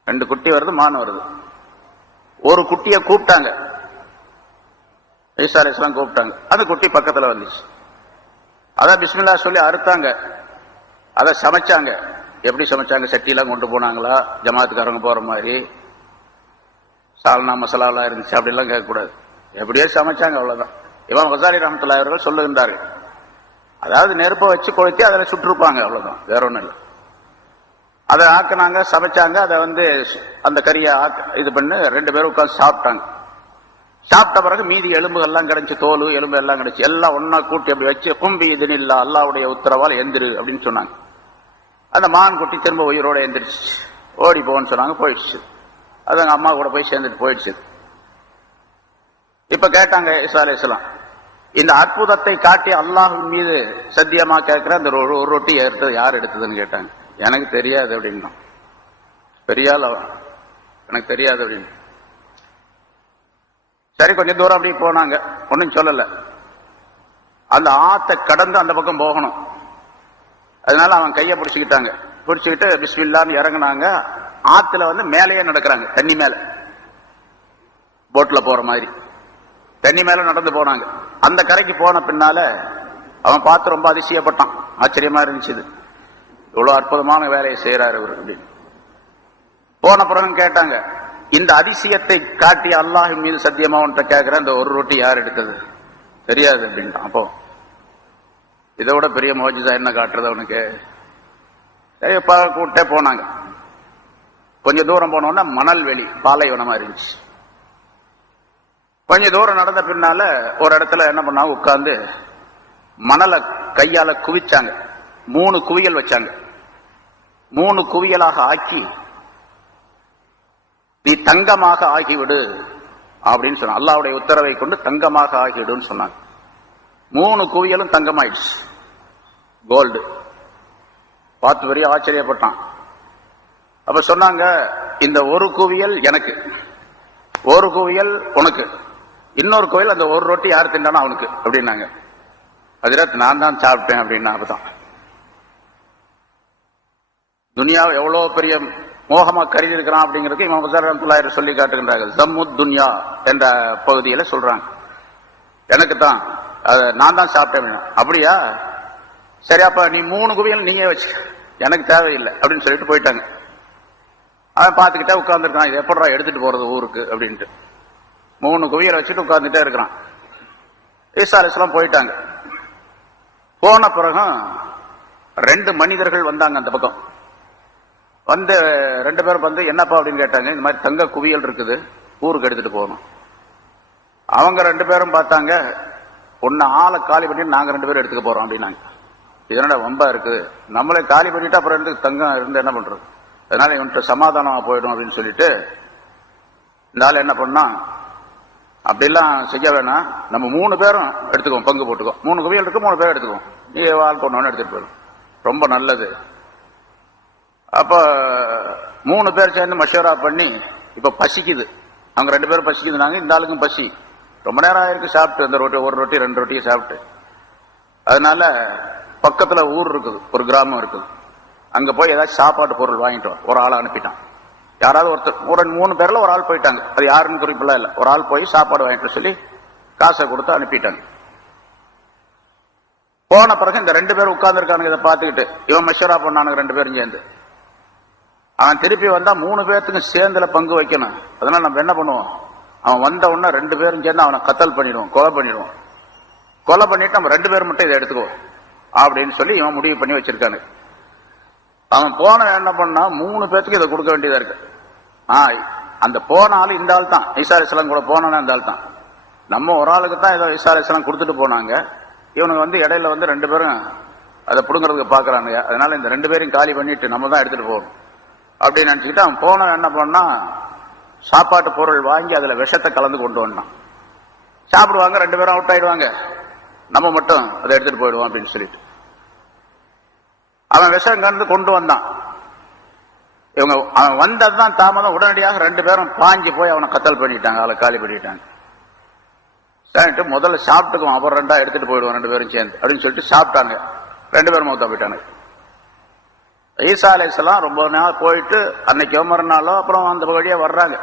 2 குட்டி வருது, மான் வருது. ஒரு குட்டியை கூப்பிட்டாங்க. ஈசா அலைஹிஸ்ஸலாம் கூப்பிட்டாங்க. அந்த குட்டி பக்கத்துல வந்துச்சு. அதான் பிஸ்மில்லா சொல்லி அறுத்தாங்க. அதை சமைச்சாங்க. எப்படி சமைச்சாங்க? சட்டியெல்லாம் கொண்டு போனாங்களா? ஜமாத்துக்காரங்க போற மாதிரி சால்னா மசாலாலாம் இருந்துச்சு அப்படிலாம் கேட்கக்கூடாது. எப்படியோ சமைச்சாங்க, அவ்வளவுதான். இமாம் கசாலி ரஹ்மத்துல்லாஹி அவர்கள் சொல்லுகின்றார்கள், அதாவது நெருப்பை வச்சு கொளுத்தி அதில் சுட்டிருப்பாங்க, அவ்வளவுதான், வேற ஒன்றும் இல்லை. அதை ஆக்குனாங்க, சமைச்சாங்க. அதை அந்த கறியை இது பண்ணி 2 பேரும் உட்காந்து சாப்பிட்டாங்க. சாப்பிட்ட பிறகு மீதி எலும்புகள்லாம் கிடைச்சி, தோல் எலும்பு எல்லாம் கிடைச்சி, எல்லாம் ஒன்னா கூட்டி அப்படி வச்சு கும்பி இதுன்னு இல்ல அல்லாவுடைய உத்தரவால் எந்திரு அப்படின்னு சொன்னாங்க. அந்த மான் குட்டி திரும்ப உயிரோட எந்திரிச்சு. ஓடி போன்னு சொன்னாங்க, போயிடுச்சு. அது எங்க அம்மா கூட போய் சேர்ந்துட்டு போயிடுச்சு. இப்ப கேட்டாங்க ஈசா அலைஹிஸ்ஸலாம், இந்த அற்புதத்தை காட்டி அல்லாஹ்வின் மீது சத்தியமா கேட்கிற அந்த ஒரு ரொட்டி எடுத்தது யார் எடுத்ததுன்னு கேட்டாங்க. எனக்கு தெரியாது அப்படின்னா. பெரியால் எனக்கு தெரியாது அப்படின்னு. சரி, கொஞ்சம் தூரம் அப்படி போனாங்க. ஒன்னும் சொல்லல. அந்த ஆத்தை கடந்து அந்த பக்கம் போகணும். அதனால அவன் கையை பிடிச்சுக்கிட்டாங்க. பிடிச்சுக்கிட்டு பிஸ்மில்லான்னு இறங்குனாங்க. ஆத்துல மேலேயே நடக்கிறாங்க, தண்ணி மேல, போட்ல போற மாதிரி தண்ணி மேல நடந்து போனாங்க. அந்த கரைக்கு போன பின்னால அவன் பார்த்து ரொம்ப அதிசயப்பட்டான். ஆச்சரியமா இருந்துச்சு, இவ்வளவு அற்புதமான வேலையை செய்யறாரு இவர் அப்படின்னு. போன பிறகு கேட்டாங்க, இந்த அதிசயத்தை காட்டி அல்லாஹ் மீது சத்தியமா உன்கிட்ட கேட்கிற அந்த ஒரு ரொட்டி யார் எடுத்தது? தெரியாது அப்படின்ட்டான். அப்போ இதோட பெரிய மோஜிதா என்ன காட்டுறது அவனுக்கு? சரி, கூட்டே போனாங்க. கொஞ்சம் தூரம் போனோம்னா மணல் வெளி, பாலைவனமா இருந்துச்சு. கொஞ்சம் தூரம் நடந்த பின்னால ஒரு இடத்துல என்ன பண்ணாங்க, உட்கார்ந்து மணலை கையால குவிச்சாங்க. 3 குவியல் வச்சாங்க. 3 குவியலாக ஆக்கி, நீ தங்கமாக ஆகிவிடு அப்படின்னு சொன்ன. அல்லாஹ்வுடைய உத்தரவை கொண்டு தங்கமாக ஆகிவிடுன்னு சொன்னாங்க. 3 குவியலும் தங்கமாயிடுச்சு, கோல்டு. பார்த்து பெரிய ஆச்சரியப்பட்டான். அப்ப சொன்னாங்க, இந்த ஒரு குவியல் எனக்கு, ஒரு குவியல் உனக்கு, இன்னொரு குவியல் அந்த ஒரு ரொட்டி யார் திண்டானோ அவனுக்கு அப்படின்னாங்க. ஹஜ்ரத், நான் தான் சாப்பிட்டேன் அப்படின்னா. அப்பதான் துனியாவை எவ்வளவு பெரிய மோகமா கருதி இருக்கிறான் அப்படிங்கிறது இமாம் கசாலி ரஹ்மத்துல்லாஹி சொல்லி காட்டுகின்றார்கள். ஜம்முத் துன்யா என்ற பகுதியில சொல்றாங்க, எனக்கு தான், நான் தான் சாப்பிட்டேன் அப்படின்னா. அப்படியா, சரி, அப்ப நீ 3 குவியல் நீங்க வச்சு, எனக்கு தேவையில்லை அப்படின்னு சொல்லிட்டு போயிட்டாங்க. அவன் பார்த்துக்கிட்டே உட்கார்ந்துருக்கான், இது எப்படா எடுத்துட்டு போறது ஊருக்கு அப்படின்ட்டு. 3 குவியலை வச்சுட்டு உட்கார்ந்துட்டே இருக்கிறான். ஈசா அலைஹிஸ்ஸலாம் போயிட்டாங்க. போன பிறகு 2 மனிதர்கள் வந்தாங்க அந்த பக்கம். 2 பேரும் என்னப்பா அப்படின்னு கேட்டாங்க. இந்த மாதிரி தங்க குவியல் இருக்குது, ஊருக்கு எடுத்துட்டு போகணும். அவங்க 2 பேரும் பார்த்தாங்க, ஒன்னு ஆளை காலி பண்ணிட்டு நாங்க 2 பேரும் எடுத்துக்க போறோம் அப்படின்னாங்க. இதனோட வம்பா இருக்குது, நம்மளே காலி பண்ணிட்டு அப்புறம் தங்கம் இருந்து என்ன பண்றது, அதனால இவன்கிட்ட சமாதானமா போயிடும் அப்படின்னு சொல்லிட்டு இந்த ஆள் என்ன பண்ணா, அப்படிலாம் செய்ய வேணாம், நம்ம 3 பேரும் எடுத்துக்குவோம், பங்கு போட்டுக்கோ. 3 குவியல் இருக்கு, 3 பேரும் எடுத்துக்குவோம், நீ ஆள் கொண்டு எடுத்துட்டு போயிடும், ரொம்ப நல்லது. அப்ப 3 பேர் சேர்ந்து மஷவரா பண்ணி, இப்ப பசிக்குது, அவங்க 2 பேரும் பசிக்குதுனாங்க. இந்த ஆளுக்கும் பசி, ரொம்ப நேரம் ஆயிருக்கு சாப்பிட்டு, இந்த ரொட்டி, ஒரு ரொட்டி 2 ரொட்டியை சாப்பிட்டு. அதனால பக்கத்துல ஊர் இருக்குது, ஒரு கிராமம் இருக்குது, அங்க போய் ஏதாச்சும் சாப்பாட்டு பொருள் வாங்கிட்டு ஒரு ஆளை அனுப்பிட்டான். யாராவது ஒருத்தர், ஒரு 3 பேர்ல ஒரு ஆள் போயிட்டாங்க, அது யாருன்னு குறிப்பிடலாம் இல்லை, ஒரு ஆள் போய் சாப்பாடு வாங்கிட்டு சொல்லி காசை கொடுத்து அனுப்பிட்டாங்க. போன பிறகு இந்த 2 பேரும் உட்கார்ந்துருக்கானுங்க, இதை பார்த்துக்கிட்டு இவன் மஷூரா பண்ணானுங்க 2 பேரும் சேர்ந்து. அவன் திருப்பி வந்தா 3 பேர்த்துக்கும் சேர்ந்துல பங்கு வைக்கணும். அதனால நம்ம என்ன பண்ணுவோம், அவன் வந்த உடனே 2 பேரும் சேர்ந்து அவனை கத்தல் பண்ணிடுவோம், கொலை பண்ணிடுவோம். கொலை பண்ணிட்டு நம்ம 2 பேரும் மட்டும் இதை எடுத்துக்குவோம் அப்படின்னு சொல்லி இவன் முடிவு பண்ணி வச்சிருக்கானு. அவன் போன என்ன பண்ணா 3 பேருக்கு இதை கொடுக்க வேண்டியதா இருக்கு. அந்த போன ஆள் இந்த ஆள் தான், ஈசா அலைஹிஸ்ஸலாம் கூட போனா இந்த ஆள் தான். நம்ம ஒரு ஆளுக்கு தான் ஏதோ ஈசா அலைஹிஸ்ஸலாம் கொடுத்துட்டு போனாங்க. இவனுக்கு இடையில 2 பேரும் அதை புடுங்கிறதுக்கு பாக்குறாங்க. அதனால இந்த 2 பேரையும் காலி பண்ணிட்டு நம்ம தான் எடுத்துட்டு போகணும் அப்படின்னு நினைச்சுக்கிட்டு அவன் போன என்ன பண்ணா, சாப்பாட்டு பொருள் வாங்கி அதுல விஷத்தை கலந்து கொண்டு வந்தான். சாப்பிடுவாங்க, 2 பேரும் அவுட் ஆயிடுவாங்க, நம்ம மட்டும் அதை எடுத்துட்டு போயிடுவோம் அப்படின்னு சொல்லிட்டு அவன் விஷம் கலந்து கொண்டு வந்தான். அவன் வந்ததுதான் தாமதம். உடனடியாக 2 பேரும் பாஞ்சு போய் அவனை கத்தல் பண்ணிட்டாங்க, அவளை காலி பண்ணிட்டாங்க. முதல்ல சாப்பிட்டுக்குவோம், அப்புறம் 2 எடுத்துட்டு போயிடுவோம் 2 பேரும் சேர்ந்து அப்படின்னு சொல்லிட்டு சாப்பிட்டாங்க. 2 பேரும் மௌத்தா போயிட்டாங்க. ஈசா அலைஹிஸ்ஸலாம் ரொம்ப நாள் போயிட்டு அன்னைக்கு மறுநாளோ அப்புறம் அந்த வழியா வர்றாங்க.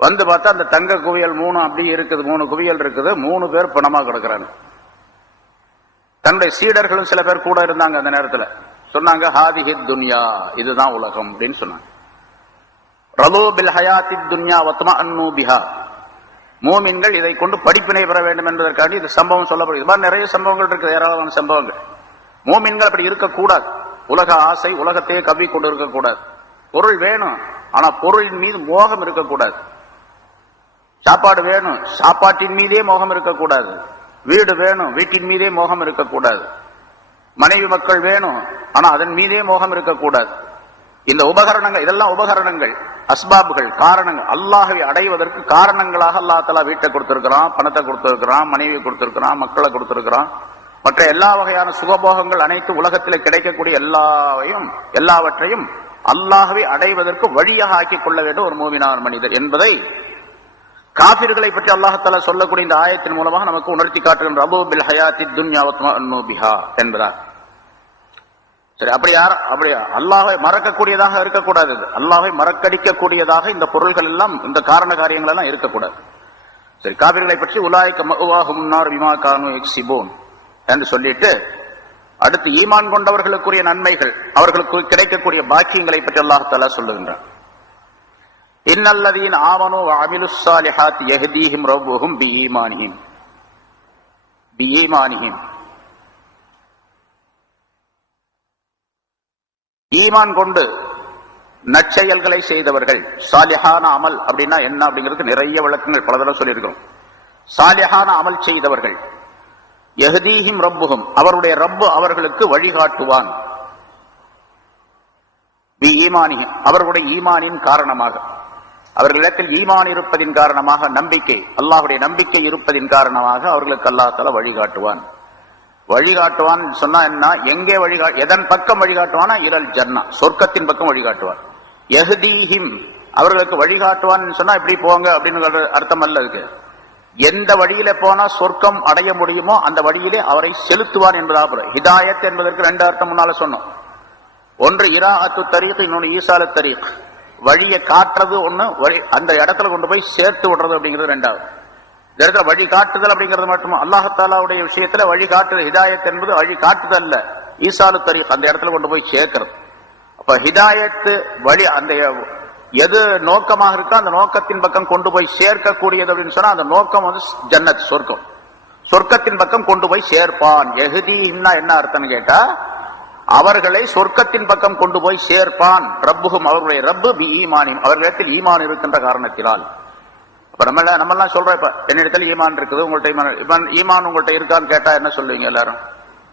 வந்து பார்த்தா அந்த தங்க குவியல் 3 அப்படி இருக்குது, 3 குவியல் இருக்குது. 3 பேர் பணமா கிடக்குறாங்க. தன்னுடைய சீடர்களும் சில பேர் கூட இருந்தாங்க. அந்த நேரத்தில் சொன்னாங்க, ஹாதிஹி துன்யா, இதுதான் உலகம் அப்படின்னு சொன்னாங்க. ரலூ பில் ஹயாத்தி துன்யா வத்மஅன்னு பிஹா, மூமின்கள் இதை கொண்டு படிப்பினை பெற வேண்டும் என்பதற்காக இது சம்பவம் சொல்லப்படுது. இது மாதிரி நிறைய சம்பவங்கள் இருக்கு, ஏராளமான சம்பவங்கள். மூமின்கள் அப்படி இருக்கக்கூடாது. உலக ஆசை, உலகத்தையே கவ்வி கொண்டு இருக்கக்கூடாது. பொருள் வேணும், ஆனா பொருளின் மீது மோகம் இருக்கக்கூடாது. சாப்பாடு வேணும், சாப்பாட்டின் மீதே மோகம் இருக்கக்கூடாது. வீடு வேணும், வீட்டின் மீதே மோகம் இருக்கக்கூடாது. மனைவி மக்கள் வேணும், ஆனா அதன் மீதே மோகம் இருக்கக்கூடாது. இந்த உபகரணங்கள், இதெல்லாம் உபகரணங்கள், அஸ்பாபுகள், காரணங்கள். அல்லாஹ்வை அடைவதற்கு காரணங்களாக அல்லாஹ் தஆலா வீட்டை கொடுத்திருக்கிறான், பணத்தை கொடுத்திருக்கிறான், மனைவியை கொடுத்திருக்கிறான், மக்களை கொடுத்திருக்கிறான். மற்ற எல்லா வகையான சுகபோகங்கள் அனைத்து உலகத்தில் கிடைக்கக்கூடிய எல்லாவற்றையும் அல்லாஹ்வை அடைவதற்கு வழியாக ஆக்கிக் கொள்ள வேண்டும் ஒரு மூமினான மனிதர் என்பதை காபிர்களை பற்றி அல்லாஹ் தஆலா சொல்லக்கூடிய இந்த ஆயத்தின் மூலமாக நமக்கு உணர்த்தி காட்டுகின்ற ரலூ பில் ஹயாத்தி துன்யா வத்மஅன்னு பிஹா என்பதால். சரி, அப்படி அல்லாஹ்வை மறக்கக்கூடியதாக இருக்கக்கூடாது. அல்லாஹ்வை மறக்கடிக்கக்கூடியதாக இந்த பொருள்கள் எல்லாம், இந்த காரண காரியங்கள் எல்லாம் இருக்கக்கூடாது. சரி, காபிர்களை பற்றி உலாயிக மஅவாஹும் நார் பிமா கானூ யக்ஸிபூன் என்று சொல்லிட்டு அடுத்து ஈமான் கொண்டவர்களுக்குரிய நன்மைகள், அவர்களுக்கு கிடைக்கக்கூடிய பாக்கியங்களை பற்றி அல்லாஹ் தஆலா சொல்லுகின்றார். இன்னல்லதீன ஆமனூ வ அமிலுஸ் ஸாலிஹாத்தி யஹ்தீஹிம் ரப்புஹும் பிஈமானிஹிம். ஈமான் கொண்டு நற்செயல்களை செய்தவர்கள். சாலிஹான அமல் அப்படின்னா என்ன அப்படிங்கிறதுக்கு நிறைய விளக்கங்கள் பல தடவை சொல்லியிருக்கிறோம். சாலிஹான அமல் செய்தவர்கள். யஹ்தீஹிம் ரப்புஹும், அவருடைய ரப்பு அவர்களுக்கு வழிகாட்டுவான். பிஈமானிஹிம், அவர்களுடைய ஈமானின் காரணமாக, அவர்களிடத்தில் ஈமான் இருப்பதின் காரணமாக, நம்பிக்கை, அல்லாஹ்வுடைய நம்பிக்கை இருப்பதின் காரணமாக அவர்களுக்கு அல்லாஹ் தஆலா வழிகாட்டுவான். வழிகாட்டுவான் சொன்னா என்ன, எங்கே எதன் பக்கம் வழிகாட்டுவானா, இலல் ஜன்னா, சொர்க்கத்தின் பக்கம் வழிகாட்டுவான். யஹ்தீஹிம், அவர்களுக்கு வழிகாட்டுவான் சொன்னா இப்படி போங்க அப்படின்னு அர்த்தம் அல்ல. இருக்கு எந்த வழியில போனா சொர்க்கம் அடைய முடியுமோ அந்த வழியிலே அவரை செலுத்துவான் என்பதாக. ஹிதாயத் என்பதற்கு 2 அர்த்தம் முன்னால சொன்னோம். ஒன்று இராஅத்து தரீக், இன்னொன்று ஈசால தரீக். வழியை காட்டுறது ஒண்ணு, அந்த இடத்துல கொண்டு போய் சேர்த்து விடுறது அப்படிங்கிறது 2வது. இந்த இடத்துல வழி காட்டுதல் அப்படிங்கிறது மட்டும் அல்லாஹ் தஆலாவுடைய விஷயத்துல வழி காட்டுதல். ஹிதாயத் என்பது வழி காட்டுதல் அல்ல, ஈசாலு தரீக், அந்த இடத்துல கொண்டு போய் சேர்க்கிறது. அப்ப ஹிதாயத்து வழி, அந்த எது நோக்கமாக இருக்கோ அந்த நோக்கத்தின் பக்கம் கொண்டு போய் சேர்க்கக்கூடியது அப்படின்னு சொன்னா அந்த நோக்கம் ஜன்னத், சொர்க்கம். சொர்க்கத்தின் பக்கம் கொண்டு போய் சேர்ப்பான். யஹ்தீஹிம்னா என்ன அர்த்தம்னு கேட்டா, அவர்களை சொர்க்கத்தின் பக்கம் கொண்டு போய் சேர்ப்பான். ரப்புஹும், அவர்களுடைய ரப்பு பிஈமானிஹிம், அவர்களிடத்தில் ஈமான் இருக்கின்ற காரணத்தினால். இப்ப நம்ம எல்லாம் சொல்றோம், இப்ப என்னிடத்தில் ஈமான் இருக்குது, உங்கள்கிட்ட ஈமான் உங்கள்கிட்ட இருக்கான்னு கேட்டா என்ன சொல்லுவீங்க எல்லாரும்?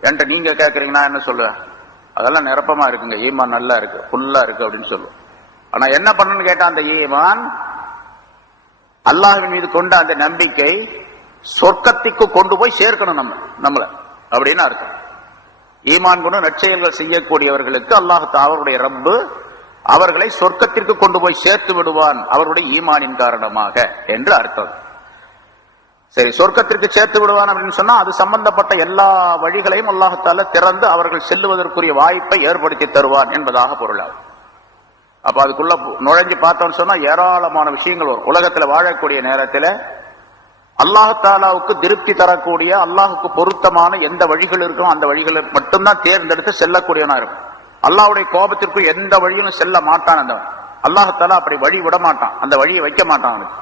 என்கிட்ட நீங்க கேட்கறீங்கன்னா என்ன சொல்லுவேன்? அதெல்லாம் நிரப்பமா இருக்குங்க, ஈமான் நல்லா இருக்கு, ஃபுல்லா இருக்கு அப்படின்னு சொல்லுவோம். ஆனா என்ன பண்ணணும்னு கேட்டா, அந்த ஈமான், அல்லாஹ்வின் மீது கொண்ட அந்த நம்பிக்கை சொர்க்கத்திற்கு கொண்டு போய் சேர்க்கணும் நம்மள அப்படின்னு அர்த்தம். ஈமான் கொண்டு நற்செயல்கள் செய்யக்கூடியவர்களுக்கு அல்லாஹ் அவருடைய ரப்பு அவர்களை சொர்க்கத்திற்கு கொண்டு போய் சேர்த்து விடுவான், அவருடைய ஈமானின் காரணமாக என்று அர்த்தம். சரி, சொர்க்கத்திற்கு சேர்த்து விடுவான் அப்படின்னு சொன்னா அது சம்பந்தப்பட்ட எல்லா வழிகளையும் அல்லாஹ் தஆலா திறந்து அவர்கள் செல்லுவதற்குரிய வாய்ப்பை ஏற்படுத்தி தருவான் என்பதாக பொருளாகும். அப்ப அதுக்குள்ள நுழைஞ்சு பார்த்தோம்னு சொன்னா ஏராளமான விஷயங்கள் வரும். உலகத்துல வாழக்கூடிய நேரத்தில் அல்லாஹ் தஆலாவுக்கு திருப்தி தரக்கூடிய, அல்லாஹுக்கு பொருத்தமான எந்த வழிகள் இருக்கும் அந்த வழிகளை மட்டும்தான் தேர்ந்தெடுத்து செல்லக்கூடியவனா இருக்கும். அல்லாஹ்வுடைய கோபத்திற்கு எந்த வழியும் செல்ல மாட்டான். அந்த அல்லாஹ் தஆலா அப்படி வழி விட மாட்டான், அந்த வழியை வைக்க மாட்டான் அவனுக்கு.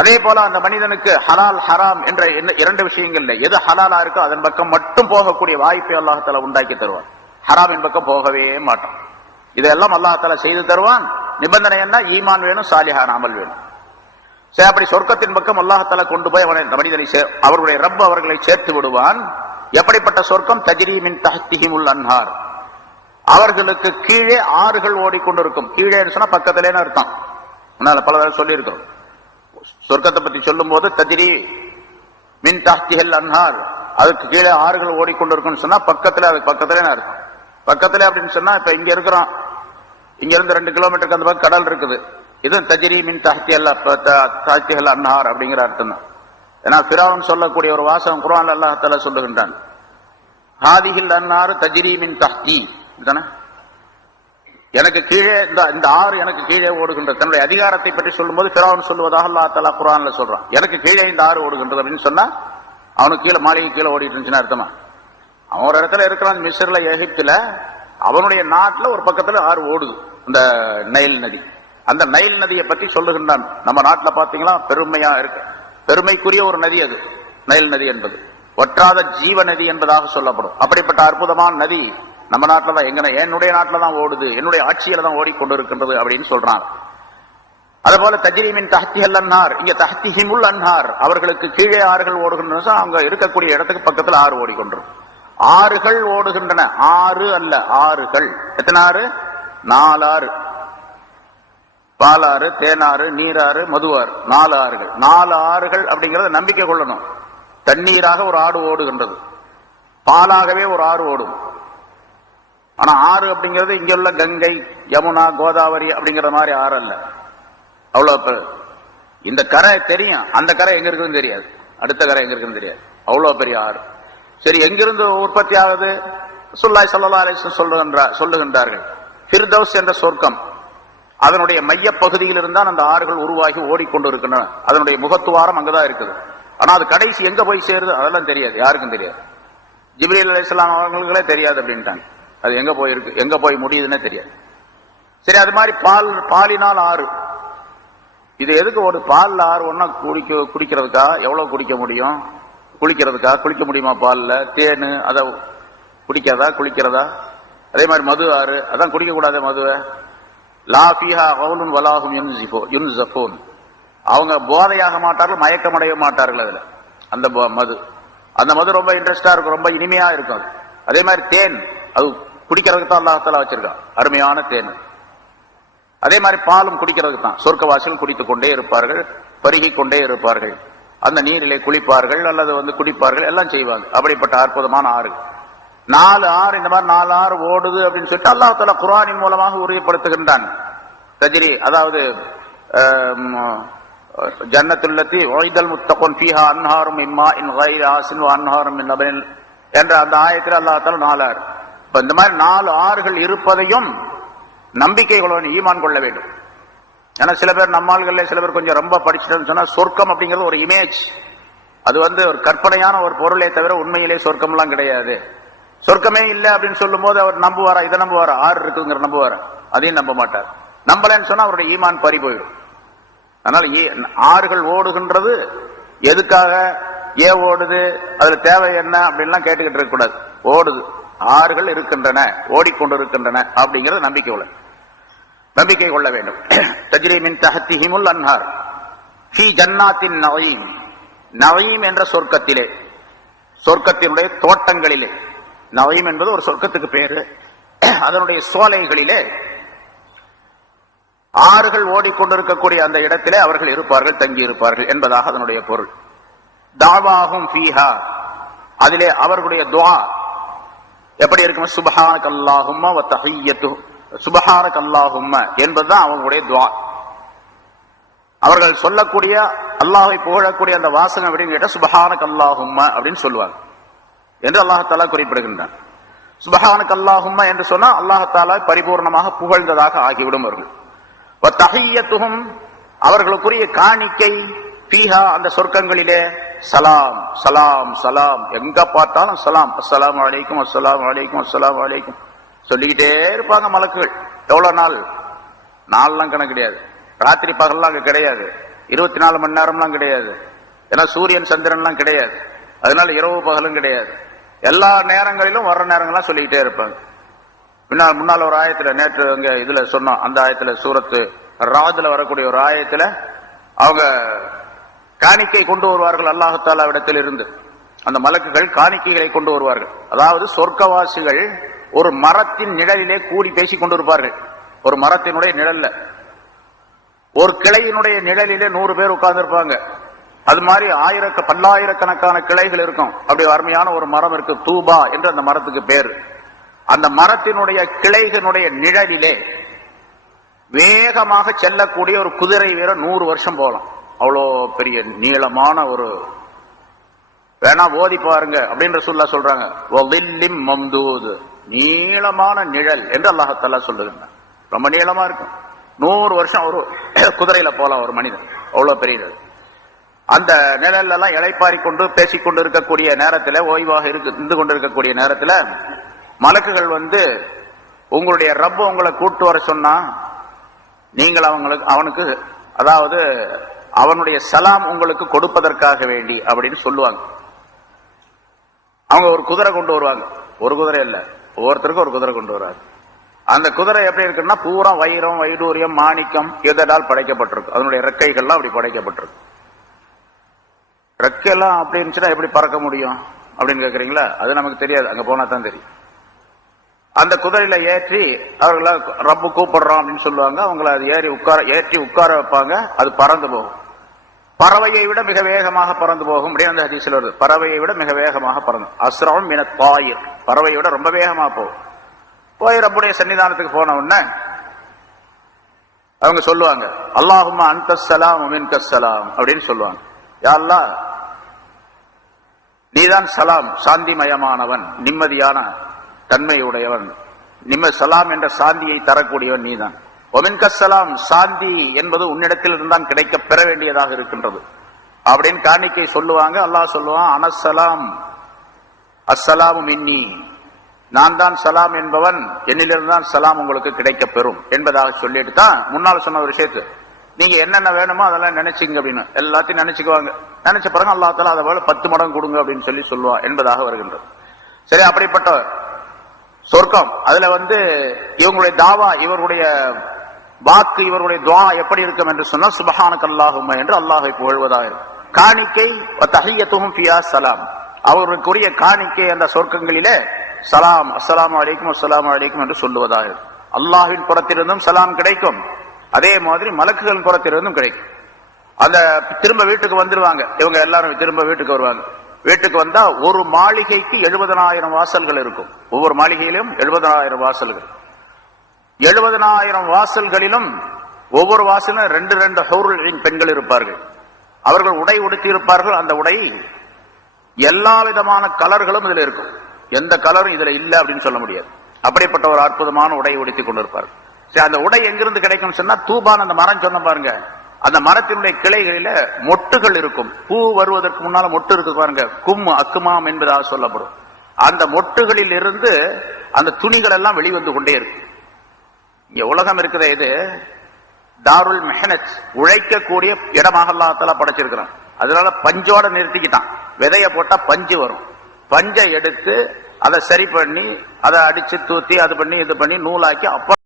அதே போல அந்த மனிதனுக்கு ஹலால் ஹராம் என்ற 2 விஷயங்கள்ல எது ஹலாலா இருக்கோ அதன் பக்கம் மட்டும் போகக்கூடிய வாய்ப்பை அல்லாஹ் தஆலா உண்டாக்கி தருவான். ஹராமின் பக்கம் போகவே மாட்டோம். இதெல்லாம் அல்லாஹ் செய்து தருவான். நிபந்தனை என்ன? ஈமான் வேணும், சாலிஹான அமல் வேணும். சரி, அப்படி சொர்க்கத்தின் பக்கம் அல்லாஹ் கொண்டு போய் மனிதனை அவருடைய ரப் அவர்களை சேர்த்து விடுவான். எப்படிப்பட்ட சொர்க்கம்? தஜ்ரீ மின் தஹ்திஹிமுல் அன்ஹார், அவர்களுக்கு கீழே ஆறுகள் ஓடிக்கொண்டிருக்கும். கீழே சொன்னா பக்கத்திலேன்னு அர்த்தம். முன்னால பல தடவை சொல்லி இருக்கிறோம். சொர்க்கத்தை பற்றி சொல்லும் போது தஜ்ரீ மின் தஹ்திஹில் அன்ஹார், அதுக்கு கீழே ஆறுகள் ஓடிக்கொண்டிருக்கும் சொன்னா பக்கத்துல, அதுக்கு பக்கத்திலேன்னு அர்த்தம். பக்கத்துல அப்படின்னு சொன்னா இப்ப இங்க இருக்கிறோம், இங்க இருந்து 2 கிலோமீட்டருக்கு அந்த பக்கம் கடல் இருக்குது. இது தஜ்ரீ மின் தஹ்திஹில் அன்ஹார் அப்படிங்கிற அர்த்தம் தான். ஏன்னா ஃபிரௌன் சொல்லக்கூடிய ஒரு வாசகம் குர்ஆன்ல அல்லாஹ் தஆலா சொல்லுகின்றான், ஹாதிஹில் அன்ஹார் தஜ்ரீ மின் தஹ்தி, எனக்கு கீழே இந்த ஆறு எனக்கு கீழே ஓடுகின்றது. தன்னுடைய அதிகாரத்தை பற்றி சொல்லும்போது ஃபிரௌன் சொல்லுவதாக அல்லாஹ் தஆலா குர்ஆன்ல சொல்றான். எனக்கு கீழே இந்த ஆறு ஓடுகின்றது அப்படின்னு சொன்னா அவனுக்கு கீழே மாளிகை கீழே ஓடிட்டு இருந்துச்சுன்னா அர்த்தமா? அவன் ஒரு இடத்துல இருக்கிறான், மிஸ்ர்ல, எகிப்துல. அவனுடைய நாட்டுல ஒரு பக்கத்துல ஆறு ஓடுது, இந்த நைல் நதி. அந்த நைல் நதியை பற்றி சொல்லுகின்றான். நம்ம நாட்டுல பாத்தீங்களா பெருமையா இருக்கு, பெருமைக்குரிய ஒரு நதி அது நைல் நதி என்பது. வற்றாத ஜீவ நதி என்பதாக சொல்லப்படும். அப்படிப்பட்ட அற்புதமான நதி நம்ம நாட்டில தான், என்னுடைய நாட்டில தான் ஓடுது, என்னுடைய ஆட்சியில தான் ஓடிக்கொண்டிருக்கின்றது அப்படின்னு சொல்றாங்க. அதுபோல தஜ்ரீ மின் தஹ்திஹில் அன்ஹார், இங்க தஹ்திஹிமுல் அன்ஹார், அவர்களுக்கு கீழே ஆறுகள் ஓடுகின்றன. அவங்க இருக்கக்கூடிய இடத்துக்கு பக்கத்துல ஆறு ஓடிக்கொண்டிருக்கும். ஆறுகள் ஓடுகின்றன, ஆறு அல்ல, ஆறுகள். எத்தனை ஆறு? 4 ஆறு. பாலாறு, தேனாறு, நீராறு, மதுவாறு, 4 ஆறுகள். 4 ஆறுகள் அப்படிங்கறத நம்பிக்கை கொள்ளணும். தண்ணீராக ஒரு ஆறு ஓடுகின்றது, பாலாகவே ஒரு ஆறு ஓடும். ஆனா ஆறு அப்படிங்கிறது இங்க உள்ள கங்கை, யமுனா, கோதாவரி அப்படிங்கிற மாதிரி ஆறு அல்ல. அவ்வளவு இந்த கரை தெரியும், அந்த கரை எங்க இருக்குன்னு தெரியாது, அடுத்த கரை எங்க இருக்குன்னு தெரியாது. அவ்வளவு பெரிய ஆறு. சரி, எங்கிருந்து உற்பத்தி ஆகுது? ரசூலுல்லாஹி ஸல்லல்லாஹு அலைஹி வஸல்லம் சொல்லுகின்றார்கள், ஃபிர்தௌஸ் என்ற சொர்க்கம், அதனுடைய மைய பகுதியில் இருந்தால் அந்த ஆறுகள் உருவாகி ஓடிக்கொண்டிருக்கின்றன. அதனுடைய முகத்துவாரம் அங்கதான் இருக்குது. ஆனா அது கடைசி எங்க போய் சேருது அதெல்லாம் தெரியாது, யாருக்கும் தெரியாது. ஜிப்ரீல் அலைஹிஸ்ஸலாம் அவர்களுக்கே தெரியாது அப்படின்ட்டாங்க. அது எங்க போயிருக்கு, எங்க போய் முடியுதுன்னே தெரியாது. சரி, அது மாதிரி பாலினால் ஆறு. இது எதுக்கு? ஒரு பால்ல ஆறு ஒன்னா குடிக்கிறதுக்கா? எவ்வளவு குடிக்க முடியும்? குளிக்கிறதுக்கா? குளிக்க முடியுமா பால்ல? தேனு அதை குடிக்கிறதா, குளிக்கிறதா? அதே மாதிரி மது ஆறு, அதான் குடிக்க கூடாது மதுவை. லா ஃபீஹா கவுலுன் வலாஹும் யுன்ஸஃபூன், அவங்க போதையாக மாட்டார்கள், மயக்கமடைய மாட்டார்கள். அதுல அந்த மது, அந்த மது ரொம்ப இன்ட்ரெஸ்டா இருக்கும், ரொம்ப இனிமையா இருக்கும். அதே மாதிரி தேன், அது குடிக்கிறதுக்கு தான் அல்லாஹ் தஆலா வச்சிருக்கான், அருமையான தேன். அதே மாதிரி பாலும் குடிக்கிறதுக்கு தான். சொர்க்கவாசிகள் குடித்துக் கொண்டே இருப்பார்கள், பருகிக் கொண்டே இருப்பார்கள். அந்த நீரிலே குளிப்பார்கள் அல்லது குடிப்பார்கள், எல்லாம் செய்வாங்க. அப்படிப்பட்ட அற்புதமான ஆறு. 4 ஆறு, இந்த மாதிரி 4 ஆறு ஓடுது அப்படின்னு சொல்லிட்டு அல்லாஹ் தஆலா குர்ஆனின் மூலமாக உறுதிப்படுத்துகின்றான். தஜ்ரி, அதாவது ஜன்னத்துல்லதி உஇதல் முத்தகூன் ஃபீஹா அன்ஹாரும் மின் மாஇன் கைரி ஆசின் வ அன்ஹாரும் மின் லபனின் என்ற அந்த ஆயத்தில் அல்லாஹ் தஆலா 4 ஆறு. இப்ப இந்த மாதிரி 4 ஆறுகள் இருப்பதையும் நம்பிக்கை கொள்ள, ஈமான் கொள்ள வேண்டும். ஏன்னா சில பேர் நம்மாள்கள்ல சில பேர் கொஞ்சம் ரொம்ப படிச்சுட்டு சொன்னா சொர்க்கம் அப்படிங்கிறது ஒரு இமேஜ், அது ஒரு கற்பனையான ஒரு பொருளே தவிர உண்மையிலே சொர்க்கம்லாம் கிடையாது. சொர்க்கமே இல்லை அப்படின்னு சொல்லும் போது அவர் நம்புவாரா? இதை நம்புவாரா? ஆறு இருக்குங்கிற நம்புவாரா? அதையும் நம்ப மாட்டார். நம்பலன்னு சொன்னா அவருடைய ஈமான் பறி போயிடும். அதனால ஆறுகள் ஓடுகின்றது எதுக்காக, ஏன் ஓடுது, அதுல தேவை என்ன அப்படின்லாம் கேட்டுக்கிட்டு இருக்க கூடாது. ஓடுது, ஆறுகள் இருக்கின்றன, ஓடிக்கொண்டிருக்கின்றன அப்படிங்கிறது நம்பிக்கை கொள்ள வேண்டும். தஜ்ரீ மின் தஹ்திஹிமுல் அன்ஹார் ஃபீ ஜன்னாத்தின் நஈம், நஈம் என்ற சொர்க்கத்திலே, சொர்க்கத்தினுடைய தோட்டங்களிலே, நஈம் என்பது ஒரு சொர்க்கத்துக்கு பேரு, அதனுடைய சோலைகளிலே ஆறுகள் ஓடிக்கொண்டிருக்கக்கூடிய அந்த இடத்திலே அவர்கள் இருப்பார்கள், தங்கி இருப்பார்கள் என்பதாக அதனுடைய பொருள். தாவாஹும் ஃபீஹா, அதிலே அவர்களுடைய துஆ எப்படி இருக்கும்? சுப்ஹானக அல்லாஹும்ம வ தஹிய்யத்து, சுப்ஹானக அல்லாஹும்ம என்பதுதான் அவங்களுடைய துஆ. அவர்கள் சொல்லக்கூடிய அல்லாஹ்வை புகழக்கூடிய அந்த வாசகம் அப்படின்னு கேட்டா சுப்ஹானக அல்லாஹும்ம அப்படின்னு சொல்லுவாங்க என்று அல்லாஹ் தஆலா குறிப்பிடுகின்றான். சுப்ஹானக அல்லாஹும்ம என்று சொன்னா அல்லாஹ் தஆலா பரிபூர்ணமாக புகழ்ந்ததாக ஆகிவிடும். அவர்கள் வ தஹிய்யத்துஹும், அவர்களுக்குரிய காணிக்கை ஃபீஹா, அந்த சொர்க்கங்களிலே சலாம் சலாம் சலாம், எங்க பார்த்தாலும் சலாம், அஸ்ஸலாமு அலைக்கும் அஸ்ஸலாமு அலைக்கும் அஸ்ஸலாமு அலைக்கும் சொல்லிக்கிட்டே இருப்பாங்க மலக்குகள். எவ்வளவு நாள்லாம் கணக்கு கிடையாது, ராத்திரி பகல்லாம் அங்க கிடையாது, 24 மணி நேரம்லாம் கிடையாது, ஏன்னா சூரியன் சந்திரன்லாம் கிடையாது, அதனால இரவு பகலும் கிடையாது. எல்லா நேரங்களிலும் வர்ற நேரங்கள்லாம் சொல்லிக்கிட்டே இருப்பாங்க. முன்னால ஒரு ஆயத்துல நேற்று அங்க இதுல சொன்னோம், அந்த ஆயத்துல சூரத்து ராஜ்ல வரக்கூடிய ஒரு ஆயத்துல அவங்க காணிக்கை கொண்டு வருவார்கள் அல்லாஹ் தஆலாவிடத்தில் இருந்து. அந்த மலக்குகள் காணிக்கைகளை கொண்டு வருவார்கள். அதாவது சொர்க்கவாசிகள் ஒரு மரத்தின் நிழலிலே கூடி பேசிக் கொண்டிருப்பார்கள். ஒரு மரத்தினுடைய நிழல்ல, ஒரு கிளையினுடைய நிழலிலே 100 பேர் உட்கார்ந்து இருப்பாங்க. அது மாதிரி பல்லாயிரக்கணக்கான கிளைகள் இருக்கும். அப்படி அருமையான ஒரு மரம் இருக்கு, தூபா என்று அந்த மரத்துக்கு பேரு. அந்த மரத்தினுடைய கிளைகளுடைய நிழலிலே வேகமாக செல்லக்கூடிய ஒரு குதிரை வீரர் 100 வருஷம் போகலாம். அவ்வளோ பெரிய நீளமான ஒரு, வேணா ஓதி பாருங்க அப்படின்னு ரசூலுல்லாஹ் சொல்றாங்க, மம்தூத், நீளமான நிழல் என்று அல்லாஹ் தஆலா சொல்லுகிறார். ரொம்ப நீளமா இருக்கும். 100 வருஷம் ஒரு குதிரையில போலாம் ஒரு மனிதன், அவ்வளவு பெரியது. அந்த நிழல் எல்லாம் இளைப்பாரி கொண்டு பேசிக்கொண்டு இருக்கக்கூடிய நேரத்தில், ஓய்வாக இருந்து கொண்டிருக்கக்கூடிய நேரத்தில் மலக்குகள் வந்து, உங்களுடைய ரப்பு உங்களை கூட்டு வர சொன்னா நீங்கள் அவனுக்கு அதாவது அவனுடைய சலாம் உங்களுக்கு கொடுப்பதற்காக வேண்டி அப்படின்னு சொல்லுவாங்க. அவங்க ஒரு குதிரை கொண்டு வருவாங்க. ஒரு குதிரை இல்ல, ஒவ்வொருத்தருக்கும் ஒரு குதிரை கொண்டு வருவாங்க. அந்த குதிரை எப்படி இருக்குன்னா பூரா வைரம், வைடூரியம், மாணிக்கம் இதனால் படைக்கப்பட்டிருக்கு. அதனுடைய ரெக்கைகள்லாம் அப்படி படைக்கப்பட்டிருக்கு. ரெக்கையெல்லாம் அப்படி இருந்துச்சுன்னா எப்படி பறக்க முடியும் அப்படின்னு கேக்குறீங்களா? அது நமக்கு தெரியாது, அங்க போனா தான் தெரியும். அந்த குதிரையில ஏற்றி அவர்கள ரப்பு கூப்பிடுறோம் அப்படின்னு சொல்லுவாங்க. அவங்கள அது ஏற்றி உட்கார வைப்பாங்க. அது பறந்து போகும். பறவையை விட மிக வேகமாக பறந்து போகும். அப்படியே அந்த ஹதீஸ்ல வருது, பறவையை விட மிக வேகமாக பறந்து, அஸ்ரவும் மின தாயிர், பறவையை விட ரொம்ப வேகமா போகும். போய் ரப்புடைய சன்னிதானத்துக்கு போன உடனே அவங்க சொல்லுவாங்க, அல்லாஹும்ம அன்தஸ்ஸலாம் மின்கஸ்ஸலாம் அப்படின்னு சொல்லுவாங்க. யா அல்லாஹ், நீதான் சலாம், சாந்திமயமானவன், நிம்மதியான தன்மையுடையவன், சலாம் என்ற சாந்தியை தரக்கூடியவன் நீதான். ஒமின்கஸ்ஸலாம், சாந்தி என்பது உன்னிடத்தில் இருந்தான் கிடைக்க பெற வேண்டியதாக இருக்கின்றது அப்படின்னு காணிக்கை சொல்லுவாங்க. அல்லாஹ் சொல்லுவான், அனஸ்ஸலாம் அஸ்ஸலாமு மின்னி, நான் தான் சலாம் என்பவன், என்னிலிருந்தான் சலாம் உங்களுக்கு கிடைக்க பெறும் என்பதாக சொல்லிட்டு தான் முன்னால் சொன்ன ஒரு விஷயத்து, நீங்க என்னென்ன வேணுமோ அதெல்லாம் நினைச்சிங்க அப்படின்னு எல்லாத்தையும் நினைச்சுக்குவாங்க. நினைச்ச பிறகு அல்லாஹ் தஆலா அதை போல 10 மடங்கு கொடுங்க அப்படின்னு சொல்லுவான் என்பதாக வருகின்றது. சரி, அப்படிப்பட்ட சொர்க்கம், அதுல வந்து இவங்களுடைய தாவா, இவருடைய வாக்கு, இவருடைய துஆ எப்படி இருக்கும் என்று சொன்னால் சுப்ஹானக அல்லாஹும்ம என்று அல்லாஹ்வை புகழ்வதாக இருக்கும். காணிக்கை தஹிய்யத்துஹும் ஃபியா ஸலாம், அவர்களுக்குரிய காணிக்கை அந்த சொர்க்கங்களிலே சலாம், அஸ்ஸலாமு அலைக்கும் அஸ்ஸலாமு அலைக்கும் என்று சொல்லுவதாக இருக்கும். அல்லாஹ்வின் புறத்திலிருந்தும் சலாம் கிடைக்கும், அதே மாதிரி மலக்குகளின் புறத்திலிருந்தும் கிடைக்கும். அந்த திரும்ப வீட்டுக்கு வந்துருவாங்க. இவங்க எல்லாரும் திரும்ப வீட்டுக்கு வருவாங்க. வீட்டுக்கு வந்தா ஒரு மாளிகைக்கு 70,000 வாசல்கள் இருக்கும். ஒவ்வொரு மாளிகையிலும் 70,000 வாசல்கள். 70,000 வாசல்களிலும் ஒவ்வொரு வாசலும் 2 ஹூருல் ஈன் பெண்கள் இருப்பார்கள். அவர்கள் உடை உடுத்தி இருப்பார்கள். அந்த உடை எல்லா விதமான கலர்களும் இதுல இருக்கும். எந்த கலரும் இதுல இல்ல அப்படின்னு சொல்ல முடியாது. அப்படிப்பட்ட ஒரு அற்புதமான உடை உடுத்தி கொண்டிருப்பார்கள். சரி, அந்த உடை எங்கிருந்து கிடைக்கும் சொன்னா, தூபான் அந்த மரம் சொன்ன பாருங்க, அந்த மரத்தினுடைய கிளைகளில மொட்டுகள் இருக்கும். பூ வருவதற்கு முன்னால மொட்டு இருக்கு பாருங்க, அக்குமாம் என்பதாக சொல்லப்படும். அந்த மொட்டுகளில் இருந்து அந்த துணிகள் எல்லாம் வெளிவந்து கொண்டே இருக்கு. இங்க உலகம் இருக்குதே, இது தாருல் மெஹனத், உழைக்கக்கூடிய இடமாக அல்லாஹ் தஆலா படைச்சிருக்கிறான். அதனால பஞ்சோட நிறுத்திக்கிட்டான். விதைய போட்டா பஞ்சு வரும். பஞ்சை எடுத்து அதை சரி பண்ணி அதை அடிச்சு தூத்தி அது பண்ணி இது பண்ணி நூலாக்கி அப்புறம்